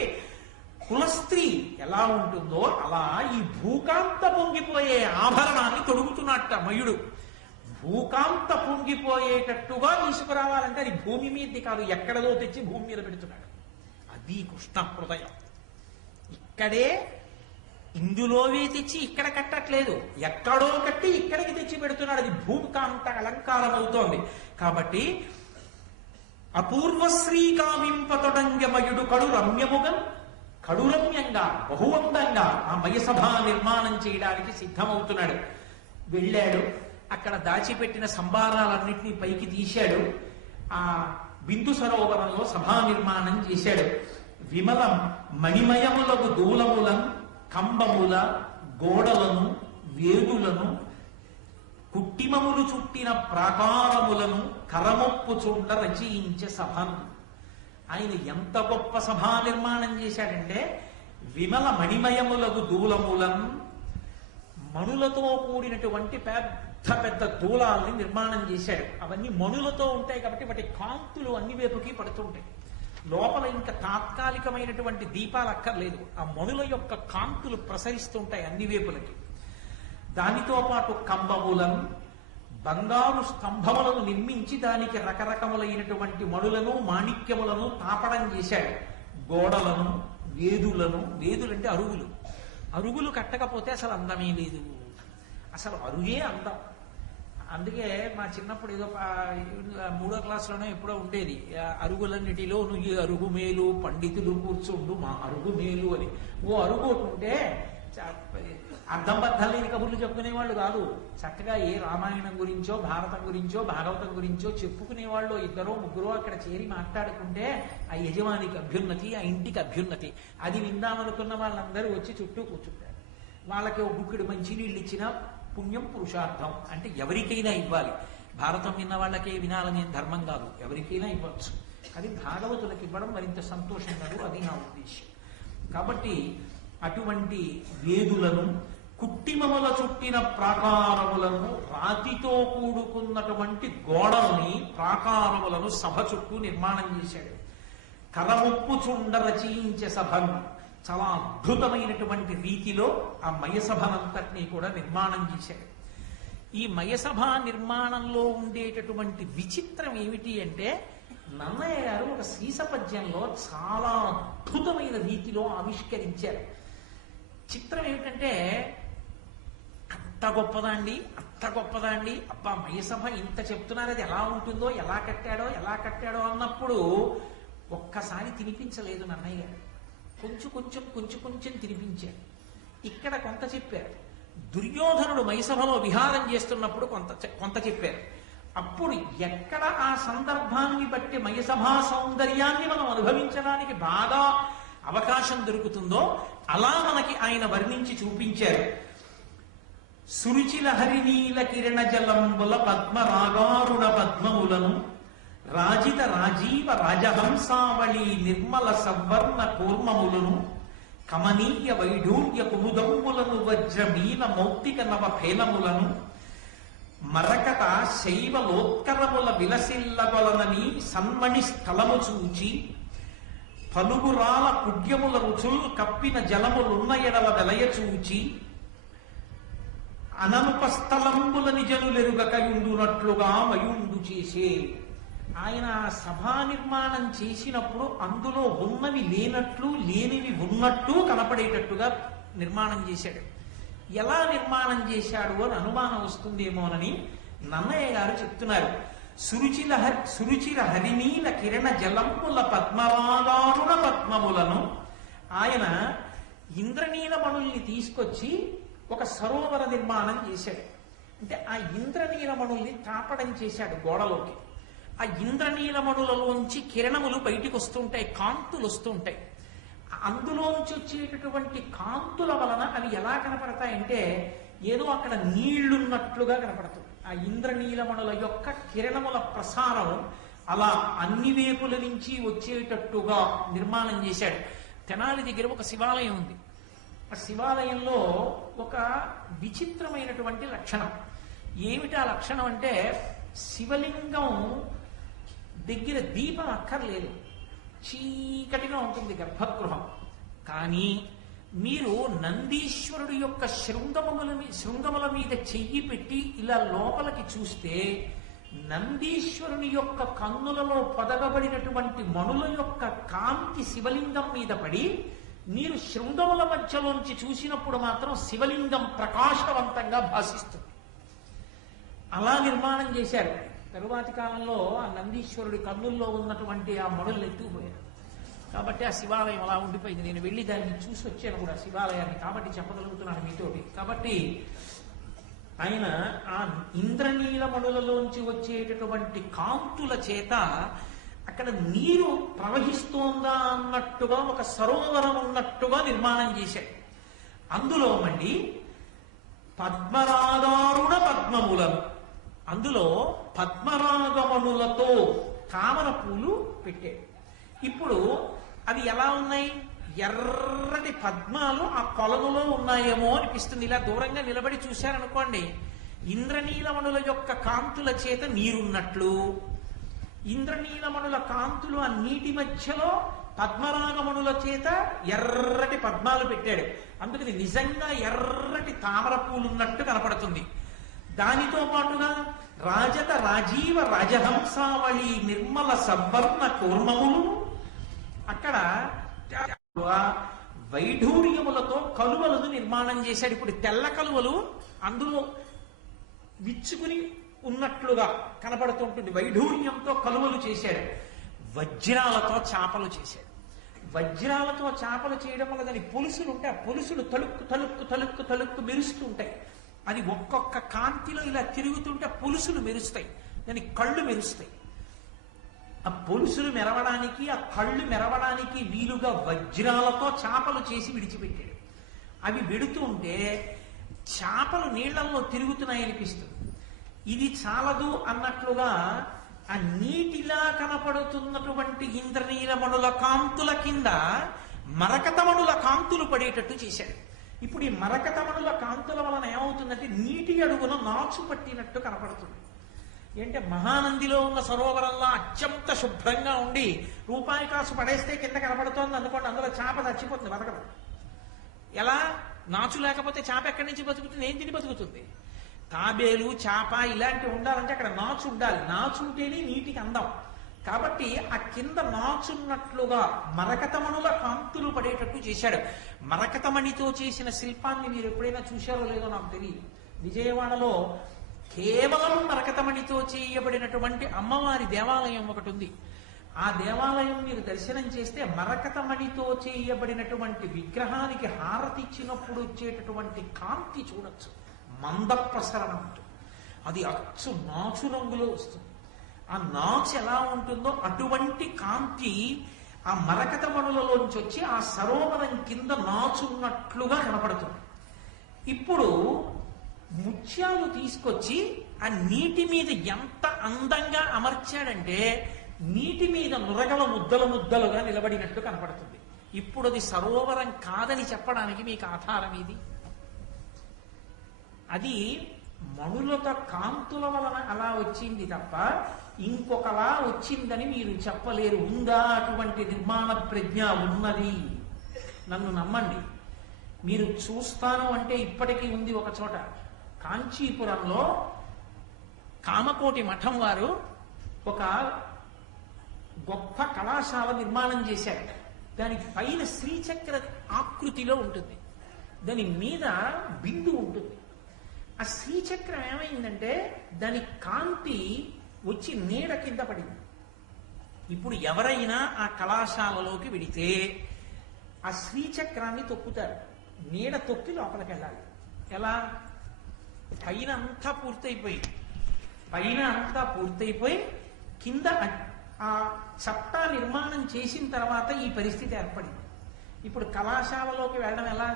కులస్త్రీ ఎలా ఉంటుందో అలా ఈ భూకాంత పొంగిపోయే ఆభరణాన్ని తొడుగుతున్నట్ట మయుడు. భూకాంత పొంగిపోయేటట్టుగా తీసుకురావాలంటే అది భూమి మీదది కాదు, ఎక్కడదో తెచ్చి భూమి మీద పెడుతున్నాడు. అది కృష్ణ హృదయం. ఇక్కడే ఇందులోవే తెచ్చి ఇక్కడ కట్టట్లేదు, ఎక్కడో కట్టి ఇక్కడికి తెచ్చి పెడుతున్నాడు. అది భూమికాంత అలంకారం అవుతోంది. కాబట్టి అపూర్వ శ్రీకావింపతొడంగమయుడు కడు రమ్యముగా కడురమ్యంగా బహువందంగా ఆ మయసభా నిర్మాణం చేయడానికి సిద్ధమవుతున్నాడు. వెళ్ళాడు, అక్కడ దాచిపెట్టిన సంభారాలన్నింటినీ పైకి తీశాడు. ఆ బిందు సరోవరంలో సభా నిర్మాణం చేశాడు. విమలం మణిమయములకు దూలములను కంబముల గోడలను వేదులను కుట్టిమములు చుట్టిన ప్రాకారములను కరమొప్పు చుండ రచయించే సభను. ఆయన ఎంత గొప్ప సభా నిర్మాణం చేశాడంటే, విమల మణిమయములకు దూలములను, మణులతో కూడినటువంటి పెద్ద పెద్ద దూలాల్ని నిర్మాణం చేశాడు. అవన్నీ మణులతో ఉంటాయి కాబట్టి వాటి కాంతులు అన్ని వైపుకి పడుతుంటాయి. లోపల ఇంకా తాత్కాలికమైనటువంటి దీపాలు అక్కర్లేదు, ఆ మణుల యొక్క కాంతులు ప్రసరిస్తుంటాయి అన్ని వైపులకి. దానితో పాటు కంబములను, బంగారు స్తంభములను నిర్మించి దానికి రకరకములైనటువంటి మణులను మాణిక్యములను తాపడం చేశాడు. గోడలను, వేదులను, వేదులంటే అరుగులు, అరుగులు కట్టకపోతే అసలు అందమే లేదు, అసలు అరుగే అందం. అందుకే మా చిన్నప్పుడు ఏదో 3వ క్లాసులోనే ఎప్పుడో ఉండేది, అరుగులన్నిటిలో నువ్వు అరుగు మేలు పండితులు కూర్చుండు మా అరుగు మేలు అని. ఓ అరుగు ఉంటే అర్థం బద్దం లేని కబుర్లు చెప్పుకునేవాళ్ళు కాదు. చక్కగా ఏ రామాయణం గురించో భారతం గురించో భాగవతం గురించో చెప్పుకునేవాళ్ళు 2 3 అక్కడ చేరి మాట్లాడుకుంటే ఆ యజమానికి అభ్యున్నతి, ఆ ఇంటికి అభ్యున్నతి. అది విందామనుకున్న వాళ్ళందరూ వచ్చి చుట్టూ కూర్చుంటారు. వాళ్ళకి ఒక బుక్కిడు మంచినీళ్ళు ఇచ్చిన పుణ్యం పురుషార్థం. అంటే ఎవరికైనా ఇవ్వాలి, భారతం విన్న వాళ్ళకే వినాలనే ధర్మం కాదు, ఎవరికైనా ఇవ్వచ్చు. అది భాగవతులకు ఇవ్వడం మరింత సంతోషం కాదు, అది నా ఉద్దేశం. కాబట్టి అటువంటి వేదులను, కుట్టిమముల చుట్టిన ప్రాకారములను, రాతితో కూడుకున్నటువంటి గోడల్ని, ప్రాకారములను సభ చుట్టూ నిర్మాణం చేశాడు. కరముప్పు చుండ రచయించే సభను, చాలా అద్భుతమైనటువంటి రీతిలో ఆ మయసభనంతటినీ కూడా నిర్మాణం చేశాడు. ఈ మయసభ నిర్మాణంలో ఉండేటటువంటి విచిత్రం ఏమిటి అంటే, నన్నయ్య గారు ఒక సీస పద్యంలో చాలా అద్భుతమైన రీతిలో ఆవిష్కరించారు. చిత్రం ఏమిటంటే, అంత గొప్పదా అండి, అబ్బా మయసభ ఇంత చెప్తున్నారు, అది ఎలా ఉంటుందో, ఎలా కట్టాడో అన్నప్పుడు ఒక్కసారి తినిపించలేదు నన్నయ్య గారు. కొంచెం తినిపించారు. ఇక్కడ కొంత చెప్పారు. దుర్యోధనుడు మైసభలో విహారం చేస్తున్నప్పుడు కొంత చెప్పారు. అప్పుడు ఎక్కడ ఆ సందర్భాన్ని బట్టి మయసభా సౌందర్యాన్ని మనం అనుభవించడానికి బాగా అవకాశం దొరుకుతుందో అలా మనకి ఆయన వర్ణించి చూపించారు. సురుచిల హరినీల కిరణ జలంబుల పద్మరాగారుణ పద్మములను, రాజిత రాజీవ రాజహంసావళి నిర్మల సవర్ణ కూర్మములను, కమనీయ వైఢూర్య కుముదంబులను వజ్రమీన మౌక్తిక నవ ఫేలములను, మరకత శైవలోత్కరముల విలసిల్లగొలనని సన్మణి స్థలము చూచి, పలుగురాల కుడ్యముల రుచులు కప్పిన జలములున్న ఎడల వెలయ చూచి, అననుపస్థలంబుల నిజనులెరుగకయుండునట్లుగా మయుండు చేసే. ఆయన సభా నిర్మాణం చేసినప్పుడు అందులో ఉన్నవి లేనట్లు, లేనివి ఉన్నట్టు కనపడేటట్టుగా నిర్మాణం చేశాడు. ఎలా నిర్మాణం చేశాడు అని అనుమానం వస్తుందేమోనని నన్నయ్య గారు చెప్తున్నారు. సురుచిర హరినీల కిరణ జలంబుల పద్మరాగారుణ పద్మములను, ఆయన ఇంద్రనీలమణుల్ని తీసుకొచ్చి ఒక సరోవర నిర్మాణం చేశాడు. అంటే ఆ ఇంద్రనీలమణుల్ని తాపడం చేశాడు గోడలోకి. ఆ ఇంద్రనీలమణులలోంచి కిరణములు బయటికి వస్తుంటాయి, కాంతులు వస్తుంటాయి. అందులోంచి వచ్చేటటువంటి కాంతుల వలన అవి ఎలా కనపడతాయంటే, ఏదో అక్కడ నీళ్లున్నట్లుగా కనపడుతుంది. ఆ ఇంద్రనీలమణుల యొక్క కిరణముల ప్రసారం అలా అన్ని వైపుల నుంచి వచ్చేటట్టుగా నిర్మాణం చేశాడు. తెనాలి దగ్గర ఒక శివాలయం ఉంది. ఆ శివాలయంలో ఒక విచిత్రమైనటువంటి లక్షణం. ఏమిటి ఆ లక్షణం అంటే, శివలింగం దగ్గర దీపం అక్కర్లేదు, చీకటిగా ఉంటుంది గర్భగృహం. కానీ మీరు నందీశ్వరుడు యొక్క శృంగముల మీద చెయ్యి పెట్టి ఇలా లోపలికి చూస్తే, నందీశ్వరుని యొక్క కన్నులలో పొదగబడినటువంటి మణుల యొక్క కాంతి శివలింగం మీద పడి మీరు శృంగముల మధ్యలోంచి చూసినప్పుడు మాత్రం శివలింగం ప్రకాశవంతంగా భాసిస్తుంది. అలా నిర్మాణం చేశారు. తరువాతి కాలంలో ఆ నందీశ్వరుడి కన్నుల్లో ఉన్నటువంటి ఆ మొడలు ఎత్తుకుపోయారు. కాబట్టి ఆ శివాలయం అలా ఉండిపోయింది. నేను వెళ్ళి దాన్ని చూసి వచ్చాను కూడా శివాలయాన్ని, కాబట్టి చెప్పగలుగుతున్నాను మీతోటి. కాబట్టి ఆయన ఆ ఇంద్రనీలమణులలోంచి వచ్చేటటువంటి కాంతుల చేత అక్కడ నీరు ప్రవహిస్తోందా అన్నట్టుగా ఒక సరోవరం ఉన్నట్టుగా నిర్మాణం చేశాడు. అందులో మళ్ళీ పద్మరాగారుణ పద్మములను, అందులో పద్మరాగమణులతో తామర పూలు పెట్టాడు. ఇప్పుడు అవి ఎలా ఉన్నాయి? ఎర్రటి పద్మాలు ఆ కొలనులో ఉన్నాయేమో అనిపిస్తుంది. ఇలా దూరంగా నిలబడి చూశారనుకోండి, ఇంద్రనీలమణుల యొక్క కాంతుల చేత నీరున్నట్లు, ఇంద్రనీలమణుల కాంతులు ఆ నీటి మధ్యలో పద్మరాగమణుల చేత ఎర్రటి పద్మాలు పెట్టాడు. అందుకని నిజంగా ఎర్రటి తామర పూలున్నట్టు కనపడుతుంది. దానితో పాటుగా రాజత రాజీవ రాజహంసావళి నిర్మల సవర్ణ కూర్మములు, అక్కడ వైఢూర్యములతో కలువలను నిర్మాణం చేశాడు. ఇప్పుడు తెల్ల కలువలు అందులో విచ్చుకుని ఉన్నట్లుగా కనబడుతుంటుంది. వైఢూర్యంతో కలువలు చేశాడు. వజ్రాలతో చాపలు చేశాడు. వజ్రాలతో చాపలు చేయడం వల్ల దాని పొలుసులు ఉంటాయి. ఆ పొలుసులు తలుక్కు తలుక్కు తలుక్కు తలుక్కు మెరుస్తూ ఉంటాయి. అది ఒక్కొక్క కాంతిలో ఇలా తిరుగుతుంటే పొలుసులు మెరుస్తాయి, దాని కళ్ళు మెరుస్తాయి. ఆ పొలుసులు మెరవడానికి, ఆ కళ్ళు మెరవడానికి వీలుగా వజ్రాలతో చాపలు చేసి విడిచిపెట్టాడు. అవి వెడుతుంటే చాపలు నీళ్లలో తిరుగుతున్నాయి అనిపిస్తుంది. ఇది చాలదు అన్నట్లుగా ఆ నీటిలా కనపడుతున్నటువంటి ఇంద్రనీలమణుల కాంతుల కింద మరకతమణుల కాంతులు పడేటట్టు చేశాడు. ఇప్పుడు ఈ మరకతమణుల కాంతుల వలన ఏమవుతుందంటే నీటి అడుగున నాచు పట్టినట్టు కనపడుతుంది. ఏంటంటే మహానందిలో ఉన్న సరోవరంలో అత్యంత శుభ్రంగా ఉండి రూపాయి కాసు పడేస్తే కింద కనపడుతోంది అనుకోండి, అందులో చేప చచ్చిపోతుంది, బతకదు. ఎలా? నాచు లేకపోతే చేప ఎక్కడి నుంచి బతుకుతుంది? ఏం తిని బతుకుతుంది? తాబేలు, చేప ఇలాంటివి ఉండాలంటే అక్కడ నాచు ఉండాలి. నాచు ఉంటేనే నీటికి అందం. కాబట్టి ఆ కింద నాచున్నట్లుగా మరకతమణుల కాంతులు పడేటట్టు చేశాడు. మరకతమణితో చేసిన శిల్పాన్ని మీరు ఎప్పుడైనా చూశారో లేదో నాకు తెలియదు. విజయవాడలో కేవలం మరకతమణితో చేయబడినటువంటి అమ్మవారి దేవాలయం ఒకటి ఉంది. ఆ దేవాలయం మీరు దర్శనం చేస్తే మరకతమణితో చేయబడినటువంటి విగ్రహానికి హారతి ఇచ్చినప్పుడు వచ్చేటటువంటి కాంతి చూడొచ్చు. మంద ప్రసరణ ఉంటుంది. అది అచ్చు నాచు రంగులో వస్తుంది. ఆ నాచు ఎలా ఉంటుందో అటువంటి కాంతి ఆ మరకతమణులలోంచి వచ్చి ఆ సరోవరం కింద నాచున్నట్లుగా కనపడుతుంది. ఇప్పుడు ముత్యాలు తీసుకొచ్చి ఆ నీటి మీద ఎంత అందంగా అమర్చాడంటే నీటి మీద నురగల ముద్దలు ముద్దలుగా నిలబడినట్టు కనపడుతుంది. ఇప్పుడు అది సరోవరం కాదని చెప్పడానికి మీకు ఆధారం ఇది. అది మణులతో కాంతుల వలన అలా వచ్చింది తప్ప ఇంకొకలా వచ్చిందని మీరు చెప్పలేరు. ఉందా అటువంటి నిర్మాణ ప్రజ్ఞ? ఉన్నది. నన్ను నమ్మండి. మీరు చూస్తాను అంటే ఇప్పటికీ ఉంది ఒక చోట. కాంచీపురంలో కామకోటి మఠం వారు ఒక గొప్ప కళాశాల నిర్మాణం చేశారు. దానికి పైన శ్రీచక్ర ఆకృతిలో ఉంటుంది, దాని మీద బిందు ఉంటుంది. ఆ శ్రీచక్రం ఏమైందంటే దాని కాంతి వచ్చి నీడ కింద పడింది. ఇప్పుడు ఎవరైనా ఆ కళాశాలలోకి వెడితే ఆ శ్రీచక్రాన్ని తొక్కుతారు. నీడ తొక్కి లోపలికి వెళ్ళాలి. ఎలా? పైన అంతా పూర్తయిపోయి కింద ఆ చట్టా నిర్మాణం చేసిన తర్వాత ఈ పరిస్థితి ఏర్పడింది. ఇప్పుడు కళాశాలలోకి వెళ్ళడం ఎలా?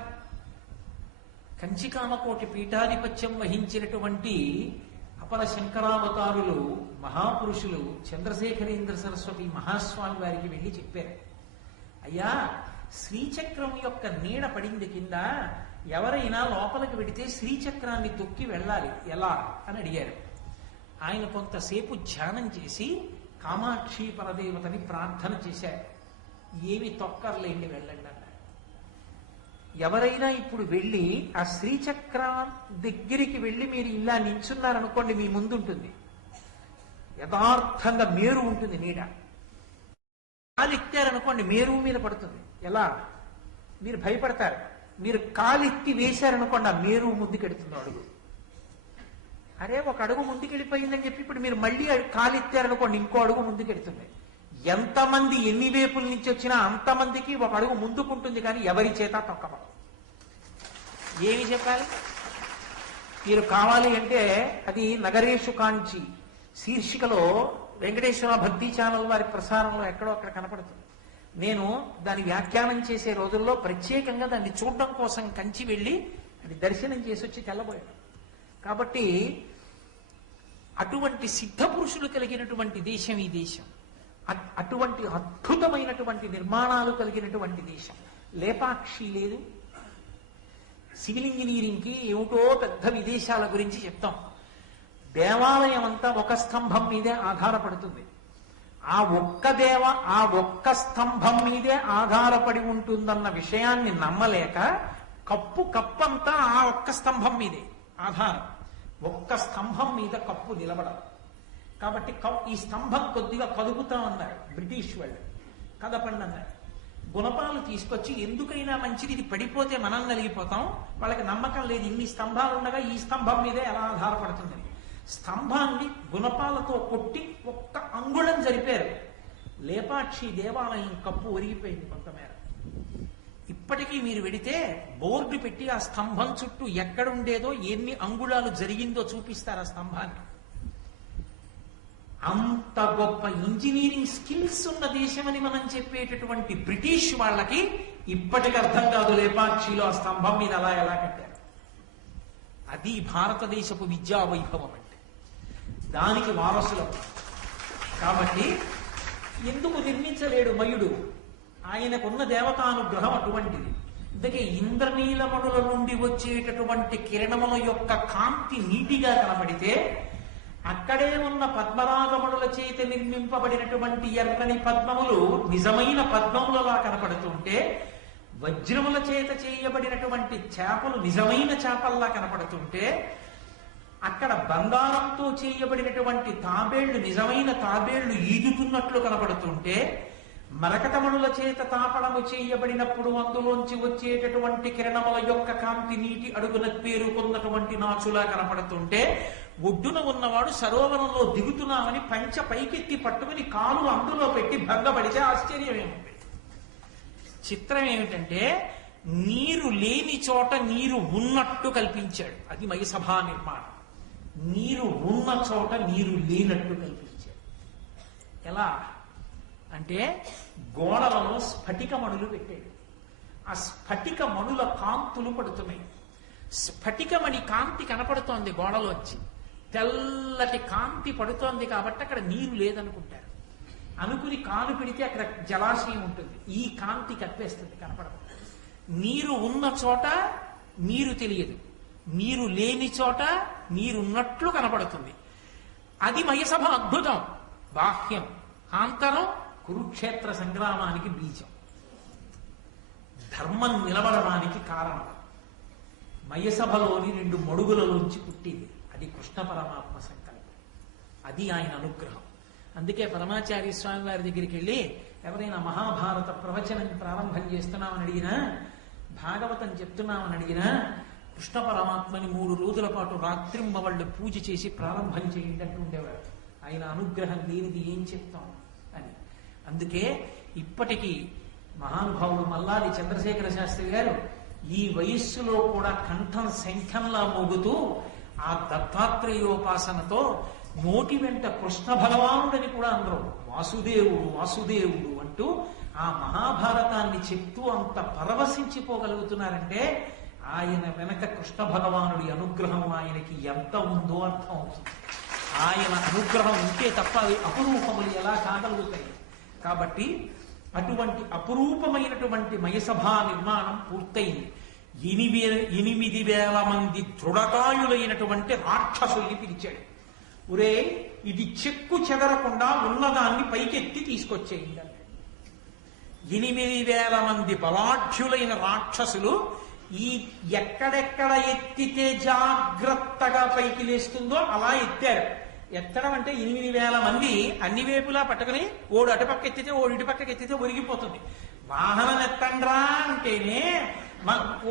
కంచికామకోటి పీఠాధిపత్యం వహించినటువంటి అపర శంకరావతారులు మహాపురుషులు చంద్రశేఖరేంద్ర సరస్వతి మహాస్వామి వారికి వెళ్ళి చెప్పారు, అయ్యా శ్రీచక్రం యొక్క నీడ పడింది కింద, ఎవరైనా లోపలికి వెడితే శ్రీచక్రాన్ని తొక్కి వెళ్ళాలి, ఎలా అని అడిగారు. ఆయన కొంతసేపు ధ్యానం చేసి కామాక్షి పరదేవతని ప్రార్థన చేశారు. ఏమి తొక్కర్లేండి, వెళ్ళండి అన్నారు. ఎవరైనా ఇప్పుడు వెళ్ళి ఆ శ్రీచక్రం దగ్గరికి వెళ్ళి మీరు ఇలా నించున్నారనుకోండి, మీ ముందుంటుంది యథార్థంగా మేరు ఉంటుంది నీడ. కాలు ఎక్కారనుకోండి మేరు మీద పడుతుంది. ఎలా? మీరు భయపడతారు. మీరు కాలెత్తి వేశారనుకోండి, ఆ మేరు ముందుకెడుతుంది అడుగు. అరే ఒక అడుగు ముందుకెళ్ళిపోయిందని చెప్పి ఇప్పుడు మీరు మళ్ళీ కాలెత్తారనుకోండి, ఇంకో అడుగు ముందుకెడుతుంది. ఎంతమంది ఎన్ని వైపుల నుంచి వచ్చినా అంతమందికి ఒక అడుగు ముందుకుంటుంది, కానీ ఎవరి చేత తొక్కబడదు. ఏమి చెప్పాలి? మీరు కావాలి అంటే అది నగరేషు కాంచి శీర్షికలో వెంకటేశ్వర భక్తి ఛానల్ వారి ప్రసారంలో ఎక్కడో అక్కడ కనపడుతుంది. నేను దాని వ్యాఖ్యానం చేసే రోజుల్లో ప్రత్యేకంగా దాన్ని చూడడం కోసం కంచి వెళ్ళి అది దర్శనం చేసి వచ్చి తెల్లబోయాడు. కాబట్టి అటువంటి సిద్ధ పురుషులు కలిగినటువంటి దేశం ఈ దేశం. అటువంటి అద్భుతమైనటువంటి నిర్మాణాలు కలిగినటువంటి దేశం. లేపాక్షి లేదు. సివిల్ ఇంజనీరింగ్కి ఏమిటో పెద్ద విదేశాల గురించి చెప్తాం. దేవాలయం అంతా ఒక స్తంభం మీదే ఆధారపడుతుంది. ఆ ఒక్క స్తంభం మీదే ఆధారపడి ఉంటుందన్న విషయాన్ని నమ్మలేక కప్పంతా ఆ ఒక్క స్తంభం మీదే ఆధారం. ఒక్క స్తంభం మీద కప్పు నిలబడదు. కాబట్టి ఈ స్తంభం కొద్దిగా కదుపుతా ఉన్నారు బ్రిటిష్ వాళ్ళు. కదపండి అన్నారు. గుణపాలు తీసుకొచ్చి ఎందుకైనా మంచిది, ఇది పడిపోతే మనం నలిగిపోతాం, వాళ్ళకి నమ్మకం లేదు ఇన్ని స్తంభాలు ఉండగా ఈ స్తంభం మీదే ఎలా ఆధారపడుతుందని స్తంభాన్ని గుణపాలతో కొట్టి ఒక్క అంగుళం జరిపారు. లేపాక్షి దేవాలయం కప్పు ఒరిగిపోయింది కొంతమేర. ఇప్పటికీ మీరు వెడితే బోర్డు పెట్టి ఆ స్తంభం చుట్టూ ఎక్కడుండేదో ఎన్ని అంగుళాలు జరిగిందో చూపిస్తారు ఆ స్తంభాన్ని. అంత గొప్ప ఇంజనీరింగ్ స్కిల్స్ ఉన్న దేశమని మనం చెప్పేటటువంటి బ్రిటిష్ వాళ్ళకి ఇప్పటికి అర్థం కాదు లేపాక్షిలో ఆ స్తంభం మీద అలా ఎలా కట్టారు. అది భారతదేశపు విద్యా వైభవం అంటే. దానికి వారసులం. కాబట్టి ఎందుకు నిర్మించలేడు మయుడు? ఆయనకున్న దేవతానుగ్రహం అటువంటిది. అందుకే ఇంద్రనీలమణుల నుండి వచ్చేటటువంటి కిరణముల యొక్క కాంతి నీటిగా కనబడితే అక్కడే ఉన్న పద్మరాగముల చేత నిర్మింపబడినటువంటి ఎర్రని పద్మములు నిజమైన పద్మములలా కనపడుతుంటే, వజ్రముల చేత చేయబడినటువంటి చేపలు నిజమైన చేపల్లా కనపడుతుంటే, అక్కడ బంగారంతో చేయబడినటువంటి తాబేళ్లు నిజమైన తాబేళ్లు ఈదుతున్నట్లు కనపడుతుంటే, మరకతమణుల చేత తాపడము చేయబడినప్పుడు అందులోంచి వచ్చేటటువంటి కిరణముల యొక్క కాంతి నీటి అడుగున పేరుకున్నటువంటి నాచులా కనపడుతుంటే, ఒడ్డున ఉన్నవాడు సరోవరంలో దిగుతున్నామని పంచ పైకెత్తి పట్టుకుని కాలు అందులో పెట్టి భంగపడితే ఆశ్చర్యం ఏముంది? చిత్రం ఏమిటంటే నీరు లేని చోట నీరు ఉన్నట్టు కల్పించాడు. అది మయసభా నిర్మాణం. నీరు ఉన్న చోట నీరు లేనట్టు కల్పించాడు. ఎలా అంటే గోడలలో స్ఫటిక మణులు పెట్టాడు. ఆ స్ఫటిక మణుల కాంతులు పడుతున్నాయి. స్ఫటికమణి కాంతి కనపడుతోంది గోడలోంచి. తెల్లటి కాంతి పడుతోంది కాబట్టి అక్కడ నీరు లేదనుకుంటారు. అనుకుని కాలు పెడితే అక్కడ జలాశయం ఉంటుంది. ఈ కాంతి కప్పేస్తుంది, కనపడదు. నీరు ఉన్న చోట నీరు తెలియదు, నీరు లేని చోట నీరున్నట్లు కనపడుతుంది. అది మయసభ అద్భుతం. బాహ్యం, ఆంతరం కురుక్షేత్ర సంగ్రామానికి బీజం, ధర్మం నిలబడడానికి కారణం. మయసభలోని 2 మడుగులలోంచి పుట్టింది. అది కృష్ణ పరమాత్మ సంకల్పం. అది ఆయన అనుగ్రహం. అందుకే పరమాచార్య స్వామి వారి దగ్గరికి వెళ్ళి ఎవరైనా మహాభారత ప్రవచనం ప్రారంభం చేస్తున్నామని అడిగినా, భాగవతం చెప్తున్నామని అడిగినా, కృష్ణ పరమాత్మని 3 రోజుల పాటు రాత్రింబవళ్ళు పూజ చేసి ప్రారంభం చేయండి అంటుండేవాడు. ఆయన అనుగ్రహం లేనిది ఏం చెప్తాం అని. అందుకే ఇప్పటికీ మహానుభావుడు మల్లాది చంద్రశేఖర శాస్త్రి గారు ఈ వయస్సులో కూడా కంఠం శంఖంలా మోగుతూ ఆ దత్తాత్రేయోపాసనతో నోటి వెంట కృష్ణ భగవానుడని కూడా అందరూ వాసుదేవుడు వాసుదేవుడు అంటూ ఆ మహాభారతాన్ని చెప్తూ అంత పరవశించిపోగలుగుతున్నారంటే ఆయన వెనక కృష్ణ భగవానుడి అనుగ్రహం ఆయనకి ఎంత ఉందో అర్థం అవుతుంది. ఆయన అనుగ్రహం ఉంటే తప్ప అవి అపురూపములు ఎలా కాగలుగుతాయి? కాబట్టి అటువంటి అపురూపమైనటువంటి మయసభా నిర్మాణం పూర్తయింది. 8,000 మంది దృఢకాయులైనటువంటి రాక్షసుల్ని పిలిచాడు. ఒరే, ఇది చెక్కు చెదరకుండా ఉన్నదాన్ని పైకెత్తి తీసుకొచ్చేయండి అన్నాడు. 8,000 మంది బలాఢ్యులైన రాక్షసులు ఈ ఎక్కడెక్కడ ఎత్తితే జాగ్రత్తగా పైకి లేస్తుందో అలా ఎత్తారు. ఎత్తడం అంటే 8,000 మంది అన్ని వైపులా పట్టుకుని ఓడు అటుపక్క ఎత్తితే ఓడు ఇటుపక్కకి ఎత్తితే ఒరిగిపోతుంది. వాహనం ఎత్తండ్రా అంటేనే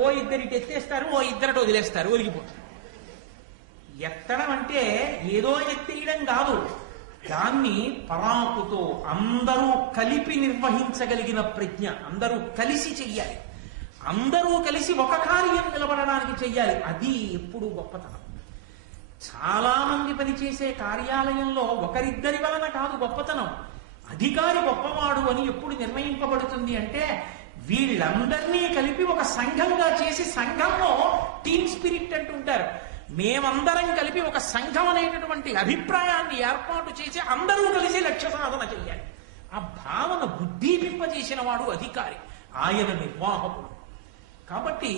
ఓ ఇద్దరికి ఎత్తేస్తారు, ఓ ఇద్దరిటి వదిలేస్తారు, ఒలిగిపోతారు. ఎత్తడం అంటే ఏదో ఎత్తేయడం కాదు, దాన్ని పరాకుతో అందరూ కలిపి నిర్వహించగలిగిన ప్రజ్ఞ, అందరూ కలిసి చెయ్యాలి, అందరూ కలిసి ఒక కార్యం నిలబడడానికి చెయ్యాలి. అది ఎప్పుడు గొప్పతనం. చాలా మంది పనిచేసే కార్యాలయంలో ఒకరిద్దరి వలన కాదు గొప్పతనం. అధికారి గొప్పవాడు అని ఎప్పుడు నిర్ణయింపబడుతుంది అంటే వీళ్ళందరినీ కలిపి ఒక సంఘంగా చేసి, సంఘంలో టీమ్ స్పిరిట్ అంటుంటారు, మేమందరం కలిపి ఒక సంఘం అనేటటువంటి అభిప్రాయాన్ని ఏర్పాటు చేసి అందరూ కలిసి లక్ష్య సాధన చెయ్యాలి. ఆ భావన బుద్ధింపజేసిన వాడు అధికారి, ఆయన నిర్వాహకుడు. కాబట్టి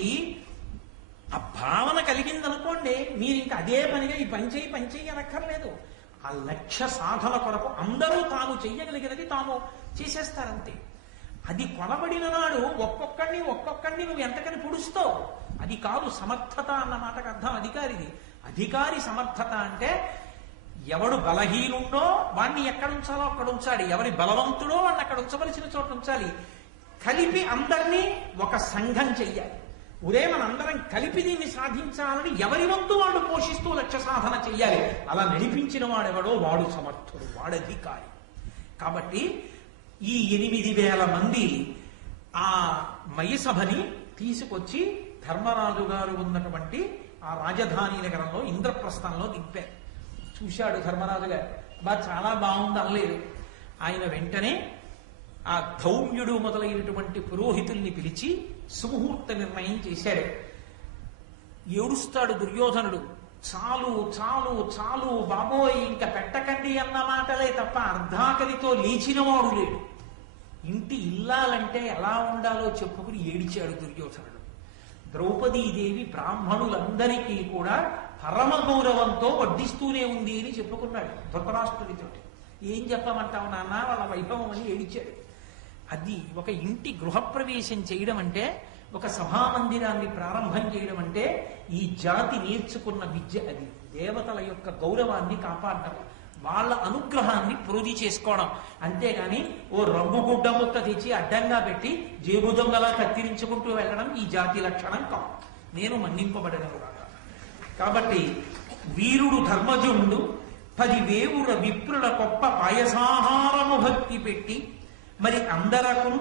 ఆ భావన కలిగిందనుకోండి, మీరు ఇంకా అదే పనిగా ఈ పని చేయి అనక్కర్లేదు. ఆ లక్ష్య సాధన కొరకు అందరూ తాము చెయ్యగలిగినది తాము చేసేస్తారంతే. అది కొనబడిన నాడు ఒక్కొక్కడిని నువ్వు ఎంతకని పొడుస్తావు. అది కాదు సమర్థత అన్న మాటకు అర్థం అధికారిది. అధికారి సమర్థత అంటే ఎవడు బలహీనుండో వాణ్ణి ఎక్కడ ఉంచాలో అక్కడ ఉంచాలి, ఎవరి బలవంతుడో వాడిని అక్కడ ఉంచవలసిన చోట ఉంచాలి. కలిపి అందరినీ ఒక సంఘం చెయ్యాలి. మనందరం కలిపి దీన్ని సాధించాలని ఎవరి వంతు వాడు పోషిస్తూ లక్ష్య సాధన చెయ్యాలి. అలా నడిపించిన వాడెవడో వాడు సమర్థుడు, వాడు అధికారి. కాబట్టి ఈ 8,000 మంది ఆ మయసభని తీసుకొచ్చి ధర్మరాజు గారు ఉన్నటువంటి ఆ రాజధాని నగరంలో ఇంద్రప్రస్థంలో దింపారు. చూశాడు ధర్మరాజు గారు, చాలా బాగుంది అనలేదు. ఆయన వెంటనే ఆ ధౌమ్యుడు మొదలైనటువంటి పురోహితుల్ని పిలిచి సుముహూర్త నిర్ణయం చేశాడు. ఏడుస్తాడు దుర్యోధనుడు, చాలు చాలు చాలు బాబోయ్, ఇంకా పెట్టకండి అన్న మాటలే తప్ప అర్ధాకలితో లేచినవాడు లేడు. ఇంటి ఇల్లాలంటే ఎలా ఉండాలో చెప్పుకుని ఏడిచాడు దుర్యోధనుడు. ద్రౌపదీదేవి బ్రాహ్మణులందరికీ కూడా పరమ గౌరవంతో వడ్డిస్తూనే ఉంది అని చెప్పుకున్నాడు ధృతరాష్ట్రుడితో. ఏం చెప్పమంటావు నాన్న, వాళ్ళ వైభవం అని ఏడిచాడు. అది ఒక ఇంటి గృహప్రవేశం చేయడం అంటే, ఒక సభామందిరాన్ని ప్రారంభం చేయడం అంటే ఈ జాతి నేర్చుకున్న విద్య. అది దేవతల యొక్క గౌరవాన్ని కాపాడడం, వాళ్ళ అనుగ్రహాన్ని ప్రోధి చేసుకోవడం. అంతేగాని ఓ రంగు గుడ్డ ముక్క తెచ్చి అడ్డంగా పెట్టి జేబు దొంగలా కత్తిరించుకుంటూ వెళ్ళడం ఈ జాతి లక్షణం కాదు. నేను మన్నింపబడను. కాబట్టి వీరుడు ధర్మజుండు 10,000 విప్రుల గొప్ప పాయసాహారము భక్తి పెట్టి మరి అందరకు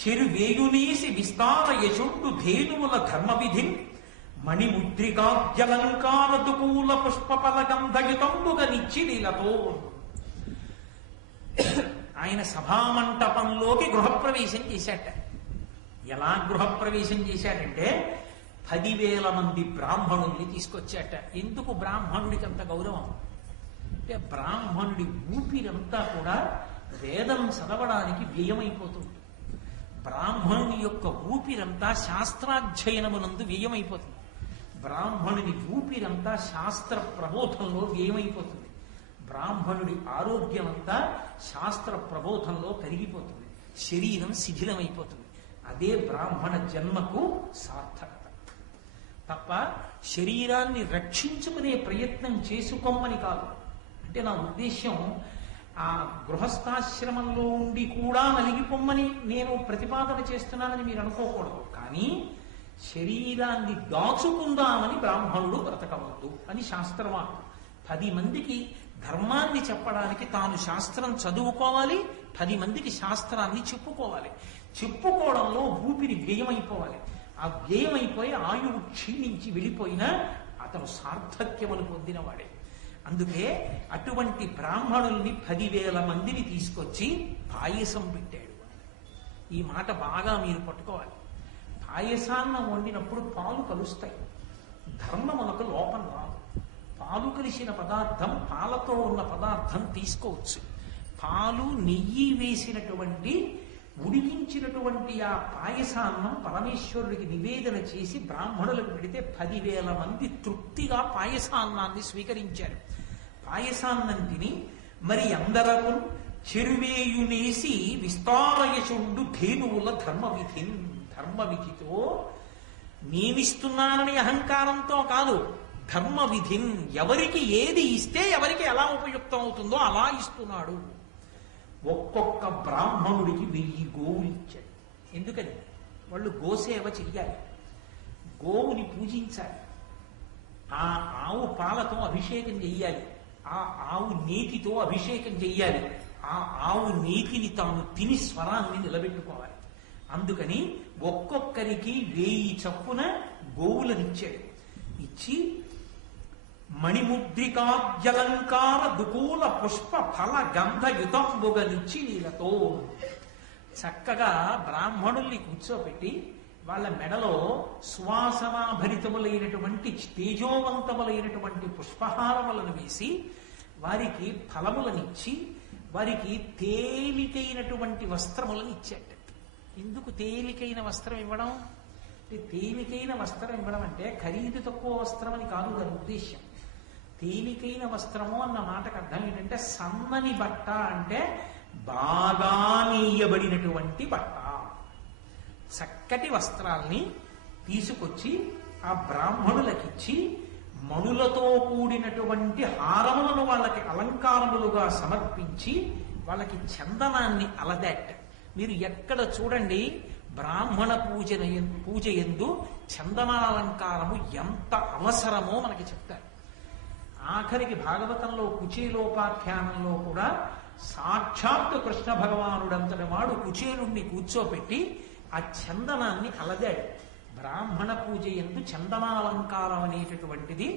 చెరువేయునేసి విస్తార యశుండు ధేనువుల ధర్మ విధి మణిముద్రికాద్యలంకారదుకూల పుష్పఫల గంధయుతంబుగా నిచ్చిలతో ఆయన సభామంటపంలోకి గృహప్రవేశం చేశాట. ఎలా గృహప్రవేశం చేశాడంటే 10,000 మంది బ్రాహ్మణుల్ని తీసుకొచ్చాట. ఎందుకు బ్రాహ్మణుడికి అంత గౌరవం అంటే, బ్రాహ్మణుడి ఊపిరంతా కూడా వేదం చదవడానికి వ్యయమైపోతుంది. బ్రాహ్మణుని యొక్క ఊపిరంతా శాస్త్రాధ్యయనమునందు వ్యయమైపోతుంది. బ్రాహ్మణుని ఊపిరంతా శాస్త్ర ప్రబోధంలో వ్యయమైపోతుంది. బ్రాహ్మణుడి ఆరోగ్యం అంతా శాస్త్ర ప్రబోధంలో కరిగిపోతుంది. శరీరం శిథిలమైపోతుంది. అదే బ్రాహ్మణ జన్మకు సార్థకత. తప్ప శరీరాన్ని రక్షించుకునే ప్రయత్నం చేసుకోమని కాదు. అంటే నా ఉద్దేశ్యం ఆ గృహస్థాశ్రమంలో ఉండి కూడా నలిగిపోమ్మని నేను ప్రతిపాదన చేస్తున్నానని మీరు అనుకోకూడదు. కానీ శరీరాన్ని దాచుకుందామని బ్రాహ్మణుడు బ్రతకవద్దు అని శాస్త్రవాక్యం. 10 మందికి ధర్మాన్ని చెప్పడానికి తాను శాస్త్రం చదువుకోవాలి, 10 మందికి శాస్త్రాన్ని చెప్పుకోవాలి. చెప్పుకోవడంలో ఊపిరి వ్యయమైపోవాలి. ఆ వ్యయమైపోయి ఆయువు క్షీణించి వెళ్ళిపోయినా అతను సార్థక్యమును పొందినవాడే. అందుకే అటువంటి బ్రాహ్మణుల్ని 10,000 మందిని తీసుకొచ్చి పాయసం పెట్టాడు. ఈ మాట బాగా మీరు పట్టుకోవాలి. పాయసాన్నం వండినప్పుడు పాలు కలుస్తాయి, ధర్మమునకు లోపం రాదు. పాలు కలిసిన పదార్థం, పాలతో ఉన్న పదార్థం తీసుకోవచ్చు. పాలు నెయ్యి వేసినటువంటి ఉడికించినటువంటి ఆ పాయసాన్నం పరమేశ్వరుడికి నివేదన చేసి బ్రాహ్మణులకు పెడితే 10,000 మంది తృప్తిగా పాయసాన్నాన్ని స్వీకరించారు. పాయసాన్నం తిని మరి అందరకు చెరువేయునేసి విస్తారయశుండు ధేనువుల ధర్మవిధితో నేనిస్తున్నానని అహంకారంతో కాదు, ధర్మవిధిన్ ఎవరికి ఏది ఇస్తే ఎవరికి ఎలా ఉపయుక్తం అవుతుందో అలా ఇస్తున్నాడు. ఒక్కొక్క బ్రాహ్మణుడికి 1000 గోవులు ఇచ్చాడు. ఎందుకని? వాళ్ళు గోసేవ చెయ్యాలి, గోవుని పూజించాలి, ఆ ఆవు పాలతో అభిషేకం చెయ్యాలి, ఆ ఆవు నీతితో అభిషేకం చెయ్యాలి, ఆ ఆవు నీతిని తాను తిని స్వరాన్ని నిలబెట్టుకోవాలి. అందుకని ఒక్కొక్కరికి 1000 చప్పున గోవులనిచ్చాడు. ఇచ్చి మణిముద్రికాద్యలంకార దుకూల పుష్ప ఫల గంధయుతంబుగనిచ్చి నీలతో చక్కగా బ్రాహ్మణుల్ని కూర్చోపెట్టి వాళ్ళ మెడలో సువాసనాభరితములైనటువంటి తేజోవంతములైనటువంటి పుష్పహారములను వేసి వారికి ఫలములనిచ్చి వారికి తేలికైనటువంటి వస్త్రములను ఇచ్చాట. ఎందుకు తేలికైన వస్త్రం ఇవ్వడం? తేలికైన వస్త్రం ఇవ్వడం అంటే ఖరీదు తక్కువ వస్త్రం అని కాదు దాని ఉద్దేశ్యం. తేలికైన వస్త్రము అన్న మాటకు అర్థం ఏంటంటే సన్నని బట్ట అంటే బాగా నేయబడినటువంటి బట్ట. చక్కటి వస్త్రాల్ని తీసుకొచ్చి ఆ బ్రాహ్మణులకిచ్చి మణులతో కూడినటువంటి హారములను వాళ్ళకి అలంకారములుగా సమర్పించి వాళ్ళకి చందనాన్ని అలదాట్. మీరు ఎక్కడ చూడండి బ్రాహ్మణ పూజ యందు చందనాలంకారము ఎంత అవసరమో మనకి చెప్తారు. ఆఖరికి భాగవతంలో కుచేలోపాఖ్యానంలో కూడా సాక్షాత్తు కృష్ణ భగవానుడంతటి వాడు కుచేలుణ్ణి కూర్చోపెట్టి ఆ చందనాన్ని అలదాడు. బ్రాహ్మణ పూజ యందు చందనాలంకారం అనేటటువంటిది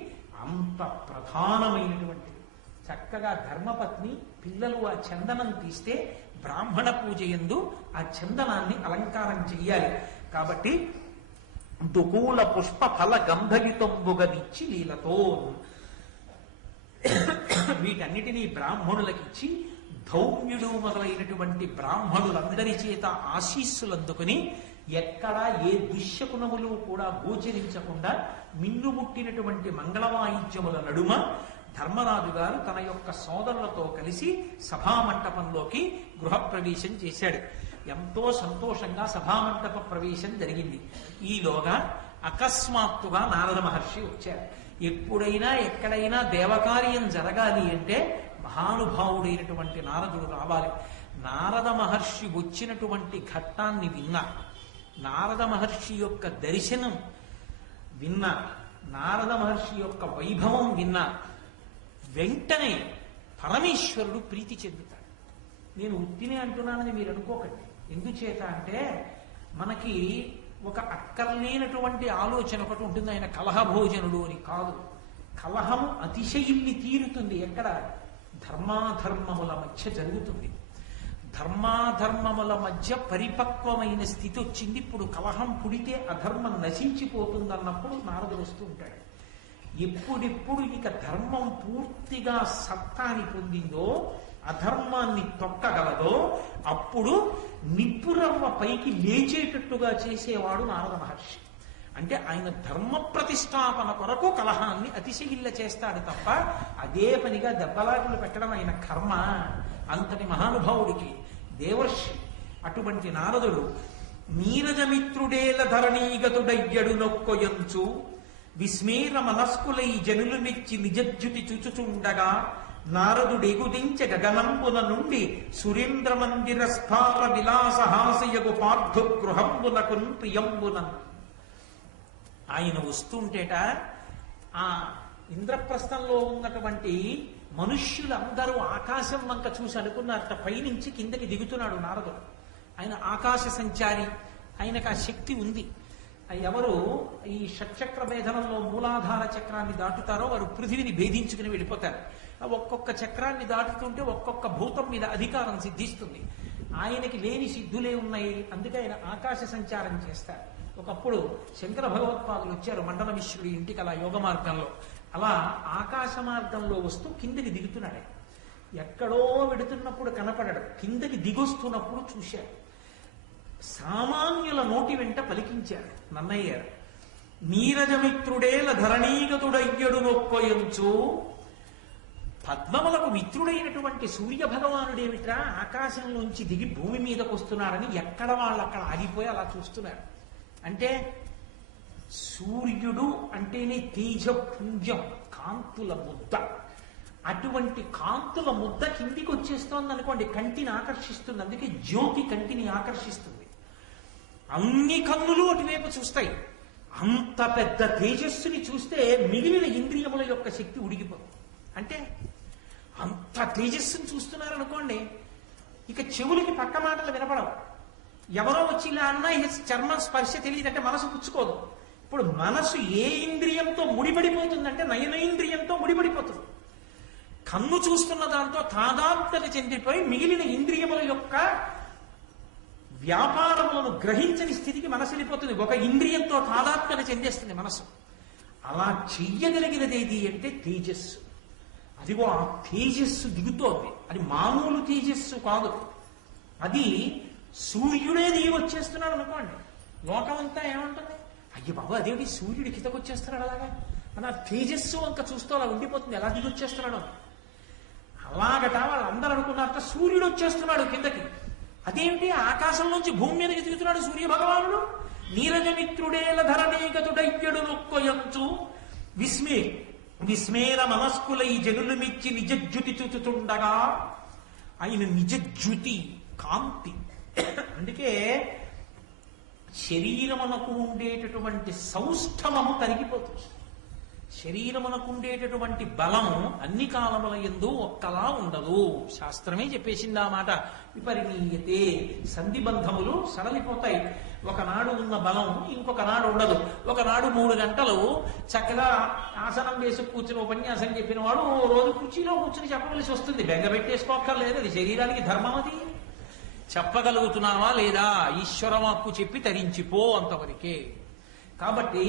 అంత ప్రధానమైనటువంటిది. చక్కగా ధర్మపత్ని పిల్లలు ఆ చందనం తీస్తే బ్రాహ్మణ పూజ యందు ఆ చందనాన్ని అలంకారం చెయ్యాలి. కాబట్టి దుకూల పుష్ప ఫల గంధయుతంబుగనిచ్చి లీలతో వీటన్నిటినీ బ్రాహ్మణులకిచ్చి ధౌమ్యుడు మొదలైనటువంటి బ్రాహ్మణులందరి చేత ఆశీస్సులందుకుని ఎక్కడా ఏ దుశ్శకునములు కూడా గోచరించకుండా మిన్నుముట్టినటువంటి మంగళవాయిద్యముల నడుమ ధర్మరాజు గారు తన యొక్క సోదరులతో కలిసి సభామంటపంలోకి గృహప్రవేశం చేశాడు. ఎంతో సంతోషంగా సభామంటప ప్రవేశం జరిగింది. ఈలోగా అకస్మాత్తుగా నారద మహర్షి వచ్చారు. ఎప్పుడైనా ఎక్కడైనా దేవకార్యం జరగాలి అంటే మహానుభావుడైనటువంటి నారదుడు రావాలి. నారద మహర్షి వచ్చినటువంటి ఘట్టాన్ని విన్నా, నారద మహర్షి యొక్క దర్శనం విన్నా, నారద మహర్షి యొక్క వైభవం విన్నా వెంటనే పరమేశ్వరుడు ప్రీతి చెందుతాడు. నేను ఉత్తినే అంటున్నానని మీరు అనుకోకండి. ఎందుచేత అంటే మనకి ఒక అక్కర్లేనటువంటి ఆలోచన ఒకటి ఉంటుంది, ఆయన కలహభోజనుడు అని. కాదు, కలహము అతిశయిల్ని తీరుతుంది ఎక్కడ? ధర్మాధర్మముల మధ్య జరుగుతుంది. ధర్మాధర్మముల మధ్య పరిపక్వమైన స్థితి వచ్చింది. ఇప్పుడు కలహం పుడితే అధర్మం నశించిపోతుందన్నప్పుడు నారదుడు వస్తూ ఉంటాడు. ఎప్పుడెప్పుడు ఇక ధర్మం పూర్తిగా సత్తాని పొందిందో, అధర్మాన్ని తొక్కగలదో, అప్పుడు నిప్పురవ్వ పైకి లేచేటట్టుగా చేసేవాడు నారద మహర్షి. అంటే ఆయన ధర్మ ప్రతిష్టాపన కొరకు కలహాన్ని అతిశయిల్ల చేస్తాడు తప్ప అదే పనిగా దెబ్బలాటలు పెట్టడం ఆయన కర్మ. అంతటి మహానుభావుడికి దేవర్షి అటువంటి నారదుడు నీరజమిత్రుడేల ధరణీగతుడయ్యడు నొక్కొయంచు విస్మేర మనస్కులై జనులు మెచ్చి నిజజ్జుతి చుచుచుండగా నారదుడెగుదించ గగనంబున నుండి సురేంద్ర మందిర స్ఫార విలాసహాసయగు పార్థు గృహంబునకున్ ప్రియంబునన్. ఆయన వస్తుంటేట ఆ ఇంద్రప్రస్థంలో ఉన్నటువంటి మనుష్యులందరూ ఆకాశం వంక చూసి అనుకున్నారట పైనుంచి కిందకి దిగుతున్నాడు నారదుడు. ఆయన ఆకాశ సంచారి, ఆయనకు ఆ శక్తి ఉంది. ఎవరు ఈ షట్చక్ర భేదనంలో మూలాధార చక్రాన్ని దాటుతారో వారు పృథివిని భేదించుకుని వెళ్ళిపోతారు. ఒక్కొక్క చక్రాన్ని దాటుతుంటే ఒక్కొక్క భూతం మీద అధికారం సిద్ధిస్తుంది. ఆయనకి లేని సిద్ధులే ఉన్నాయి, అందుకే ఆయన ఆకాశ సంచారం చేస్తారు. ఒకప్పుడు శంకర భగవత్పాదులు వచ్చారు మండల మిశ్రుడి ఇంటికి అలా యోగ మార్గంలో. అలా ఆకాశ మార్గంలో వస్తూ కిందకి దిగుతున్నాడు. ఎక్కడో వెడుతున్నప్పుడు కనపడడు, కిందకి దిగొస్తున్నప్పుడు చూశాడు. సామాన్యుల నోటి వెంట పలికించాడు నన్నయ్య, నీరజమిత్రుడేల ధరణీగతుడయ్యడు నొక్కొయంచు. పద్మములకు మిత్రుడైనటువంటి సూర్య భగవానుడేమిట్రా ఆకాశంలోంచి దిగి భూమి మీదకు వస్తున్నాడని ఎక్కడ వాళ్ళు అక్కడ ఆగిపోయి అలా చూస్తున్నారు. అంటే సూర్యుడు అంటేనే తేజపుంజం, కాంతుల ముద్ద. అటువంటి కాంతుల ముద్ద కిందికి వచ్చేస్తోంది అనుకోండి, కంటిని ఆకర్షిస్తుంది. అందుకే జ్యోతి కంటిని ఆకర్షిస్తుంది. అన్ని కన్నులు అటువైపు చూస్తాయి. అంత పెద్ద తేజస్సుని చూస్తే మిగిలిన ఇంద్రియముల యొక్క శక్తి ఉడిగిపోతుంది. అంటే అంత తేజస్సుని చూస్తున్నారనుకోండి, ఇక చెవులకి పక్క మాటలు వినపడవు. ఎవరో వచ్చి ఇలా అన్నా ఇక చర్మం స్పర్శ తెలియదంటే మనసు పుచ్చుకోదు. ఇప్పుడు మనసు ఏ ఇంద్రియంతో ముడిపడిపోతుందంటే నయనేంద్రియంతో ముడిపడిపోతుంది. కన్ను చూస్తున్న దాంతో తాదాత్మ్యత చెందిపోయి మిగిలిన ఇంద్రియముల యొక్క వ్యాపారములను గ్రహించని స్థితికి మనసు వెళ్ళిపోతుంది. ఒక ఇంద్రియంతో తాదాత్మ్యత చెందేస్తుంది మనసు. అలా చెయ్యగలిగినది ఏది అంటే తేజస్సు. అదిగో ఆ తేజస్సు దిగుతోంది. అది మామూలు తేజస్సు కాదు. అది సూర్యుడే దిగి వచ్చేస్తున్నాడు అనుకోండి, లోకమంతా ఏమంటుంది? అయ్య బాబు అదేమిటి సూర్యుడు కిందకు వచ్చేస్తున్నాడు అలాగా, మన తేజస్సు అంక చూస్తూ అలా ఉండిపోతుంది, ఎలా దిగి వచ్చేస్తున్నాడు. అలాగట వాళ్ళందరూ అనుకున్నారట సూర్యుడు వచ్చేస్తున్నాడు కిందకి. అదేమిటి ఆకాశంలోంచి భూమి మీదకి దిగుతున్నాడు సూర్య భగవానుడు. నీరజమిత్రుడేల ధరణీగతుడయ్యడు నొక్కొయంచు విస్మేర మనస్కులై జనులు మిచ్చి నిజజ్యుతి చూచుతుండగా. ఆయన నిజజ్యుతి కాంతి. అందుకే శరీరమునకు ఉండేటటువంటి సౌష్ఠమము తరిగిపోతుంది. శరీరమునకు ఉండేటటువంటి బలము అన్ని కాలముల యందు ఒక్కలా ఉండదు. శాస్త్రమే చెప్పేసింది ఆ మాట. విపరిణీయతే, సంధిబంధములు సడలిపోతాయి. ఒకనాడు ఉన్న బలం ఇంకొక నాడు ఉండదు. ఒకనాడు 3 గంటలు చక్కగా ఆసనం వేసి కూర్చుని ఉపన్యాసం చెప్పిన వాడు రోజు కుర్చీలో కూర్చుని చెప్పవలసి వస్తుంది. బెంగ పెట్టేసుకోక్కర్లేదు. అది శరీరానికి ధర్మం. అది చెప్పగలుగుతున్నావా లేదా? ఈశ్వరవాక్కు చెప్పి తరించిపో అంతవరకే. కాబట్టి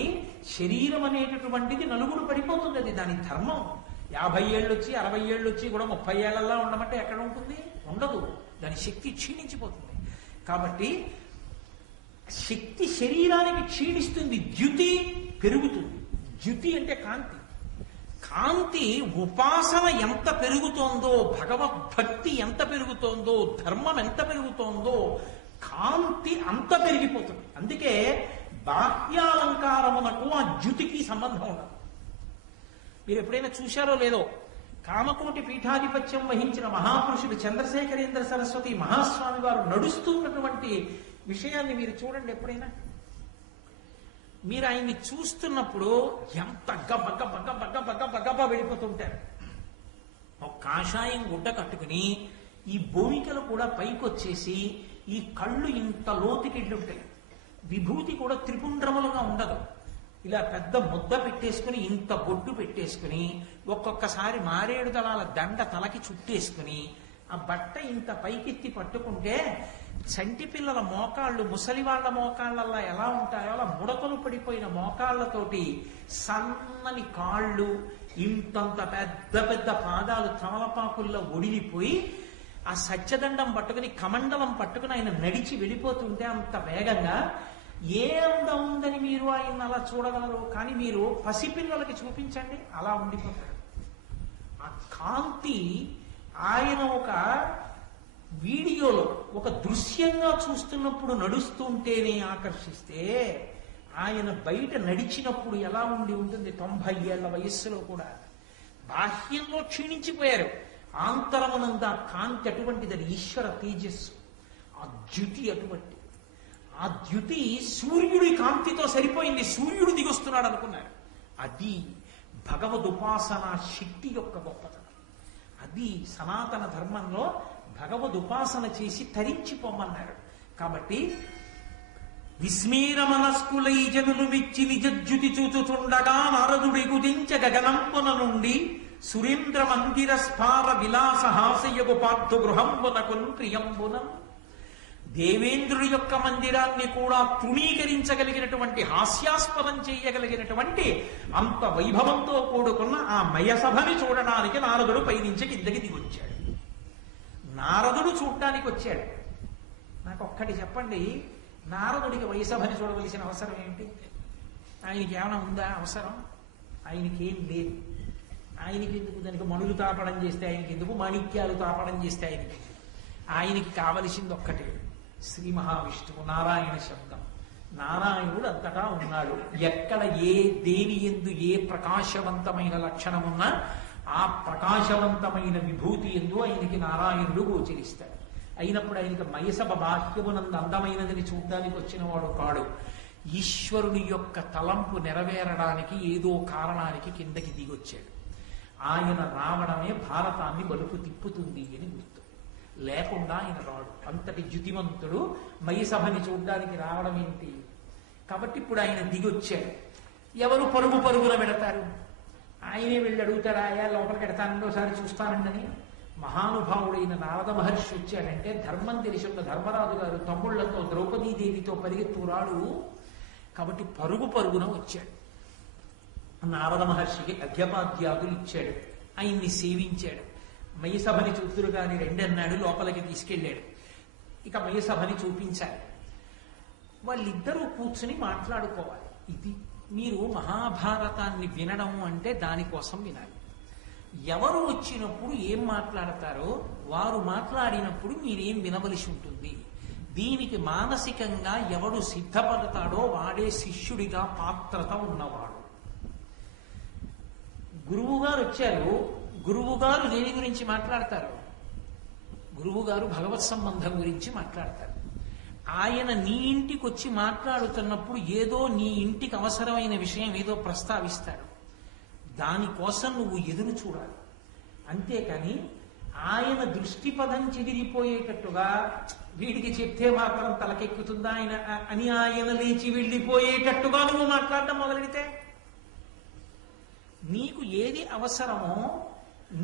శరీరం అనేటటువంటిది నలుగురు పడిపోతుంది. అది దాని ధర్మం. 50 ఏళ్ళు వచ్చి 60 ఏళ్ళు వచ్చి కూడా 30 ఏళ్లలో ఉండమంటే ఎక్కడ ఉంటుంది? ఉండదు. దాని శక్తి క్షీణించిపోతుంది. కాబట్టి శక్తి శరీరానికి క్షీణిస్తుంది, ద్యుతి పెరుగుతుంది. ద్యుతి అంటే కాంతి. కాంతి ఉపాసన ఎంత పెరుగుతోందో, భగవద్భక్తి ఎంత పెరుగుతోందో, ధర్మం ఎంత పెరుగుతోందో కాంతి అంత పెరిగిపోతుంది. అందుకే బాహ్యాలంకారమునకు ఆ ద్యుతికి సంబంధం ఉండదు. మీరు ఎప్పుడైనా చూశారో లేదో, కామకోటి పీఠాధిపత్యం వహించిన మహాపురుషుడు చంద్రశేఖరేంద్ర సరస్వతి మహాస్వామి వారు నడుస్తున్నటువంటి విషయాన్ని మీరు చూడండి. ఎప్పుడైనా మీరు ఆయన్ని చూస్తున్నప్పుడు ఎంత గబ్బ గబ్బ గబ్బ గబ్బ గబ్బ గబ్బ వెళ్ళిపోతుంటారు. ఒక కాషాయం గుడ్డ కట్టుకుని ఈ భూమికలు కూడా పైకొచ్చేసి ఈ కళ్ళు ఇంత లోతుకెళ్ళుంటాయి. విభూతి కూడా త్రిపుండ్రములుగా ఉండదు. ఇలా పెద్ద ముద్ద పెట్టేసుకుని ఇంత బొడ్డు పెట్టేసుకుని ఒక్కొక్కసారి మారేడు దళాల దండ తలకి చుట్టేసుకుని ఆ బట్ట ఇంత పైకెత్తి పట్టుకుంటే చంటి పిల్లల మోకాళ్ళు ముసలి వాళ్ళ మోకాళ్ళల్లా ఎలా ఉంటాయో అలా ముడతలు పడిపోయిన మోకాళ్లతోటి సన్నని కాళ్ళు, ఇంతంత పెద్ద పెద్ద పాదాలు తమలపాకుల్లో ఒడిలిపోయి ఆ సత్యదండం పట్టుకుని కమండలం పట్టుకుని ఆయన నడిచి వెళ్ళిపోతుంటే అంత వేగంగా ఏ అందం ఉందని మీరు ఆయన అలా చూడగలరు. కానీ మీరు పసిపిల్లలకి చూపించండి, అలా ఉండిపోతారు. ఆ కాంతి ఆయన ఒక వీడియోలో ఒక దృశ్యంగా చూస్తున్నప్పుడు నడుస్తుంటేనే ఆకర్షిస్తే, ఆయన బయట నడిచినప్పుడు ఎలా ఉండి ఉంటుంది 90 ఏళ్ల వయస్సులో కూడా. బాహ్యంలో క్షీణించిపోయారు, ఆంతరమునంద కాంతి అటువంటిది. అది ఈశ్వర తేజస్సు. ఆ ద్యుతి అటువంటి. ఆ ద్యుతి సూర్యుడి కాంతితో సరిపోయింది. సూర్యుడు దిగొస్తున్నాడు అనుకున్నారు. అది భగవదుపాసన శక్తి యొక్క గొప్పతనం. అది సనాతన ధర్మంలో భగవదుపాసన చేసి తరించిపోమన్నారు. కాబట్టి విస్మీర మనస్కులై జనులు మిచ్చి నిజజ్యుతి చూచుచుండగా నారదుడి గుదించ గగనంపున నుండి సురేంద్ర మందిర స్ఫార విలాస హాసయగు పార్థు గృహంబునకున్ ప్రియంబునం. దేవేంద్రుడి యొక్క మందిరాన్ని కూడా తృణీకరించగలిగినటువంటి, హాస్యాస్పదం చేయగలిగినటువంటి అంత వైభవంతో కూడుకున్న ఆ మయసభని చూడడానికి నారదుడు పైనుంచి కిందకి దిగొచ్చాడు. నారదుడు చూడటానికి వచ్చాడు. నాకు ఒక్కటి చెప్పండి, నారదుడికి వైసభని చూడవలసిన అవసరం ఏంటి? ఆయనకి ఏమైనా ఉందా అవసరం? ఆయనకి ఏం లేదు. ఆయనకి ఎందుకు? దానికి మణులు తాపడం చేస్తే ఆయనకి ఎందుకు? మాణిక్యాలు తాపడం చేస్తే ఆయనకి కావలసింది ఒక్కటే, శ్రీ మహావిష్ణువు, నారాయణ శబ్దం. నారాయణుడు అంతటా ఉన్నాడు. ఎక్కడ ఏ దేని ఎందు ఏ ప్రకాశవంతమైన లక్షణమున్నా ఆ ప్రకాశవంతమైన విభూతి ఎందు ఆయనకి నారాయణుడు గోచరిస్తాడు. అయినప్పుడు ఆయనకి మయసభ బాహ్యమునందు అందమైనదని చూడ్డానికి వచ్చిన వాడు కాడు. ఈశ్వరుని యొక్క తలంపు నెరవేరడానికి ఏదో కారణానికి కిందకి దిగొచ్చాడు. ఆయన రావడమే భారతాన్ని బలుపు తిప్పుతుంది అని గుర్తు. లేకుండా ఆయన రాడు. అంతటి జ్యుతిమంతుడు మయసభని చూడ్డానికి రావడం ఏంటి? కాబట్టి ఇప్పుడు ఆయన దిగొచ్చాడు. ఎవరు పరుగు పరుగున పెడతారు? ఆయనే వెళ్ళి అడుగుతాడు, ఆయా లోపలికి పెడతానండి, ఒకసారి చూస్తానండి. మహానుభావుడైన నారద మహర్షి వచ్చాడంటే ధర్మం తెలిసిన ధర్మరాజు గారు తమ్ముళ్లతో ద్రౌపదీదేవితో పరిగెత్తురాడు. కాబట్టి పరుగు పరుగున వచ్చాడు. నారద మహర్షికి అర్ఘ్యపాద్యాదులు ఇచ్చాడు. ఆయన్ని సేవించాడు. మయసభని చూతురు కాని రెండన్నాడు, లోపలికి తీసుకెళ్ళాడు. ఇక మయసభని చూపించాలి. వాళ్ళిద్దరూ కూర్చుని మాట్లాడుకోవాలి. ఇది మీరు మహాభారతాన్ని వినడం అంటే దానికోసం వినాలి. ఎవరు వచ్చినప్పుడు ఏం మాట్లాడతారో వారు మాట్లాడినప్పుడు మీరేం వినవలసి ఉంటుంది. దీనికి మానసికంగా ఎవడు సిద్ధపడతాడో వాడే శిష్యుడిగా పాత్రత ఉన్నవాడు. గురువుగారు వచ్చారు. గురువుగారు దేని గురించి మాట్లాడతారు? గురువుగారు భగవత్ సంబంధం గురించి మాట్లాడతారు. ఆయన నీ ఇంటికి వచ్చి మాట్లాడుతున్నప్పుడు ఏదో నీ ఇంటికి అవసరమైన విషయం ఏదో ప్రస్తావిస్తాడు. దానికోసం నువ్వు ఎదురు చూడాలి. అంతేకాని ఆయన దృష్టిపదం చెదిరిపోయేటట్టుగా వీడికి చెప్తే మాత్రం తలకెక్కుతుందా ఆయన అని ఆయన లేచి వెళ్ళిపోయేటట్టుగా నువ్వు మాట్లాడటం మొదలెడితే, నీకు ఏది అవసరమో,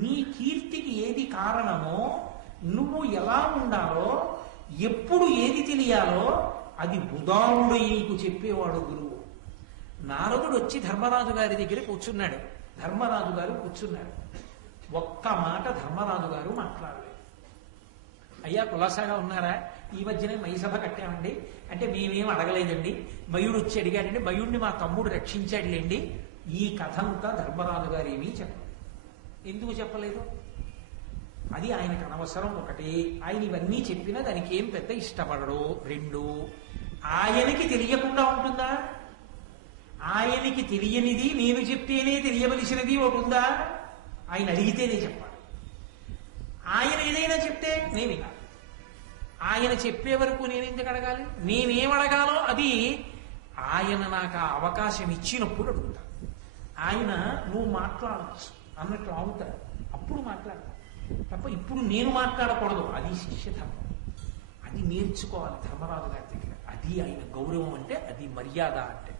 నీ కీర్తికి ఏది కారణమో, నువ్వు ఎలా ఉండాలో, ఎప్పుడు ఏది తెలియాలో అది ఉదాహరుడు నీకు చెప్పేవాడు గురువు. నారదుడు వచ్చి ధర్మరాజు గారి దగ్గర కూర్చున్నాడు. ధర్మరాజు గారు కూర్చున్నాడు. ఒక్క మాట ధర్మరాజు గారు మాట్లాడలేదు. అయ్యా కులాసాగా ఉన్నారా? ఈ మధ్యనే మయసభ కట్టామండి అంటే మేమేం అడగలేదండి. మయుడు వచ్చి అడిగాడండి, మయుడిని మా తమ్ముడు రక్షించాడులేండి. ఈ కథ అంతా ధర్మరాజు గారు ఏమీ చెప్పలేదు. ఎందుకు చెప్పలేదు? అది ఆయనకు అనవసరం. ఒకటి, ఆయన ఇవన్నీ చెప్పినా దానికి ఏం పెద్ద ఇష్టపడడు. రెండు, ఆయనకి తెలియకుండా ఉంటుందా? ఆయనకి తెలియనిది నేను చెప్తేనే తెలియవలసినది ఒకటి ఉందా? ఆయన అడిగితేనే చెప్పాలి. ఆయన ఏదైనా చెప్తే నేను వినాలి. ఆయన చెప్పే వరకు నేను ఎందుకు అడగాలి? నేనేం అడగాలో అది ఆయన నాకు ఆ అవకాశం ఇచ్చినప్పుడు అడుగుతాను. ఆయన నువ్వు మాట్లాడవచ్చు అన్నట్టు ఆగుతాడు, అప్పుడు మాట్లాడతాను తప్ప ఇప్పుడు నేను మాట్లాడకూడదు. అది శిష్యధర్మం. అది నేర్చుకోవాలి ధర్మరాజు గారి దగ్గర. అది ఆయన గౌరవం అంటే, అది మర్యాద అంటే.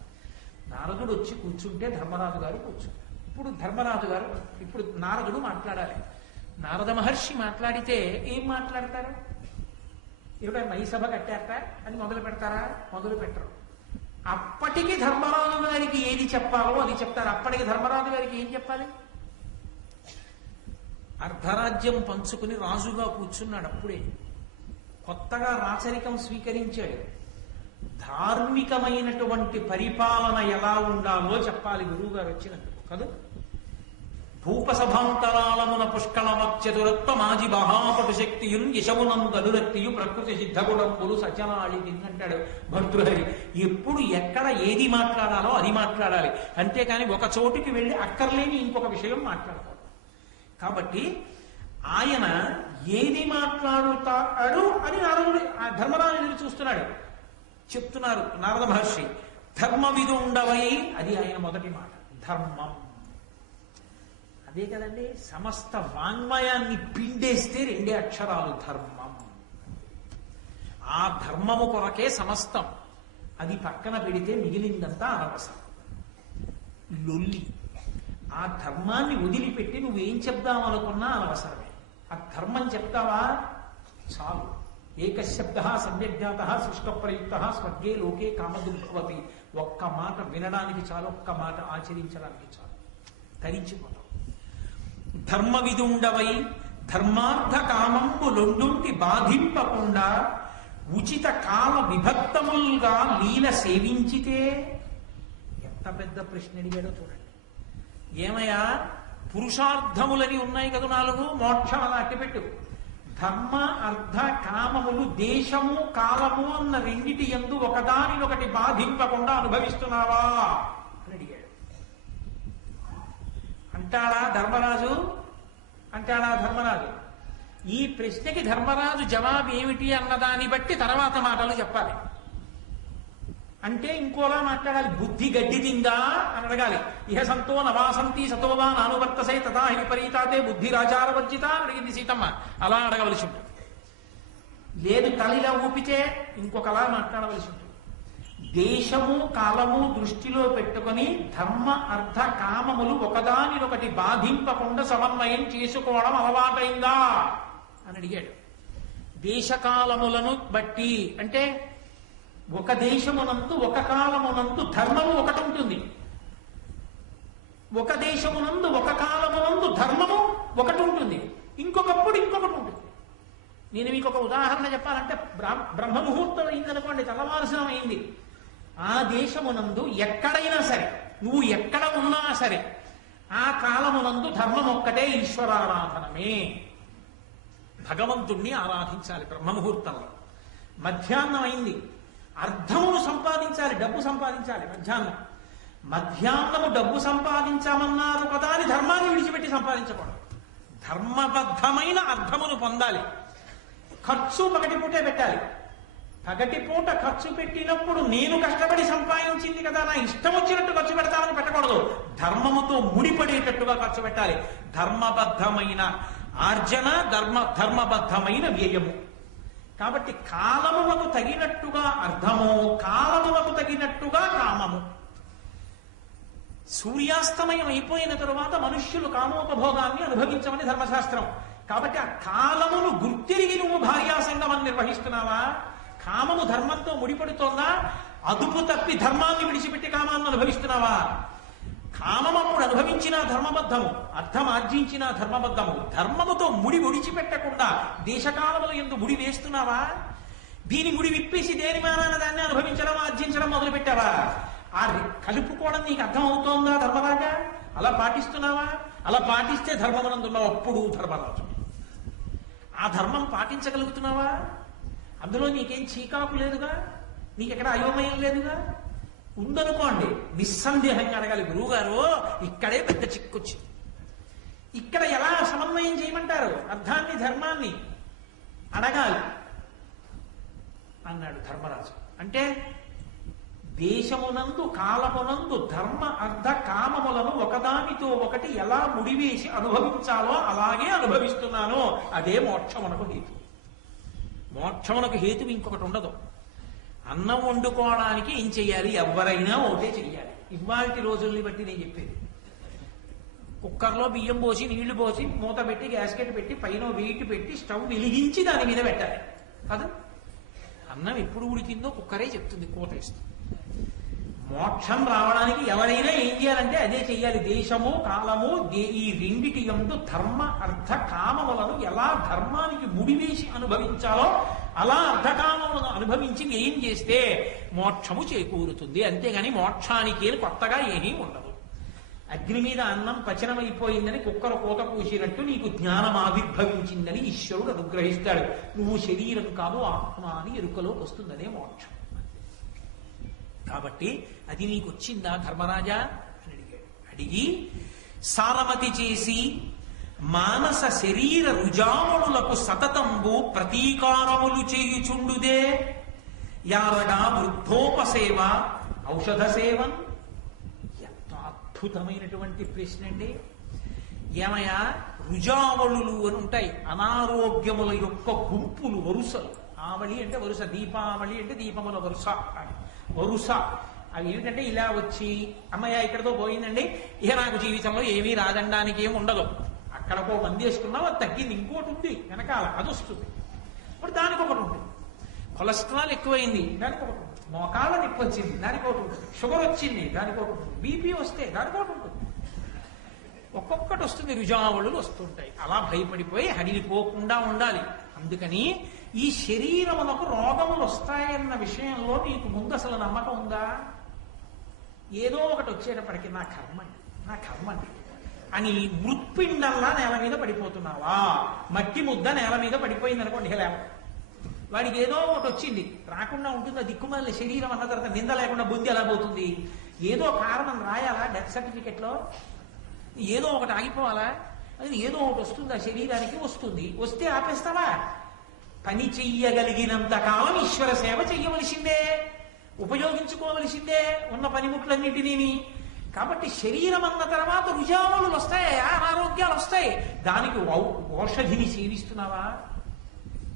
నారదుడు వచ్చి కూర్చుంటే ధర్మరాజు గారు కూర్చుంటారు. ఇప్పుడు నారదుడు మాట్లాడాలి. నారద మహర్షి మాట్లాడితే ఏం మాట్లాడతారు? ఇక్కడ మయసభ కట్టారట అని మొదలు పెడతారా? మొదలు పెట్టరు. అప్పటికి ధర్మరాజు గారికి ఏది చెప్పాలో అది చెప్తారు. అప్పటికి ధర్మరాజు గారికి ఏం చెప్పాలి? అర్ధరాజ్యం పంచుకుని రాజుగా కూర్చున్నాడు. అప్పుడే కొత్తగా రాచరికం స్వీకరించాడు. ధార్మికమైనటువంటి పరిపాలన ఎలా ఉండాలో చెప్పాలి గురువు గారు వచ్చినందుకు కదా. భూపసభాంతరాళమున పుష్కళమత్యదురత్వ మాజి మహాపటు శక్తియున్ యశమునందనురక్తియు ప్రకృతి సిద్ధగుణంబులు సచనాళి అంటాడు భర్తృహరి. ఎప్పుడు ఎక్కడ ఏది మాట్లాడాలో అది మాట్లాడాలి. అంతేకాని ఒక చోటుకి వెళ్ళి అక్కర్లేని ఇంకొక విషయం మాట్లాడకూడదు. కాబట్టి ఆయన ఏది మాట్లాడుతాడు అని నారదుడు ధర్మరాజు ఎదురు చూస్తున్నాడు. చెప్తున్నారు నారద మహర్షి, ధర్మవిధు ఉండవై, అది ఆయన మొదటి మాట. ధర్మం అదే కదండి. సమస్త వాంగ్మయాన్ని పిండేస్తే రెండే అక్షరాలు ధర్మం. ఆ ధర్మము కొరకే సమస్తం. అది పక్కన పెడితే మిగిలిందంతా అనవసరం, లొల్లి. ఆ ధర్మాన్ని వదిలిపెట్టి నువ్వేం చెప్దామనుకున్నా అనవసరమే. ఆ ధర్మం చెప్తావా చాలు. ఏకశబ్ద సమ్యజ్ఞాత సృష్టప్రయుక్త స్వర్గే లోకే కామదుర్భవతి. ఒక్క మాట వినడానికి చాలు, ఒక్క మాట ఆచరించడానికి చాలు, తరించిపోతాం. ధర్మవిదుండవై ధర్మార్థ కామంబు లొండుంటి బాధింపకుండా ఉచిత కాల విభక్తములుగా లీల సేవించితే. ఎంత పెద్ద ప్రశ్న అడిగాడో చూడండి. ఏమయ్యా, పురుషార్థములని ఉన్నాయి కదా 4, మోక్షం అలా అట్టిపెట్టు. ధర్మ అర్థ కామములు దేశము కాలము అన్న రెండిటి యందు ఒకదానినొకటి బాధింపకుండా అనుభవిస్తున్నావా అని అడిగాడు. అంటాడా ధర్మరాజు? ఈ ప్రశ్నకి ధర్మరాజు జవాబు ఏమిటి అన్నదాన్ని బట్టి తర్వాత మాటలు చెప్పాలి. అంటే ఇంకోలా మాట్లాడాలి. బుద్ధి గడ్డి తిందా అని అడగాలి. ఇహ సంతో నవాసంతి సతోవా నానువర్తసై తథా విపరీతాతే బుద్ధి రాచారవర్జిత అని అడిగింది సీతమ్మ. అలా అడగవలసి ఉంటుంది. లేదు తలిలా ఊపితే ఇంకొకలా మాట్లాడవలసి ఉంటుంది. దేశము కాలము దృష్టిలో పెట్టుకొని ధర్మ అర్థ కామములు ఒకదానినొకటి బాధింపకుండా సమన్వయం చేసుకోవడం అలవాటైందా అని అడిగాడు. దేశకాలములను బట్టి అంటే ఒక దేశమునందు ఒక కాలమునందు ధర్మము ఒకటి ఉంటుంది. ఒక దేశమునందు ఒక కాలమునందు ధర్మము ఒకటి ఉంటుంది. ఇంకొకప్పుడు ఇంకొకటి ఉంటుంది. నేను మీకు ఒక ఉదాహరణ చెప్పాలంటే బ్రహ్మముహూర్తం అయిందనుకోండి, తెల్లవారుసనం అయింది. ఆ దేశమునందు ఎక్కడైనా సరే, నువ్వు ఎక్కడ ఉన్నా సరే, ఆ కాలమునందు ధర్మం ఒక్కటే, ఈశ్వరారాధనమే. భగవంతుణ్ణి ఆరాధించాలి బ్రహ్మముహూర్తంలో. మధ్యాహ్నం అయింది, అర్థమును సంపాదించాలి, డబ్బు సంపాదించాలి. మధ్యాహ్నము డబ్బు సంపాదించామన్నారు కదా అని ధర్మాన్ని విడిచిపెట్టి సంపాదించకూడదు. ధర్మబద్ధమైన అర్థమును పొందాలి. ఖర్చు పగటిపూటే పెట్టాలి. పగటిపూట ఖర్చు పెట్టినప్పుడు నేను కష్టపడి సంపాదించింది కదా, నా ఇష్టం వచ్చినట్టు ఖర్చు పెడతామని పెట్టకూడదు. ధర్మముతో ముడిపడేటట్టుగా ఖర్చు పెట్టాలి. ధర్మబద్ధమైన ఆర్జన, ధర్మబద్ధమైన వ్యయము. కాబట్టి కాలములకు తగినట్టుగా అర్థము, కాలములకు తగినట్టుగా కామము. సూర్యాస్తమయం అయిపోయిన తరువాత మనుష్యులు కామోపభోగాన్ని అనుభవించమని ధర్మశాస్త్రం. కాబట్టి ఆ కాలమును గుర్తిరిగి నువ్వు భార్యాసంగమం నిర్వహిస్తున్నావా? కామము ధర్మంతో ముడిపడుతోందా? అదుపు తప్పి ధర్మాన్ని విడిచిపెట్టి కామాన్ని అనుభవిస్తున్నావా? కామం అప్పుడు అనుభవించిన ధర్మబద్ధము, అర్థం ఆర్జించిన ధర్మబద్ధము. ధర్మముతో ముడి విడిచిపెట్టకుండా దేశకాలములు ఎందు ముడి వేస్తున్నావా? దీని ముడి విప్పేసి దేని మానాన దాన్ని అనుభవించడం, ఆర్జించడం మొదలు పెట్టావా? ఆ కలుపుకోవడం నీకు అర్థం అవుతోందా ధర్మరాజా? అలా పాటిస్తున్నావా? అలా పాటిస్తే ధర్మమనందున్నావు. అప్పుడు ధర్మరాజు ఆ ధర్మం పాటించగలుగుతున్నావా? అందులో నీకేం చీకాకు లేదుగా, నీకెక్కడ అయోమయం లేదుగా. ఉందనుకోండి, నిస్సందేహంగా అడగాలి, గురువుగారు ఇక్కడే పెద్ద చిక్కొచ్చింది, ఇక్కడ ఎలా సమన్వయం చేయమంటారు అర్థాన్ని ధర్మాన్ని అడగాలి అన్నాడు ధర్మరాజు. అంటే దేశమునందు కాలమునందు ధర్మ అర్థ కామములను ఒకదానితో ఒకటి ఎలా ముడివేసి అనుభవించాలో అలాగే అనుభవిస్తున్నాను. అదే మోక్షమునకు హేతు. మోక్షమునకు హేతు ఇంకొకటి ఉండదు. అన్నం వండుకోవడానికి ఏం చెయ్యాలి? ఎవరైనా ఒకటే చెయ్యాలి. ఇవాల్టి రోజుల్ని బట్టి నేను చెప్పేది, కుక్కర్లో బియ్యం పోసి నీళ్లు పోసి మూత పెట్టి గ్యాస్కెట్ పెట్టి పైన వెయిట్ పెట్టి స్టవ్ వెలిగించి దాని మీద పెట్టాలి కదా. అన్నం ఎప్పుడు ఉడికిందో కుక్కరే చెప్తుంది, కూతేస్తుంది. మోక్షం రావడానికి ఎవరైనా ఏం చేయాలంటే అదే చెయ్యాలి. దేశము కాలము ఈ రెండిటి యందు ధర్మ అర్థ కామములను ఎలా ధర్మానికి ముడివేసి అనుభవించాలో అలా అర్థకామములను అనుభవించి ఏం చేస్తే మోక్షము చేకూరుతుంది. అంతేగాని మోక్షానికి కొత్తగా ఏమీ ఉండదు. అగ్ని మీద అన్నం పచనమైపోయిందని కుక్కర కోత పూసినట్టు నీకు జ్ఞానం ఆవిర్భవించిందని ఈశ్వరుడు అనుగ్రహిస్తాడు. నువ్వు శరీరం కాదు ఆత్మ అని ఎరుకలోకి వస్తుందనే మోక్షం. కాబట్టి అది నీకు వచ్చిందా ధర్మరాజా అని అడిగాడు. అడిగి సారమతి చేసి మానస శరీర రుజాములకు సతతంబు ప్రతీకారములు చేయుచుండుదే యారగా వృద్ధోపసేవ ఔషధ సేవన్. ఎంత అద్భుతమైనటువంటి ప్రశ్న అండి. ఏమయ్యా, రుజావళులు అని ఉంటాయి, అనారోగ్యముల యొక్క గుంపులు, వరుసలు. ఆవళి అంటే వరుస, దీపావళి అంటే దీపముల వరుస అని వరుస. అవి ఏమిటంటే ఇలా వచ్చి అమ్మయ్య ఇక్కడతో పోయిందండి, ఇక నాకు జీవితంలో ఏమీ రాదనడానికి ఏమి ఉండదు. అక్కడకో మంది వేసుకున్నావు, అది తగ్గింది, ఇంకోటి ఉంది వెనకాల, అది వస్తుంది. ఇప్పుడు దానికి ఒకటి ఉంటుంది. కొలెస్ట్రాల్ ఎక్కువైంది, దానికి ఒకటి ఉంటుంది. మోకాళ్ళ నొప్పి వచ్చింది, దానికి ఒకటి ఉంటుంది. షుగర్ వచ్చింది, దానికి ఒకటి ఉంటుంది. బీపీ వస్తే దానికి ఒకటి ఉంటుంది. ఒక్కొక్కటి వస్తుంది, రుజావళులు వస్తుంటాయి. అలా భయపడిపోయి హడిలిపోకుండా ఉండాలి. అందుకని ఈ శరీరమునకు రోగములు వస్తాయన్న విషయంలో నీకు ముందు అసలు నమ్మకం ఉందా? ఏదో ఒకటి వచ్చేటప్పటికి నా కర్మండి అని మృత్పిండల్లా నేల మీద పడిపోతున్నావా? మట్టి ముద్ద నేల మీద పడిపోయింది అనుకోండి, వాడికి ఏదో ఒకటి వచ్చింది, రాకుండా ఉంటుందా? దిక్కుమాల శరీరం అన్న తర్వాత నింద లేకుండా బుద్ధి ఎలా పోతుంది? ఏదో కారణం రాయాలా డెత్ సర్టిఫికెట్లో? ఏదో ఒకటి ఆగిపోవాలా? అది ఏదో ఒకటి వస్తుంది, ఆ శరీరానికి వస్తుంది. వస్తే ఆపేస్తావా? పని చెయ్యగలిగినంత కాలం ఈశ్వర సేవ చెయ్యవలసిందే, ఉపయోగించుకోవలసిందే ఉన్న పనిముట్లన్నింటినీ. కాబట్టి శరీరం అన్న తర్వాత రుజావులు వస్తాయి, అనారోగ్యాలు వస్తాయి. దానికి ఔషధిని సేవిస్తున్నావా?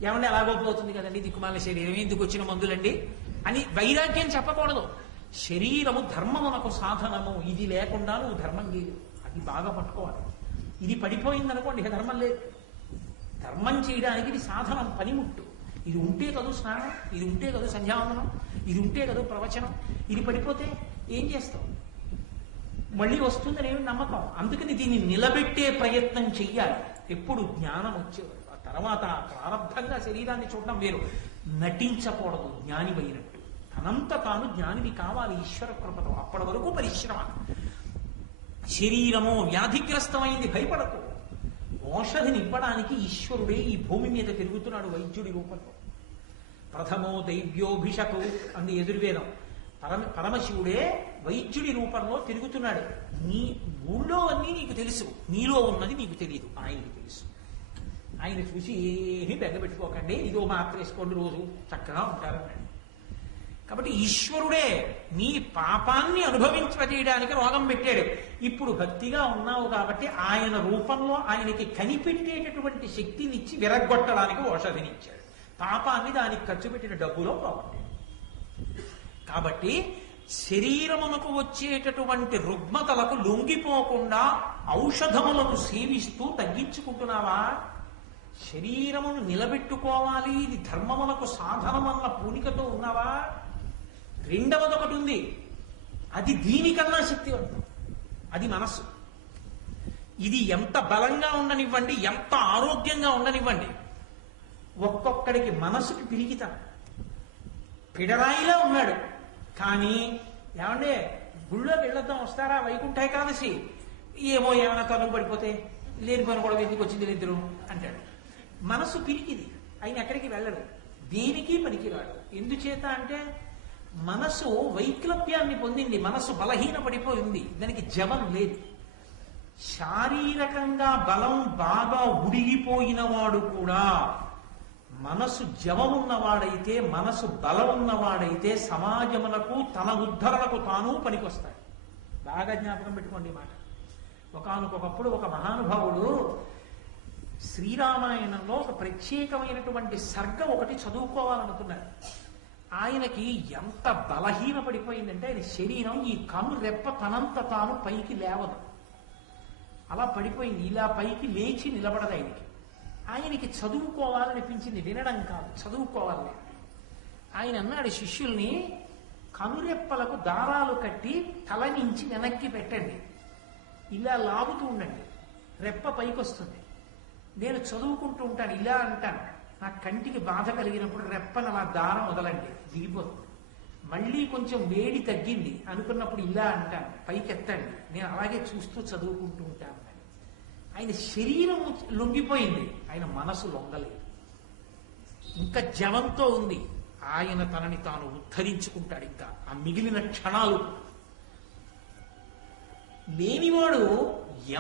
ఏమంటే అలాగోపోతుంది కదండి, దిక్కుమాల శరీరం ఎందుకు వచ్చిన మందులండి అని వైరాగ్యం చెప్పకూడదు. శరీరము ధర్మమునకు సాధనము, ఇది లేకుండా నువ్వు ధర్మం చేయదు. అది బాగా పట్టుకోవాలి. ఇది పడిపోయిందనుకోండి ఇక ధర్మం లేదు. ధర్మం చేయడానికి ఇది సాధనం, పనిముట్టు. ఇది ఉంటే కదా స్నానం, ఇది ఉంటే కదా సంధ్యావందనం, ఇది ఉంటే కదా ప్రవచనం. ఇది పడిపోతే ఏం చేస్తావు? మళ్ళీ వస్తుందని ఏమి నమ్మకం. అందుకని దీన్ని నిలబెట్టే ప్రయత్నం చెయ్యాలి. ఎప్పుడు జ్ఞానం వచ్చేవారు. ఆ తర్వాత ప్రారంభంగా శరీరాన్ని చూడడం వేరు. నటించకూడదు జ్ఞానివైనట్టు. తనంత తాను జ్ఞానివి కావాలి ఈశ్వర కృపతో. అప్పటి వరకు పరిశ్రమ. శరీరము వ్యాధిగ్రస్తమైంది, భయపడకు. ఔషధిని ఇవ్వడానికి ఈశ్వరుడే ఈ భూమి మీద తిరుగుతున్నాడు వైద్యుడి రూపంలో. ప్రథమో దైవ్యోభిషకు అంది యజుర్వేదం. పరమశివుడే వైద్యుడి రూపంలో తిరుగుతున్నాడు. నీ ఊళ్ళో అన్నీ నీకు తెలుసు, నీలో ఉన్నది నీకు తెలియదు, ఆయనకి తెలుసు. ఆయన చూసి ఏమీ బెంగపెట్టుకోకండి, ఇదో మాత్రం వేసుకోండి, రోజు చక్కగా ఉంటారన్నాడు. కాబట్టి ఈశ్వరుడే నీ పాపాన్ని అనుభవించజేయడానికి రోగం పెట్టాడు. ఇప్పుడు భక్తిగా ఉన్నావు కాబట్టి ఆయన రూపంలో ఆయనకి కనిపెట్టేటటువంటి శక్తినిచ్చి విరగ్గొట్టడానికి ఔషధినిచ్చాడు. పాపాన్ని దానికి ఖర్చు పెట్టిన డబ్బులో పోగొట్టాడు. కాబట్టి శరీరమునకు వచ్చేటటువంటి రుగ్మతలకు లొంగిపోకుండా ఔషధములను సేవిస్తూ తగ్గించుకుంటున్నావా? శరీరమును నిలబెట్టుకోవాలి, ఇది ధర్మమునకు సాధనమన్న పూనికతో ఉన్నావా? రెండవది ఒకటి ఉంది, అది దీనికన్నా శక్తివంతం. అది మనస్సు. ఇది ఎంత బలంగా ఉండనివ్వండి, ఎంత ఆరోగ్యంగా ఉండనివ్వండి, ఒక్కొక్కడికి మనసుకి పిరిగితం. పిడరాయిలా ఉన్నాడు కానీ ఏమంటే గుళ్ళోకి వెళ్ళొద్దాం వస్తారా వైకుంఠ ఏకాదశి, ఏమో ఏమైనా తనువు పడిపోతే లేని పని కూడా ఎందుకు వచ్చింది ఇద్దరు అంటాడు. మనసు పిరికిది, ఆయన ఎక్కడికి వెళ్ళడు, దేనికి పనికిరాడు. ఎందుచేత అంటే మనసు వైక్లభ్యాన్ని పొందింది, మనసు బలహీన పడిపోయింది, దానికి జవం లేదు. శారీరకంగా బలం బాగా ఉడిగిపోయిన వాడు కూడా మనసు జవమున్నవాడైతే, మనసు బలం ఉన్నవాడైతే సమాజమునకు తన ఉద్ధరణకు తాను పనికొస్తాడు. బాగా జ్ఞాపకం పెట్టుకోండి మాట. ఒకానొకప్పుడు ఒక మహానుభావుడు శ్రీరామాయణంలో ఒక ప్రత్యేకమైనటువంటి సర్గ ఒకటి చదువుకోవాలనుకున్నాడు. ఆయనకి ఎంత బలహీన పడిపోయిందంటే ఆయన శరీరం ఈ కన్ను రెప్ప తనంత తాను పైకి లేవదు, అలా పడిపోయింది. ఇలా పైకి లేచి నిలబడదు ఆయనకి. ఆయనకి చదువుకోవాలనిపించింది, వినడం కాదు, చదువుకోవాలని. ఆయన అన్నాడు శిష్యుల్ని, కనురెప్పలకు దారాలు కట్టి తల నుంచి వెనక్కి పెట్టండి, ఇలా లాగుతూ ఉండండి, రెప్ప పైకి వస్తుంది. నేను చదువుకుంటూ ఉంటాను, ఇలా అంటాను, నా కంటికి బాధ కలిగినప్పుడు రెప్పను అలా దారం వదలండి, దిగిపోతుంది. మళ్ళీ కొంచెం వేడి తగ్గింది అనుకున్నప్పుడు ఇలా అంటాను, పైకి ఎత్తండి, నేను అలాగే చూస్తూ చదువుకుంటూ ఉంటాను. ఆయన శరీరం లొంగిపోయింది, ఆయన మనసు లొంగలేదు, ఇంకా జవంతో ఉంది. ఆయన తనని తాను ఉద్ధరించుకుంటాడు. ఇంకా ఆ మిగిలిన క్షణాలు లేనివాడు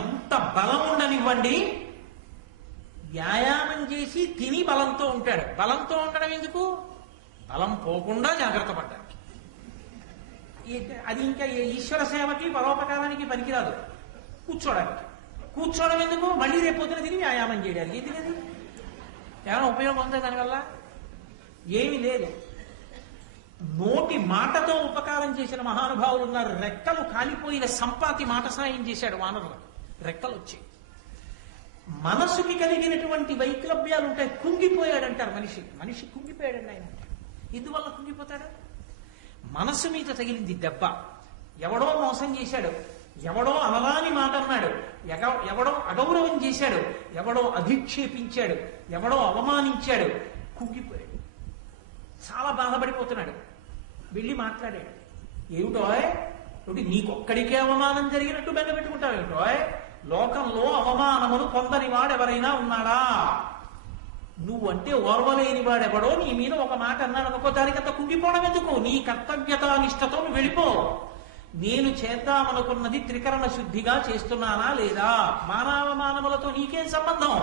ఎంత బలం ఉండనివ్వండి, వ్యాయామం చేసి తిని బలంతో ఉంటాడు. బలంతో ఉండడం ఎందుకు? బలం పోకుండా జాగ్రత్త పడ్డానికి. అది ఇంకా ఈశ్వర సేవకి పరోపకారానికి పనికిరాదు. కూర్చోడానికి. కూర్చోవడం ఎందుకు? మళ్ళీ రేపొద్దున తిని వ్యాయామం చేయడానికి. ఎందుకది? ఏమైనా ఉపయోగం ఉందా దానివల్ల? ఏమీ లేదు. నోటి మాటతో ఉపకారం చేసిన మహానుభావులు ఉన్నారు. రెక్కలు కాలిపోయిన సంపాతి మాట సాయం చేశాడు వానరులకు, రెక్కలు వచ్చాయి. మనసుకి కలిగినటువంటి వైక్లభ్యాలు ఉంటాయి. కుంగిపోయాడంటారు మనిషి. మనిషి కుంగిపోయాడండి ఆయన. ఎందువల్ల కుంగిపోతాడు? మనసు మీద తగిలింది దెబ్బ. ఎవడో మోసం చేశాడు, ఎవడో అనరాని మాట అన్నాడు, ఎవడో అగౌరవం చేశాడు, ఎవడో అధిక్షేపించాడు, ఎవడో అవమానించాడు, కుంగిపోయాడు. చాలా బాధపడిపోతున్నాడు. వెళ్ళి మాట్లాడాడు. ఏమిటోయ్, నీకొక్కడికే అవమానం జరిగినట్టు బెంగ పెట్టుకుంటావు ఏమిటోయ్? లోకంలో అవమానమును పొందని వాడెవరైనా ఉన్నాడా? నువ్వంటే ఓర్వలేని వాడెవడో నీ మీద ఒక మాట అన్నాడు అనుకో, దానికంత కుంగిపోవడం ఎందుకు? నీ కర్తవ్యత నిష్టతో నువ్వు వెళ్ళిపో. నేను చేద్దామనుకున్నది త్రికరణ శుద్ధిగా చేస్తున్నానా లేదా? మానవులతో నీకేం సంబంధం?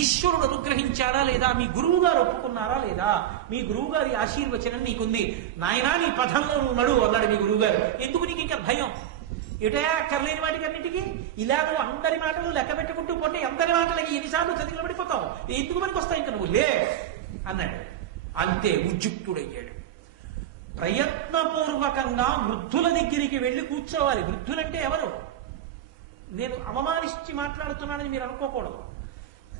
ఈశ్వరుడు అనుగ్రహించాడా లేదా? మీ గురువు గారు ఒప్పుకున్నారా లేదా? మీ గురువు గారి ఆశీర్వచనం నీకుంది. నాయనా నీ పథంలో నువ్వు నడు అన్నాడు మీ గురువు గారు. ఎందుకు నీకు ఇంకా భయం? ఏటయా అక్కర్లేని వాటికి అన్నిటికీ ఇలా నువ్వు అందరి మాటలు లెక్క పెట్టుకుంటూ పోతే అందరి మాటలకి ఎన్నిసార్లు చదివిలో పడిపోతావు, ఎందుకు పనికి వస్తావు ఇంకా నువ్వు లే అన్నాడు. అంతే ఉద్యుక్తుడయ్యాడు. ప్రయత్నపూర్వకంగా వృద్ధుల దగ్గరికి వెళ్ళి కూర్చోవాలి. వృద్ధులంటే ఎవరు? నేను అవమానించి మాట్లాడుతున్నానని మీరు అనుకోకూడదు.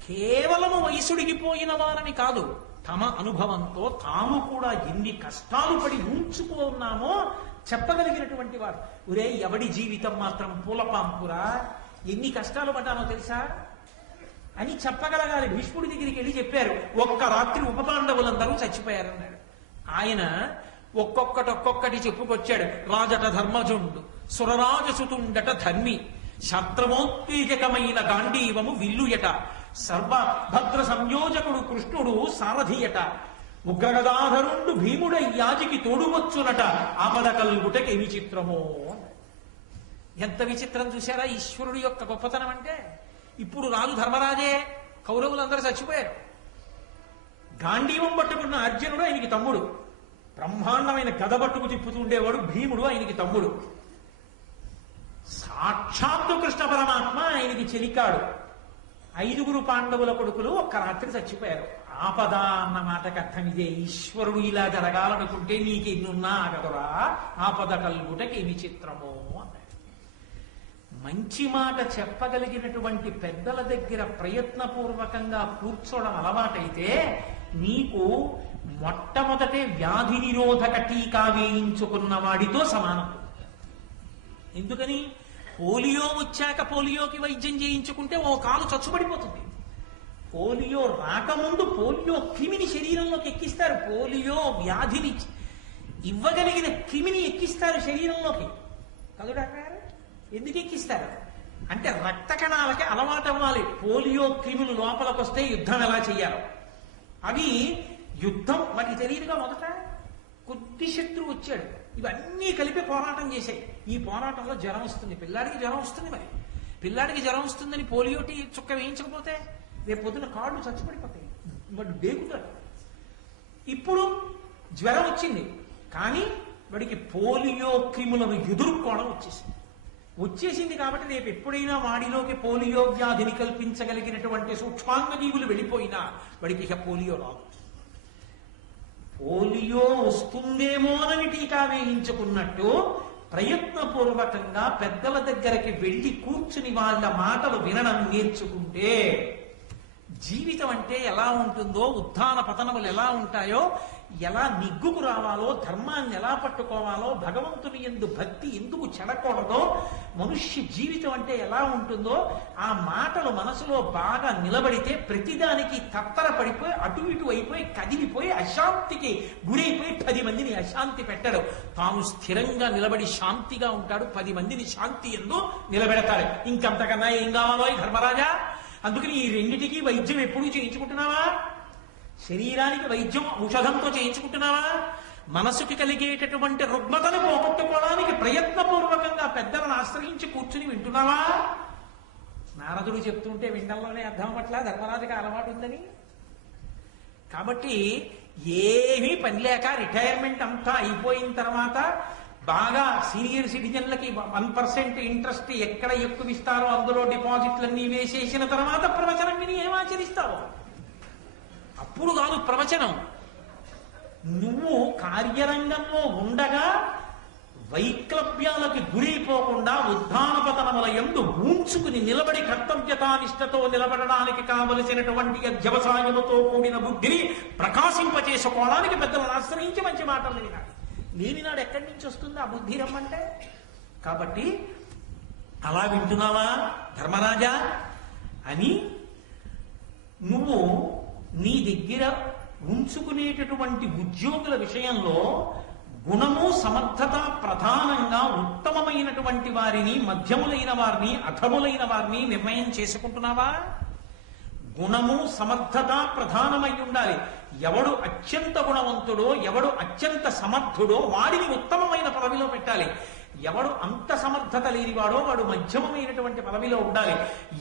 కేవలము వయసుడికి పోయిన వారని కాదు, తమ అనుభవంతో తాము కూడా ఎన్ని కష్టాలు పడి ఉంచుకున్నామో చెప్పగలిగినటువంటి వారు. ఒరే ఎవడి జీవితం మాత్రం పూలపాంపురా, ఎన్ని కష్టాలు పడ్డానో తెలుసా అని చెప్పగలగాలి. భీష్ముడి దగ్గరికి వెళ్ళి చెప్పారు, ఒక్క రాత్రి ఉపపాండవులందరూ చచ్చిపోయారన్నాడు. ఆయన ఒక్కొక్కటి చెప్పుకొచ్చాడు. రాజట ధర్మజుండు, సురరాజసుతుండట ధర్మి, శాస్త్రమోత్తేజకమైన గాంధీవము విల్లుయట, సర్వభద్ర సంయోజకుడు కృష్ణుడు సారథియట, ఉగ్రగదాధరుండు భీముడై యాజికి తోడువచ్చునట, ఆపద కల్గుటకి విచిత్రమో. ఎంత విచిత్రం చూశారా ఈశ్వరుడి యొక్క గొప్పతనం అంటే! ఇప్పుడు రాజు ధర్మరాజే, కౌరవులందరూ చచ్చిపోయారు. గాంధీవం పట్టుకున్న అర్జునుడు ఆయనకి తమ్ముడు, బ్రహ్మాండమైన గద పట్టుకు తిప్పుతూ ఉండేవాడు భీముడు ఆయనకి తమ్ముడు, సాక్షాత్తు కృష్ణ పరమాత్మ ఆయనకి చెలికాడు. 5 పాండవుల కొడుకులు ఒక్క రాత్రి చచ్చిపోయారు. ఆపద అన్న మాటకు అర్థం ఇదే. ఈశ్వరుడు ఇలా జరగాలనుకుంటే నీకెన్నున్నా ఆగదురా, ఆపద కల్గుటకి విచిత్రమో అన్నాడు. మంచి మాట చెప్పగలిగినటువంటి పెద్దల దగ్గర ప్రయత్నపూర్వకంగా కూర్చోవడం అలవాటైతే నీకు మొట్టమొదటే వ్యాధి నిరోధక టీకా వేయించుకున్న వాడితో సమానం. ఎందుకని? పోలియో వచ్చాక పోలియోకి వైద్యం చేయించుకుంటే ఓ కాలు చచ్చుబడిపోతుంది. పోలియో రాకముందు పోలియో క్రిమిని శరీరంలోకి ఎక్కిస్తారు. పోలియో వ్యాధిని ఇవ్వగలిగిన క్రిమిని ఎక్కిస్తారు శరీరంలోకి. కదా డాక్టర్? ఎందుకు ఎక్కిస్తారు అంటే రక్త కణాలకి అలవాటు అవ్వాలి. పోలియో క్రిములు లోపలికి వస్తే యుద్ధం ఎలా చెయ్యాలో అవి యుద్ధం వాటికి తెలియదుగా. మొదట కొద్ది శత్రువు వచ్చాడు, ఇవన్నీ కలిపి పోరాటం చేశాయి. ఈ పోరాటంలో జ్వరం వస్తుంది, పిల్లాడికి జ్వరం వస్తుంది. మరి పిల్లాడికి జ్వరం వస్తుందని పోలియోటి చుక్క వేయించకపోతే రేపు పొద్దున కాళ్ళు చచ్చిపడిపోతాయి, వాడు బేగుతాడు. ఇప్పుడు జ్వరం వచ్చింది, కానీ వాడికి పోలియో క్రిములను ఎదుర్కోవడం వచ్చేసింది కాబట్టి రేపు ఎప్పుడైనా వాడిలోకి పోలియో వ్యాధిని కల్పించగలిగినటువంటి సూక్ష్మాంగ జీవులు వెళ్ళిపోయినా వాడికి ఇక పోలియో రాదు. పోలియో వస్తుందేమోనని టీకా వేయించుకున్నట్టు ప్రయత్నపూర్వకంగా పెద్దల దగ్గరికి వెళ్ళి కూర్చుని వాళ్ళ మాటలు వినడం నేర్చుకుంటే జీవితం అంటే ఎలా ఉంటుందో, ఉత్థాన పతనములు ఎలా ఉంటాయో, ఎలా నిగ్గుకు రావాలో, ధర్మాన్ని ఎలా పట్టుకోవాలో, భగవంతుని యందు భక్తి ఎందుకు చెడకూడదో, మనుష్య జీవితం అంటే ఎలా ఉంటుందో ఆ మాటలు మనసులో బాగా నిలబడితే ప్రతిదానికి తత్తరపడిపోయి అటు ఇటు అయిపోయి కదిలిపోయి అశాంతికి గురైపోయి 10 మందిని అశాంతి పెట్టడు. తాను స్థిరంగా నిలబడి శాంతిగా ఉంటాడు, 10 మందిని శాంతి యందు నిలబెడతాడు. ఇంకంతకన్నా ఏం కావాలో ఈ ధర్మరాజా? అందుకని ఈ రెండిటికి వైద్యం ఎప్పుడూ చేయించుకుంటున్నావా? శరీరానికి వైద్యం ఔషధంతో చేయించుకుంటున్నావా? మనసుకి కలిగేటటువంటి రుగ్మతను పోగొట్టుకోవడానికి ప్రయత్నపూర్వకంగా పెద్దలను ఆశ్రయించి కూర్చుని వింటున్నావా? నారదుడు చెప్తుంటే వినడంలోనే అర్థం పట్ల ధర్మరాజుకి అలవాటు ఉందని. కాబట్టి ఏమీ పని లేక రిటైర్మెంట్ అంతా అయిపోయిన తర్వాత బాగా సీనియర్ సిటిజన్లకి 1% ఇంట్రెస్ట్ ఎక్కడ ఎక్కువ ఇస్తారో అందులో డిపాజిట్లన్నీ వేసేసిన తర్వాత ప్రవచనం విని ఏం ఆచరిస్తావు? అప్పుడు కాదు ప్రవచనం. నువ్వు కార్యరంగంలో ఉండగా వైక్లభ్యాలకి గురైపోకుండా ఉద్ధానపతనముల యందు ఊంచుకుని నిలబడి కర్తవ్యతానిష్టతో నిలబడడానికి కావలసినటువంటి అధ్యవసాయముతో కూడిన బుద్ధిని ప్రకాశింపచేసుకోవడానికి పెద్దలను ఆశ్రయించి మంచి మాటలు వినాలి. లేనినాడు ఎక్కడి నుంచి వస్తుంది ఆ బుద్ధి రమ్మంటే? కాబట్టి అలా వింటున్నావా ధర్మరాజా అని నువ్వు నీ దగ్గర ఉంచుకునేటటువంటి ఉద్యోగుల విషయంలో గుణము సమర్థత ప్రధానంగా ఉత్తమమైనటువంటి వారిని, మధ్యములైన వారిని, అధములైన వారిని నిర్ణయం చేసుకుంటున్నావా? గుణము సమర్థత ప్రధానమై ఉండాలి. ఎవడు అత్యంత గుణవంతుడో, ఎవడు అత్యంత సమర్థుడో వాడిని ఉత్తమమైన పదవిలో పెట్టాలి. ఎవడు అంత సమర్థత లేనివాడో వాడు మధ్యమమైనటువంటి పదవిలో ఉండాలి,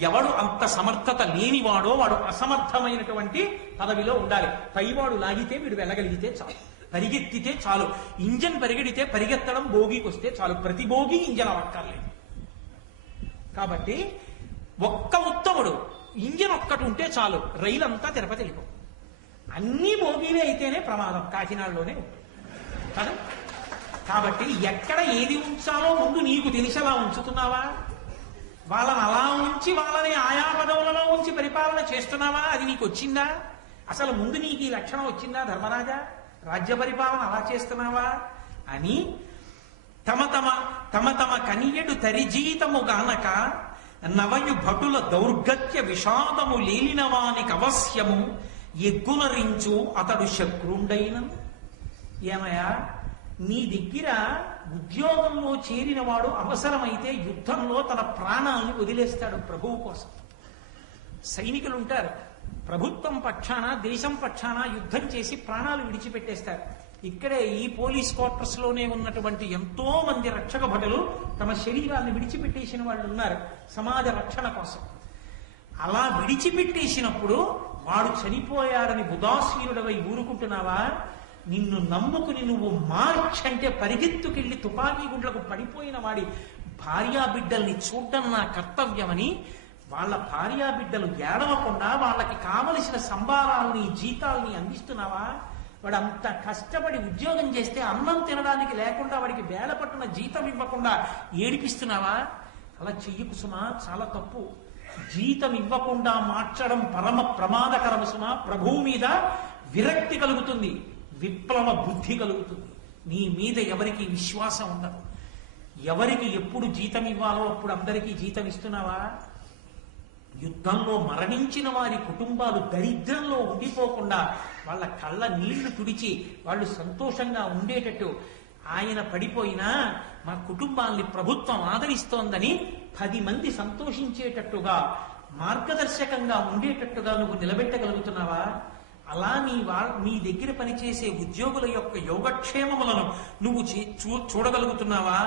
ఎవడు అంత సమర్థత లేనివాడో వాడు అసమర్థమైనటువంటి పదవిలో ఉండాలి. పైవాడు లాగితే వీడు వెళ్ళగలిగితే చాలు, పరిగెత్తితే చాలు, ఇంజన్ పరిగెడితే పరిగెత్తడం భోగికి వస్తే చాలు, ప్రతి భోగి ఇంజన్ అవ్వక్కర్లేదు. కాబట్టి ఒక్క ఉత్తముడు ఇంజన్ ఒక్కటి ఉంటే చాలు, రైలు అంతా తిరుపతి వెళ్ళిపో. అన్ని భోగిలే అయితేనే ప్రమాదం కాకినాడలోనే ఉంటుంది కదా. కాబట్టి ఎక్కడ ఏది ఉంచాలో ముందు నీకు తెలిసేలా ఉంచుతున్నావా? వాళ్ళని అలా ఉంచి వాళ్ళని ఆయా పదవులలో ఉంచి పరిపాలన చేస్తున్నావా? అది నీకు వచ్చిందా? అసలు ముందు నీకు ఈ లక్షణం వచ్చిందా ధర్మరాజా? రాజ్య పరిపాలన అలా చేస్తున్నావా అని తమ తమ కనియడు తరిజీతము గానక నవయు భటుల దౌర్గత్య విషాదము లేలిన వానికి అవశ్యము ఎగ్గునరించు అతడు శక్రుండైన. ఏమయ్యా, నీ దగ్గర ఉద్యోగంలో చేరిన వాడు అవసరమైతే యుద్ధంలో తన ప్రాణాలను వదిలేస్తాడు ప్రభువు కోసం. సైనికులు ఉంటారు, ప్రభుత్వం పక్షాన దేశం పక్షాన యుద్ధం చేసి ప్రాణాలు విడిచిపెట్టేస్తారు. ఇక్కడే ఈ పోలీస్ క్వార్టర్స్ లోనే ఉన్నటువంటి ఎంతో మంది రక్షక భటులు తమ శరీరాన్ని విడిచిపెట్టేసిన వాళ్ళు ఉన్నారు సమాజ రక్షణ కోసం. అలా విడిచిపెట్టేసినప్పుడు వాడు చనిపోయాడని ఉదాసీనుడవై ఊరుకుంటున్నావా? నిన్ను నమ్ముకుని నువ్వు మార్చ్ అంటే పరిగెత్తుకెళ్లి తుపాకీ గుండ్లకు పడిపోయిన వాడి భార్యాబిడ్డల్ని చూడడం నా కర్తవ్యమని వాళ్ళ భార్యాబిడ్డలు ఏడవకుండా వాళ్ళకి కావలసిన సంబారాలని జీతాలని అందిస్తున్నావా? వాడు అంత కష్టపడి ఉద్యోగం చేస్తే అన్నం తినడానికి లేకుండా వాడికి వేల పట్టున జీతం ఇవ్వకుండా ఏడిపిస్తున్నావా? అలా చెయ్యకు సుమా, చాలా తప్పు. జీతం ఇవ్వకుండా మార్చడం పరమ ప్రమాదకరము సుమా. ప్రభువు మీద విరక్తి కలుగుతుంది, విప్లవ బుద్ధి కలుగుతుంది. నీ మీద ఎవరికి విశ్వాసం ఉండదు. ఎవరికి ఎప్పుడు జీతం ఇవ్వాలో అప్పుడు అందరికీ జీతం ఇస్తున్నావా? యుద్ధంలో మరణించిన వారి కుటుంబాలు దరిద్రంలో ఉండిపోకుండా వాళ్ళ కళ్ళ నీళ్లు తుడిచి వాళ్ళు సంతోషంగా ఉండేటట్టు ఆయన పడిపోయినా మా కుటుంబాల్ని ప్రభుత్వం ఆదరిస్తోందని 10 మంది సంతోషించేటట్టుగా మార్గదర్శకంగా ఉండేటట్టుగా నువ్వు నిలబెట్టగలుగుతున్నావా? అలా నీ దగ్గర పనిచేసే ఉద్యోగుల యొక్క యోగక్షేమములను నువ్వు చూడగలుగుతున్నావా?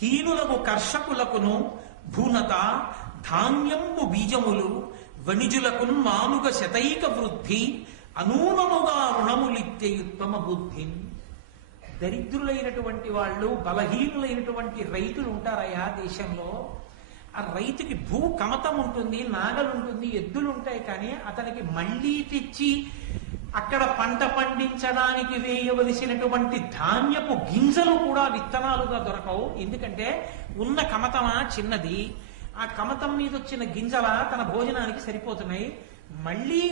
హీనులకు కర్షకులకును భూనత ధాన్యంబు బీజములు వణిజులకు మానుగ శతైక వృద్ధి అనూనముగా రుణములిత్తేయుత్తమ బుద్ధి. దరిద్రులైనటువంటి వాళ్ళు, బలహీనులైనటువంటి రైతులు ఉంటారయ్యా దేశంలో. ఆ రైతుకి భూ కమతం ఉంటుంది, నాగలుంటుంది, ఎద్దులుంటాయి, కానీ అతనికి మళ్ళీ తెచ్చి అక్కడ పంట పండించడానికి వేయవలసినటువంటి ధాన్యపు గింజలు కూడా విత్తనాలుగా దొరకవు. ఎందుకంటే ఉన్న కమతమా చిన్నది, ఆ కమతం మీద వచ్చిన గింజల తన భోజనానికి సరిపోతున్నాయి. మళ్ళీ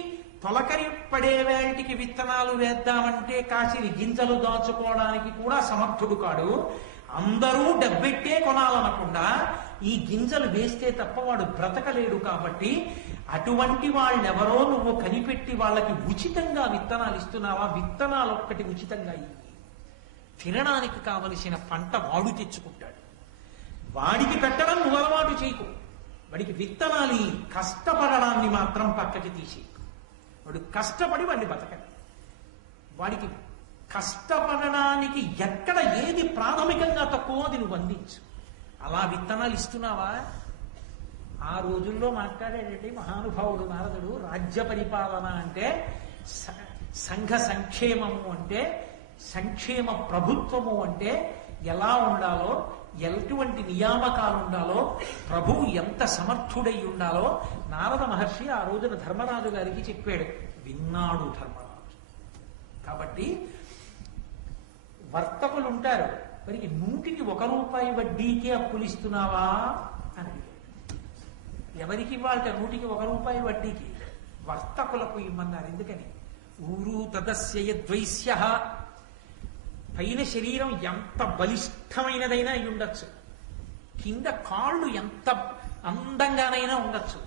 తొలకరి పడే వేటికి విత్తనాలు వేద్దామంటే కాసిని గింజలు దాచుకోవడానికి కూడా సమర్థుడు కాడు. అందరూ డబ్బెట్టే కొనాలనకుండా ఈ గింజలు వేస్తే తప్ప వాడు బ్రతకలేడు. కాబట్టి అటువంటి వాళ్ళెవరో నువ్వు కనిపెట్టి వాళ్ళకి ఉచితంగా విత్తనాలు ఇస్తున్నావా? విత్తనాలు ఒక్కటి ఉచితంగా ఇవ్వు. తినడానికి కావలసిన పంట వాడు తెచ్చుకుంటాడు. వాడికి పెట్టడం నువ్వు అలవాటు చేయకు. వాడికి విత్తనాలి, కష్టపడడాన్ని మాత్రం పక్కకి తీసి వాడు కష్టపడి వాడిని బతకండి. వాడికి కష్టపడడానికి ఎక్కడ ఏది ప్రాథమికంగా తక్కువ అది నువ్వు అందించు. అలా విత్తనాలు ఇస్తున్నావా? ఆ రోజుల్లో మాట్లాడేటండి మహానుభావుడు నారదుడు. రాజ్య పరిపాలన అంటే సంఘ సంక్షేమము అంటే, సంక్షేమ ప్రభుత్వము అంటే ఎలా ఉండాలో, ఎటువంటి నియామకాలు ఉండాలో, ప్రభువు ఎంత సమర్థుడై ఉండాలో నారద మహర్షి ఆ రోజున ధర్మరాజు గారికి చెప్పాడు. విన్నాడు ధర్మరాజు. కాబట్టి వర్తకులు ఉంటారు, వారికి 100కి 1 రూపాయి వడ్డీకే అప్పులు ఇస్తున్నావా అని. ఎవరికి ఇవ్వాలట 100కి 1 రూపాయి వడ్డీకి? వర్తకులకు ఇమ్మన్నారు. ఎందుకని? ఊరు తదస్య ద్వైస్య. పైన శరీరం ఎంత బలిష్టమైనదైనా అయి ఉండొచ్చు, కింద కాళ్ళు ఎంత అందంగానైనా ఉండొచ్చు.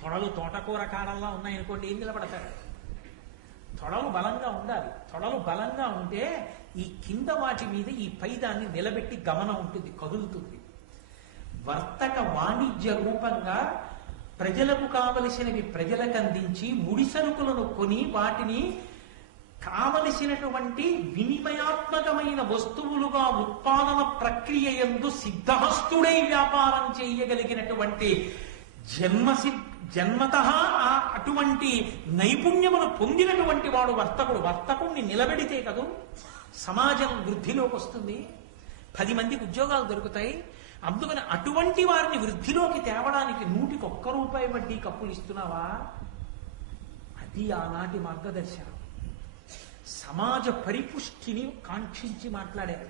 తొడలు తోటకూర కాడల్లా ఉన్నాయనుకోండి, ఏం నిలబడతారు? తొడలు బలంగా ఉండాలి. తొడలు బలంగా ఉంటే ఈ కింద వాటి మీద ఈ పైదాన్ని నిలబెట్టి గమనం ఉంటుంది, కదులుతుంది. వర్తక వాణిజ్య రూపంగా ప్రజలకు కావలసినవి ప్రజలకు అందించి ముడి సరుకులను కొని వాటిని కావలసిన కావలసినటువంటి వినిమయాత్మకమైన వస్తువులుగా ఉత్పాదన ప్రక్రియ యందు సిద్ధహస్తుడై వ్యాపారం చేయగలిగినటువంటి జన్మత అటువంటి నైపుణ్యమును పొందినటువంటి వాడు వర్తకుడు. వర్తకుడిని నిలబెడితే కదూ సమాజం వృద్ధిలోకి వస్తుంది, 10 మందికి ఉద్యోగాలు దొరుకుతాయి. అందుకని అటువంటి వారిని వృద్ధిలోకి తేవడానికి 100కి రూపాయి వడ్డీ కప్పులు ఇస్తున్నావా? అది ఆనాటి మార్గదర్శనం. సమాజ పరిపుష్టిని కాంక్షించి మాట్లాడారు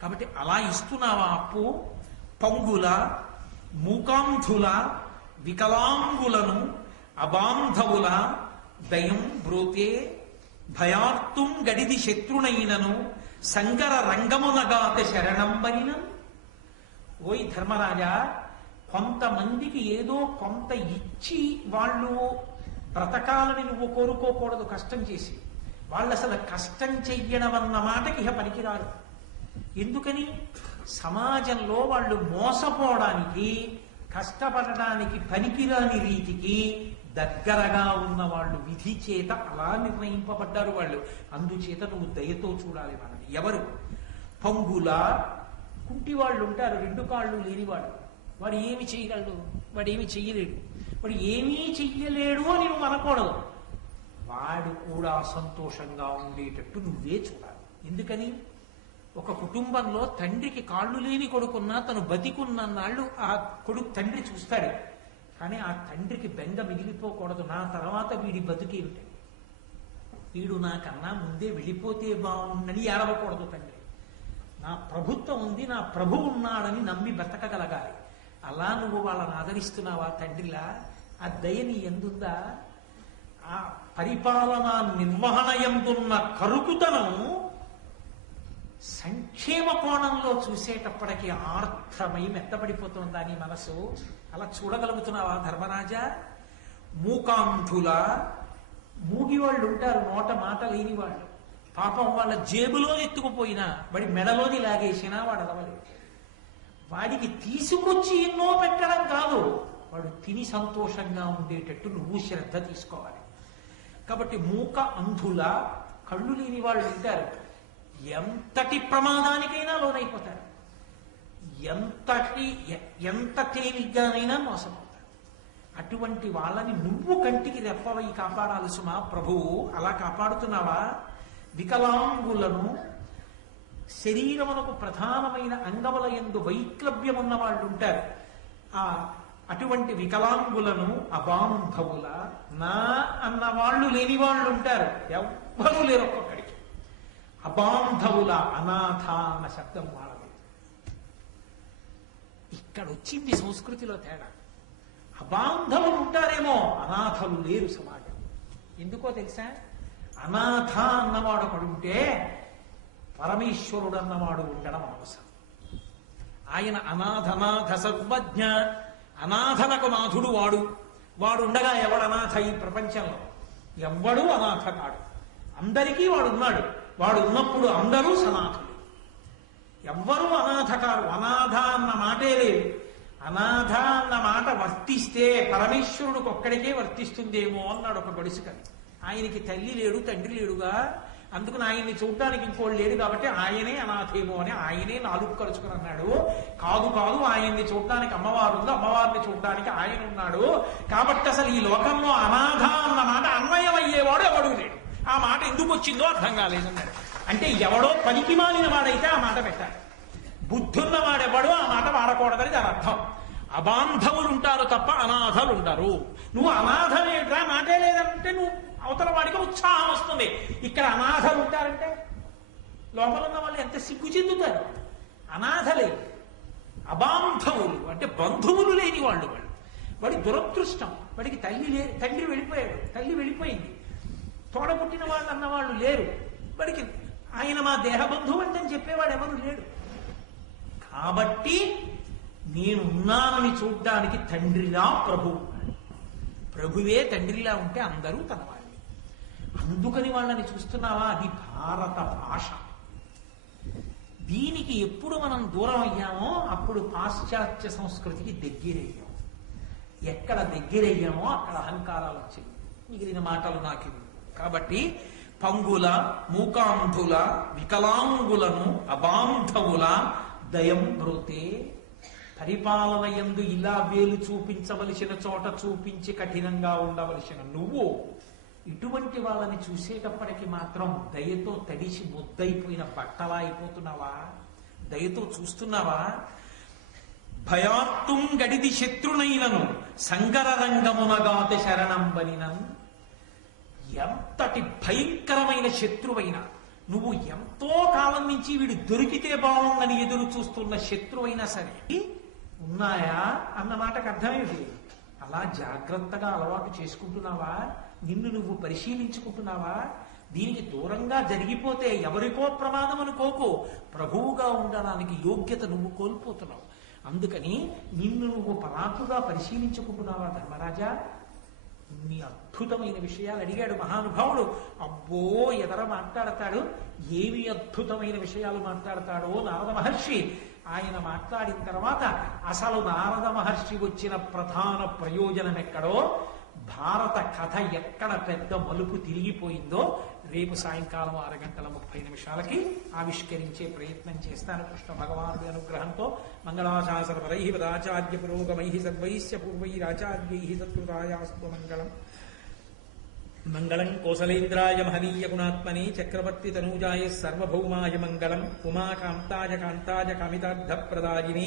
కాబట్టి అలా ఇస్తున్నావా అప్పు? పంగుల, మూకాంధుల, వికలాంగులను, అబాంధవుల దయం బ్రోతే భయార్తుం గడిది శత్రునైనను సంగర రంగమునగాత శరణంబరిన. ఓయ్ ధర్మరాజా, కొంతమందికి ఏదో కొంత ఇచ్చి వాళ్ళు బ్రతకాలని నువ్వు కోరుకోకూడదు. కష్టం చేసి వాళ్ళు అసలు కష్టం చెయ్యడం అన్న మాటకి ఇహ పనికిరారు. ఎందుకని? సమాజంలో వాళ్ళు మోసపోవడానికి, కష్టపడడానికి పనికిరాని రీతికి దగ్గరగా ఉన్న వాళ్ళు విధి చేత అలా నిర్ణయింపబడ్డారు వాళ్ళు. అందుచేత నువ్వు దయతో చూడాలి వాళ్ళని. ఎవరు? పంగుల, కుంటి వాళ్ళు ఉంటారు, 2 కాళ్ళు లేనివాడు. వాడు ఏమి చేయగలడు? వాడు ఏమి చెయ్యలేడు. వాడు ఏమీ చెయ్యలేడు అని నువ్వు అనకూడదు. వాడు కూడా సంతోషంగా ఉండేటట్టు నువ్వే చూడాలి. ఎందుకని? ఒక కుటుంబంలో తండ్రికి కాళ్ళు లేని కొడుకున్నా తను బతికున్నన్నాళ్ళు ఆ కొడుకు తండ్రి చూస్తాడు. కానీ ఆ తండ్రికి బెంగ మిగిలిపోకూడదు. నా తర్వాత వీడి బతుకేమిటి, వీడు నాకన్నా ముందే వెళ్ళిపోతే బాగుండని ఏడవకూడదు తండ్రి. నా ప్రభుత్వం ఉంది, నా ప్రభు ఉన్నాడని నమ్మి బతకగలగాలి. అలా నువ్వు వాళ్ళని ఆదరిస్తున్నావా తండ్రిలా? ఆ దయ నీ ఎందుందా? ఆ పరిపాలనా నిర్వహణ ఎందున్న కరుకుతనం సంక్షేమ కోణంలో చూసేటప్పటికీ ఆర్ద్రమై మెత్తపడిపోతుందా నీ మనసు? అలా చూడగలుగుతున్నావా ధర్మరాజా? మూకాంధుల, మూగి వాళ్ళు ఉంటారు, నోట మాట లేని వాళ్ళు. పాపం వాళ్ళ జేబులో ఎత్తుకుపోయినా వాడి మెడలోని లాగేసినా వాడు అదవలేదు. వాడికి తీసుకొచ్చి ఎన్నో పెట్టడం కాదు, వాడు తిని సంతోషంగా ఉండేటట్టు నువ్వు శ్రద్ధ తీసుకోవాలి. కాబట్టి మూక అంధుల, కళ్ళు లేని వాళ్ళు ఉంటారు, ఎంతటి ప్రమాదానికైనా లోనైపోతారు, ఎంత తేలిగ్గానైనా మోసపోతారు. అటువంటి వాళ్ళని నువ్వు కంటికి రెప్పవై కాపాడాలి సుమా ప్రభువు. అలా కాపాడుతున్నావా? వికలాంగులను, శరీరమునకు ప్రధానమైన అంగముల యందు వైక్లభ్యం ఉన్న వాళ్ళు ఉంటారు, అటువంటి వికలాంగులను, అబాంధవుల, నా అన్న వాళ్ళు లేని వాళ్ళు ఉంటారు, ఎవ్వరూ లేరు ఒక్కొక్కడికి. అబాంధవుల, అనాథ అన్న శబ్దం వాడలేదు. ఇక్కడ వచ్చింది సంస్కృతిలో తేడా. అబాంధవులు ఉంటారేమో, అనాథలు లేరు సమాజం. ఎందుకో తెలుసా? అనాథ అన్నవాడు ఒకడుంటే పరమేశ్వరుడు అన్నవాడు ఉండడం అవసరం. ఆయన అనాథనాథ సర్వజ్ఞ, అనాథనకు నాథుడు వాడు. వాడుండగా ఎవడనాథ ఈ ప్రపంచంలో? ఎవ్వడూ అనాథ కాడు, అందరికీ వాడున్నాడు. వాడు ఉన్నప్పుడు అందరూ సనాథులు, ఎవ్వరూ అనాథ కాదు. అనాథ అన్న మాటే లేదు. అనాథ అన్న మాట వర్తిస్తే పరమేశ్వరుడికి ఒక్కడికే వర్తిస్తుందేమో అన్నాడు ఒక గడుసుకని. ఆయనకి తల్లి లేడు, తండ్రి లేడుగా, అందుకని ఆయన్ని చూడడానికి ఇంకోళ్ళు లేడు కాబట్టి ఆయనే అనాథేమో అని ఆయనే నాలుగు కలుచుకుని అన్నాడు. కాదు కాదు, ఆయన్ని చూడడానికి అమ్మవారు ఉంది, అమ్మవారిని చూడడానికి ఆయన ఉన్నాడు. కాబట్టి అసలు ఈ లోకంలో అనాథ అన్న మాట అన్వయం అయ్యేవాడు ఎవడూ లేడు. ఆ మాట ఎందుకు వచ్చిందో అర్థం కాలేదన్నాడు. అంటే ఎవడో పనికి మాలిన వాడైతే ఆ మాట పెట్టాలి, బుద్ధున్న వాడెవడో ఆ మాట వాడకూడదని దాని అర్థం. అబాంధవులు ఉంటారు తప్ప అనాథలు ఉండరు. నువ్వు అనాథలేట్రా మాటే లేదంటే నువ్వు అవతల వాడికి ఉత్సాహం వస్తుంది. ఇక్కడ అనాథలు ఉంటారంటే లోపల ఉన్న వాళ్ళు ఎంత సిగ్గు చెందుతారు. అనాథలే, అబాంధవులు అంటే బంధువులు లేని వాళ్ళు. వాడి దురదృష్టం. వాడికి తండ్రి వెళ్ళిపోయాడు, తల్లి వెళ్ళిపోయింది, తోడబుట్టిన వాళ్ళు అన్నవాళ్ళు లేరు. వాడికి ఆయన మా దేహబంధువు అంటే చెప్పేవాడు ఎవరు లేడు. కాబట్టి నేనున్నానని చూడ్డానికి తండ్రిలా ప్రభువు ఉన్నాడు. ప్రభువే తండ్రిలా ఉంటే అందరూ తన వాళ్ళే. అందుకని వాళ్ళని చూస్తున్నావా? అది భారత భాష. దీనికి ఎప్పుడు మనం దూరం అయ్యామో అప్పుడు పాశ్చాత్య సంస్కృతికి దగ్గరయ్యాం. ఎక్కడ దగ్గరయ్యామో అక్కడ అహంకారాలు వచ్చాయి. మిగిలిన మాటలు నాకు. కాబట్టి పంగుల మూకాంధుల వికలాంగులను అబాంధవుల దయం బ్రోతే. పరిపాలన యందు ఇలా వేలు చూపించవలసిన చోట చూపించి కఠినంగా ఉండవలసిన నువ్వు ఇటువంటి వాళ్ళని చూసేటప్పటికి మాత్రం దయతో తడిసి ముద్దయిపోయిన బట్టలా అయిపోతున్నావా? దయతో చూస్తున్నావా? భయార్తుం గడిది శత్రునైనను సంగర రంగమునగాత శరణంబనినన్. ఎంతటి భయంకరమైన శత్రువైనా, నువ్వు ఎంతో కాలం నుంచి వీడు దొరికితే బాగుందని ఎదురు చూస్తున్న శత్రువైనా సరే ఉన్నాయా అన్న మాటకు అర్థమేంటి? అలా జాగ్రత్తగా అలవాటు చేసుకుంటున్నావా? నిన్ను నువ్వు పరిశీలించుకుంటున్నావా? దీనికి దూరంగా జరిగిపోతే ఎవరికో ప్రమాదం అనుకోకు, ప్రభువుగా ఉండడానికి యోగ్యత నువ్వు కోల్పోతున్నావు. అందుకని నిన్ను నువ్వు పరాకుగా పరిశీలించుకుంటున్నావా ధర్మరాజా? ఇన్ని అద్భుతమైన విషయాలు అడిగాడు మహానుభావుడు. అబ్బో ఎదర మాట్లాడతాడు, ఏమి అద్భుతమైన విషయాలు మాట్లాడతాడో నారద మహర్షి. ఆయన మాట్లాడిన తర్వాత అసలు నారద మహర్షి వచ్చిన ప్రధాన ప్రయోజనం ఎక్కడో, భారత కథ ఎక్కడ పెద్ద మలుపు తిరిగిపోయిందో రేపు సాయంకాలం 6:30 ఆవిష్కరించే ప్రయత్నం చేస్తాను కృష్ణ భగవానుడి అనుగ్రహంతో. మంగళాశాసన పరై పదాచార్య పురోగమై సర్వైశ్య పూర్వైరాచార్యై సత్కృతాయాస్తు మంగళం. మంగళం కోసలేంద్రాయ మహనీయ గుణాత్మనే చక్రవర్తి తనూజాయ సర్వభౌమాయ మంగళం. ఉమాకాంతాయ కాంతాయ కామితార్థప్రదాయినే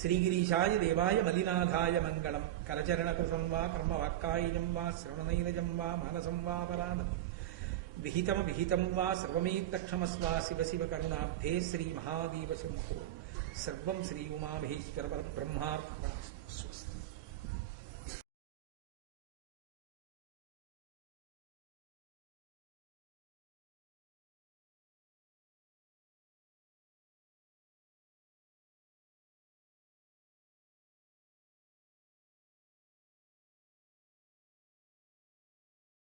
శ్రీగిరీశాయ దేవాయ మలినాథాయ మంగళం. కరచరణకృతం వా కర్మవాక్కాయజం వా శ్రవణనైనజం వా మానసం వా పరాణం విహితం వా సర్వమేత్తక్షమస్వా శివ శివ కరుణాబ్ధే శ్రీ మహాదేవ శంభో. సర్వం శ్రీ ఉమామహేశ్వర పరబ్రహ్మార్పణమస్తు.